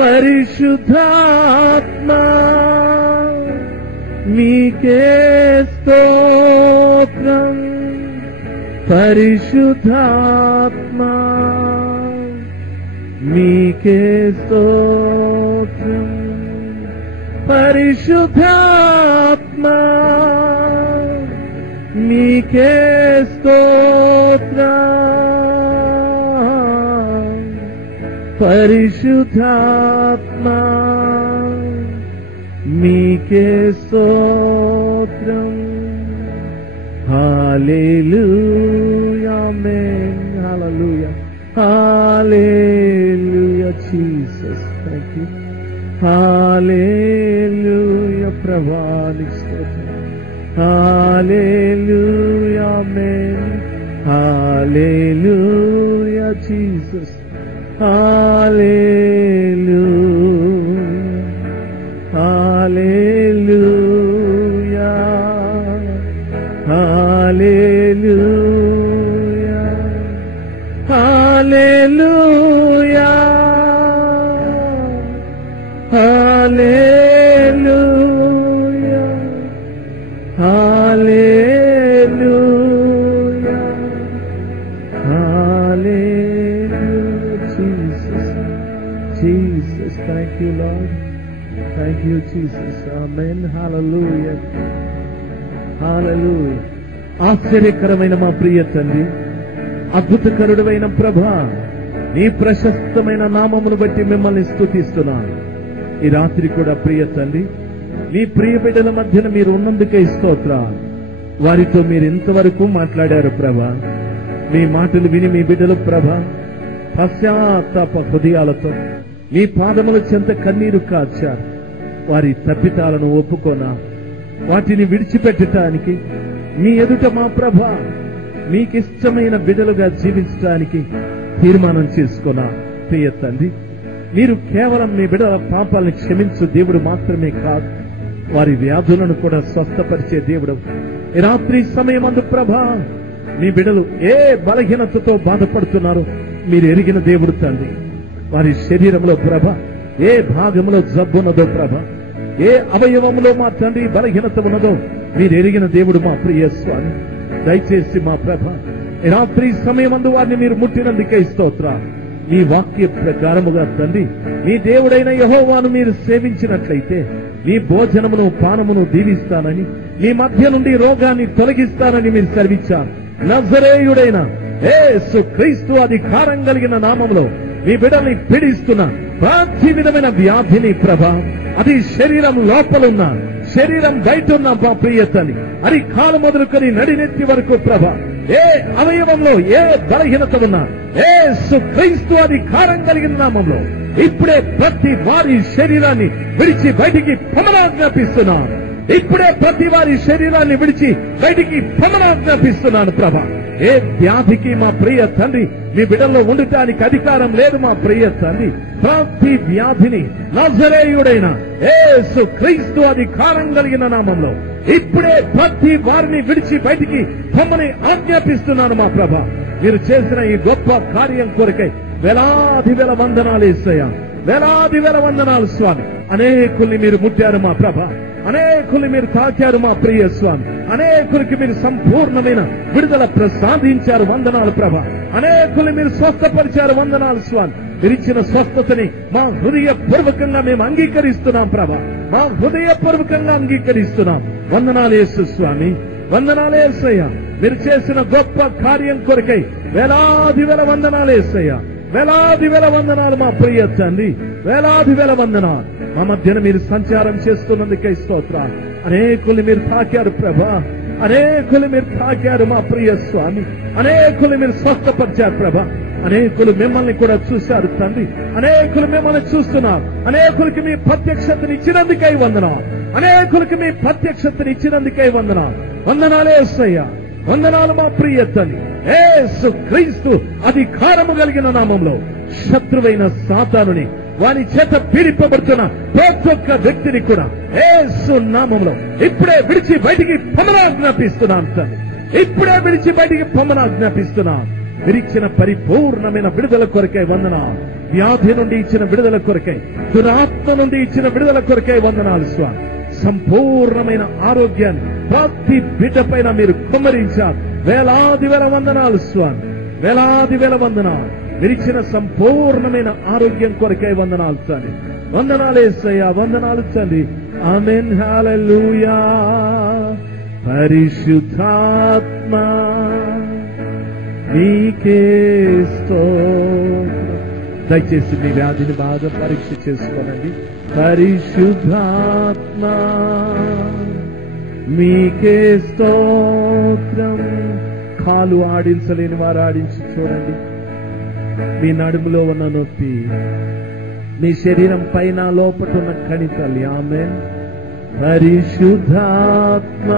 పరిశుద్ధాత్మా నీకే స్తోత్రం. పరిశుద్ధాత్మా నీకే స్తోత్రం. పరిశుద్ధాత్మా నీకే స్తోత్రం. పరిశుద్ధాత్మా నీకే స్తోత్రం. హల్లెలూయా. ఆమేన్. హల్లెలూయా. హల్లెలూయా. జీసస్. Thank you. హల్లెలూయా. ప్రభానికి స్తోత్రం. హల్లెలూయా. ఆమేన్. హల్లెలూయా. జీసస్. హల్లెలూయా. హల్లెలూయా. హల్లెలూయా. హల్లెలూయా. హల్లెలూయా. హల్లెలూయా. హల్లెలూయా. Jesus. Thank you, Lord. Thank you, Jesus. Amen. Hallelujah. Hallelujah. ఆశ్చర్యకరమైన మా ప్రియ తండ్రి, అద్భుతకరుడైన ప్రభా, నీ ప్రశస్తమైన నామమును బట్టి మిమ్మల్ని స్తుతిస్తున్నాను. ఈ రాత్రి కూడా ప్రియ తండ్రి, నీ ప్రియ బిడ్డల మధ్యన మీరు ఉన్నందుకే స్తోత్రాలు. వారితో మీరు ఇంతవరకు మాట్లాడారు ప్రభా. మీ మాటలు విని మీ బిడ్డలు ప్రభా పశ్చాత్తాప హృదయాలతో మీ పాదముల చెంత కన్నీరు కార్చారు. వారి తప్పితాలను ఒప్పుకోనా, వాటిని విడిచిపెట్టడానికి మీ ఎదుట మా ప్రభా మీకిష్టమైన బిడ్డలుగా జీవించడానికి తీర్మానం చేసుకున్నా. ప్రియ తండ్రి, మీరు కేవలం మీ బిడ్డల పాపాలను క్షమించు దేవుడు మాత్రమే కాదు, వారి వ్యాధులను కూడా స్వస్థపరిచే దేవుడు. ఈ రాత్రి సమయమందు ప్రభా మీ బిడ్డలు ఏ బలహీనతతో బాధపడుతున్నారో మీరు ఎరిగిన దేవుడు తండ్రి. వారి శరీరంలో ప్రభ ఏ భాగంలో జబ్బున్నదో ప్రభ, ఏ అవయవంలో మా తండ్రి బలహీనత ఉన్నదో మీరు ఎరిగిన దేవుడు మా ప్రియ స్వామి. దయచేసి మా ప్రభ ఈ రాత్రి సమయమందు వారిని మీరు ముట్టినందుకే స్తోత్రాలు. మీ వాక్య ప్రకారముగా తండ్రి మీ దేవుడైన యెహోవాను మీరు సేవించినట్లయితే మీ భోజనమును పానమును దీవిస్తానని, మీ మధ్య నుండి రోగాన్ని తొలగిస్తానని మీరు సెలవిచ్చారు. నజరేయుడైన యేసు క్రీస్తు అధికారం కలిగిన నామంలో మీ బిడ్డల్ని పీడిస్తున్న ప్రతి విధమైన వ్యాధిని ప్రభా, అది శరీరం లోపలున్న, శరీరం బయట ఉన్న మా ప్రియతని, అది కాలు మొదలుకొని నడినెత్తి వరకు ప్రభా, ఏ అవయవంలో ఏ బలహీనత ఉన్నా యేసు క్రీస్తు అధికారం కలిగిన నామంలో ఇప్పుడే ప్రతి వారి శరీరాన్ని విడిచి బయటికి పొమ్మనాజ్ఞాపిస్తున్నాను. ఇప్పుడే ప్రతి వారి శరీరాన్ని విడిచి బయటికి పొమ్మనాజ్ఞాపిస్తున్నాను ప్రభా. ఏ వ్యాధికి మా ప్రియ తండ్రి మీ బిడ్డల్లో ఉండటానికి అధికారం లేదు మా ప్రియ తండ్రి. ప్రతి వ్యాధిని నజరేయుడైన యేసు క్రీస్తు అధికారం కలిగిన నామంలో ఇప్పుడే ప్రతి వారిని విడిచి బయటికి పొమ్మని ఆజ్ఞాపిస్తున్నాను మా ప్రభా. మీరు చేసిన ఈ గొప్ప కార్యం కొరకై వేలాది వేల వందనాలు యేసయ్యా, వేలాది వేల వందనాలు స్వామి. అనేకుల్ని మీరు ముట్టారు మా ప్రభ, అనేకుల్ని మీరు తాకారు మా ప్రియ స్వామి, అనేకులకి మీరు సంపూర్ణమైన విడుదల ప్రసాదించారు. వందనాలు ప్రభ. అనేకుల్ని మీరు స్వస్థపరిచారు. వందనాలు స్వామి. మీరిచ్చిన స్వస్థతని మా హృదయపూర్వకంగా మేము అంగీకరిస్తున్నాం ప్రభ, మా హృదయపూర్వకంగా అంగీకరిస్తున్నాం. వందనాలు యేసు స్వామి, వందనాలు యేసయ్యా. మీరు చేసిన గొప్ప కార్యం కొరకై వేలాది వేల వందనాలు యేసయ్యా, వేలాది వేల వందనాలు మా ప్రియ తండ్రి, వేలాది వేల వందనాలు. మా మధ్యన మీరు సంచారం చేస్తున్నందుకై స్తోత్రాలు. అనేకులు మీరు తాకారు ప్రభా, అనేకులు మీరు తాకారు మా ప్రియ స్వామి, అనేకులు మీరు స్వస్థపరిచారు ప్రభా. అనేకులు మిమ్మల్ని కూడా చూశారు తండ్రి, అనేకులు మిమ్మల్ని చూస్తున్నారు. అనేకులకి మీ ప్రత్యక్షతని ఇచ్చినందుకై వందనాలు, అనేకులకి మీ ప్రత్యక్షతని ఇచ్చినందుకై వందనాలు. వందనాలే యేసయ్యా, వందనాలు మా ప్రియ తండ్రి. యేసు క్రీస్తు అధికారము కలిగిన నామంలో శత్రువైన సాతానుని, వాని చేత పీడింపబడుతున్న ప్రతి ఒక్క వ్యక్తిని కూడా యేసు నామంలో ఇప్పుడే విడిచి బయటికి పొమ్మనాజ్ఞాపిస్తున్నాను తండ్రి. ఇప్పుడే విడిచి బయటికి పొమ్మనాజ్ఞాపిస్తున్నాను. మీరిచ్చిన పరిపూర్ణమైన విడుదల కొరకై వందనాలు. వ్యాధి నుండి ఇచ్చిన విడుదల కొరకై, దురాత్మ నుండి ఇచ్చిన విడుదల కొరకై వందనాలు స్వామి. సంపూర్ణమైన ఆరోగ్యాన్ని ప్రతి బిడ్డ పైన మీరు కుమ్మరించారు. వేలాది వేల వందనాలు స్వామి, వేలాది వేల వందనాలు. మీరిచ్చిన సంపూర్ణమైన ఆరోగ్యం కొరకై వందనాలు తండ్రి. వందనాలు యేసయ్యా, వందనాలు తండ్రి. ఆమేన్, హల్లెలూయా. పరిశుద్ధాత్మ నీకే స్తోత్రం. దయచేసి మీ వ్యాధిని బాగా పరీక్ష చేసుకోనండి. పరిశుద్ధాత్మ మీకే స్తోత్రం. కాలు ఆడించలేని వారు ఆడించి చూడండి. మీ నడుములో ఉన్న నొప్పి, మీ శరీరం పైన లోపట ఉన్న కణితల్లి. ఆమేన్. పరిశుద్ధాత్మ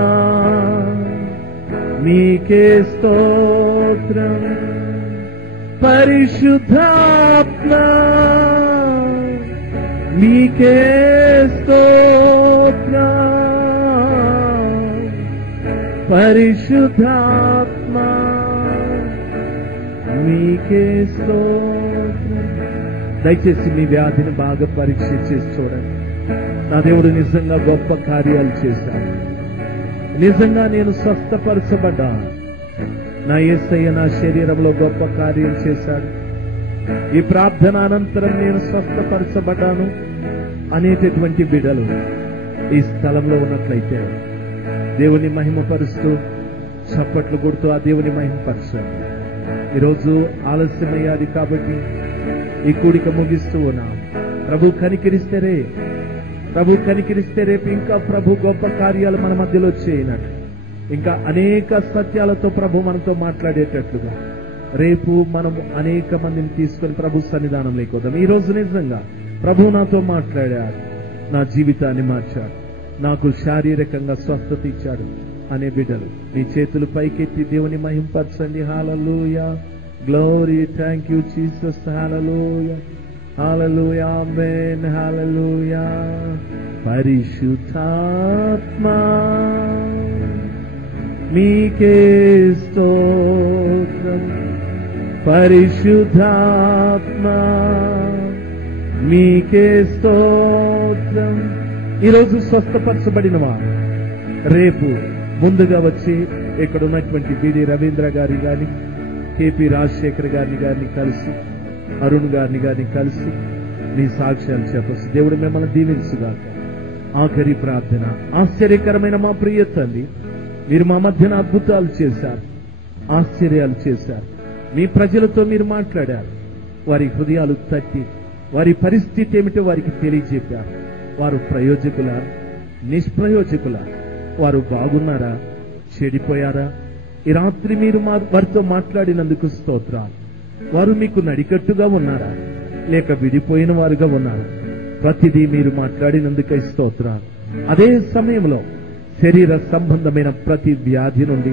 మీకే స్తోత్రం. పరిశుద్ధాత్మ మీకే స్తోత్రం. పరిశుద్ధాత్మ మీకే స్తోత్రం. దయచేసి మీ వ్యాధిని బాగా పరీక్ష చేసి చూడండి. నా దేవుడు నిజంగా గొప్ప కార్యాలు చేశాడు. నిజంగా నేను స్వస్థపరచబడ్డా. నా యేసయ్య నా శరీరంలో గొప్ప కార్యం చేశాడు. ఈ ప్రార్థన అనంతరం నేను స్వస్థపరచబడ్డాను అనేటటువంటి బిడ్డలు ఈ స్థలంలో ఉన్నట్లయితే దేవుని మహిమపరుస్తూ చప్పట్లు కొడుతూ ఆ దేవుని మహిమపరచండి. ఈరోజు ఆలస్యమయ్యాది కాబట్టి ఈ కూడిక ముగిస్తూ ఉన్నాం. ప్రభు కనికరిస్తే రేపు ఇంకా ప్రభు గొప్ప కార్యాలు మన మధ్యలో చేయనట్లు, ఇంకా అనేక సత్యాలతో ప్రభు మనతో మాట్లాడేటట్లుగా రేపు మనము అనేక మందిని తీసుకొని ప్రభు సన్నిధానం లేకొద్దాం. ఈ రోజు నిజంగా ప్రభు నాతో మాట్లాడాడు, నా జీవితాన్ని మార్చాడు, నాకు శారీరకంగా స్వస్థత ఇచ్చాడు అనే బిడ్డలు మీ చేతులు పైకెత్తి దేవుని మహింపరచండి. హల్లెలూయా, గ్లోరీ, థ్యాంక్ యూ జీసస్, హల్లెలూయా, హల్లెలూయా, ఆమేన్, హల్లెలూయా. పరిశుద్ధాత్మా మీకే స్తోత్రం, పరిశుద్ధాత్మా మీకే స్తోత్రం. ఈరోజు స్వస్థపరచబడిన వారు రేపు ముందుగా వచ్చి ఇక్కడ ఉన్నటువంటి బిడి రవీంద్ర గారి గాని, కేపీ రాజశేఖర్ గారిని కలిసి, అరుణ్ గారిని కలిసి నీ సాక్ష్యాలు చెప్పచ్చు. దేవుడు మిమ్మల్ని దీవించుగాక. ఆఖరి ప్రార్థన. ఆశ్చర్యకరమైన మా ప్రియ తండ్రి, మీరు మా మధ్యన అద్భుతాలు చేశారు, ఆశ్చర్యాలు చేశారు. మీ ప్రజలతో మీరు మాట్లాడారు, వారి హృదయాలు తట్టి వారి పరిస్థితి ఏమిటో వారికి తెలియజెప్పారు. వారు ప్రయోజకులా, నిష్ప్రయోజకులా? వారు బాగున్నారా, చెడిపోయారా? ఈ రాత్రి మీరు వారితో మాట్లాడినందుకు స్తోత్రాలు. వారు మీకు నడికట్టుగా ఉన్నారా, లేక విడిపోయిన వారుగా ఉన్నారా? ప్రతిదీ మీరు మాట్లాడినందుకై స్తోత్రాలు. అదే సమయంలో శరీర సంబంధమైన ప్రతి వ్యాధి నుండి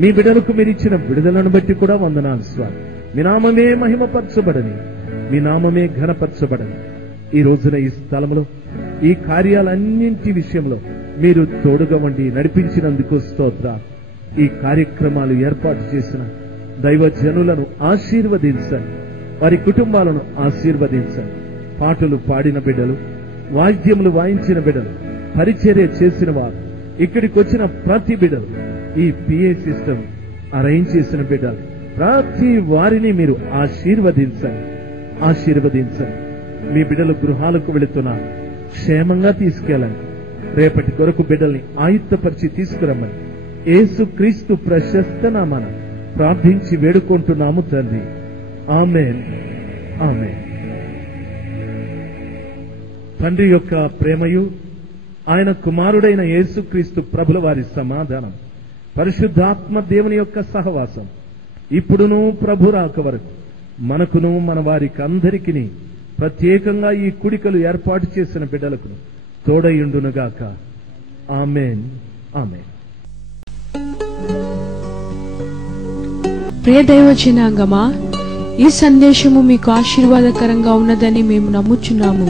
మీ బిడ్డలకు మీరు ఇచ్చిన విడుదలను బట్టి కూడా వందనాలు స్వామి. మీ నామమే మహిమపరచబడని, మీ నామమే ఘనపరచబడని. ఈ రోజున ఈ స్థలంలో ఈ కార్యాలన్నింటి విషయంలో మీరు తోడుగా ఉండి నడిపించినందుకు స్తోత్రాలు. ఈ కార్యక్రమాలు ఏర్పాటు చేసిన దైవజనులను ఆశీర్వదించండి, వారి కుటుంబాలను ఆశీర్వదించండి. పాటలు పాడిన బిడ్డలు, వాద్యములు వాయించిన బిడ్డలు, పరిచర్య చేసిన వారు, ఇక్కడికి వచ్చిన ప్రతి బిడ్డలు, ఈ పిఏ సిస్టమ్ అరేంజ్ చేసిన బిడ్డలు, ప్రతి వారిని మీరు ఆశీర్వదించండి. మీ బిడ్డలు గృహాలకు వెళుతున్నారు, క్షేమంగా తీసుకెళ్ళండి. రేపటి కొరకు బిడ్డల్ని ఆయుత్తపరిచి తీసుకురమ్మని యేసుక్రీస్తు ప్రశస్త నామమున ప్రార్థించి వేడుకుంటున్నాము తండ్రి. ఆమేన్, ఆమేన్. తండ్రి యొక్క ప్రేమయు ఆయన కుమారుడైన యేసుక్రీస్తు ప్రభుల వారి సమాధానం, పరిశుద్ధాత్మ దేవుని యొక్క సహవాసం ఇప్పుడును ప్రభు రాక వరకు మనకును మన వారికి అందరికీ, ప్రత్యేకంగా ఈ కుడికలు ఏర్పాటు చేసిన బిడ్డలకు తోడయుండునుగాక. ఆమేన్, ఆమేన్. ప్రియ దైవ జనాంగమా, ఈ సందేశము మీకు ఆశీర్వాదకరంగా ఉన్నదని మేము నమ్ముచున్నాము.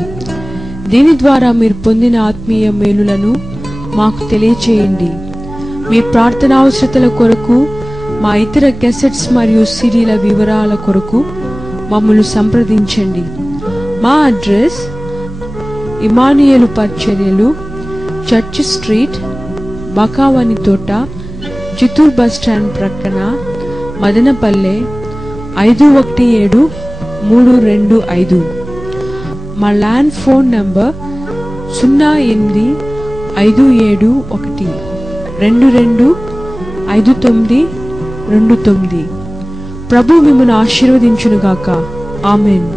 దీని ద్వారా మీరు పొందిన ఆత్మీయ మేలులను మాకు తెలియచేయండి. మీ ప్రార్థనా అవసరతల కొరకు, మా ఇతర క్యాసెట్స్ మరియు సిడీల వివరాల కొరకు మమ్మల్ని సంప్రదించండి. మా అడ్రస్ ఇమానియేలు పరిచర్యలు, చర్చ్ స్ట్రీట్, బకావాని తోట, చిత్తూరు బస్ స్టాండ్ ప్రక్కన, మదనపల్లె 517325. మా ల్యాండ్ ఫోన్ నంబర్ 085712225929. ప్రభు మిమ్మల్ని ఆశీర్వదించునుగాక. ఆమేన్.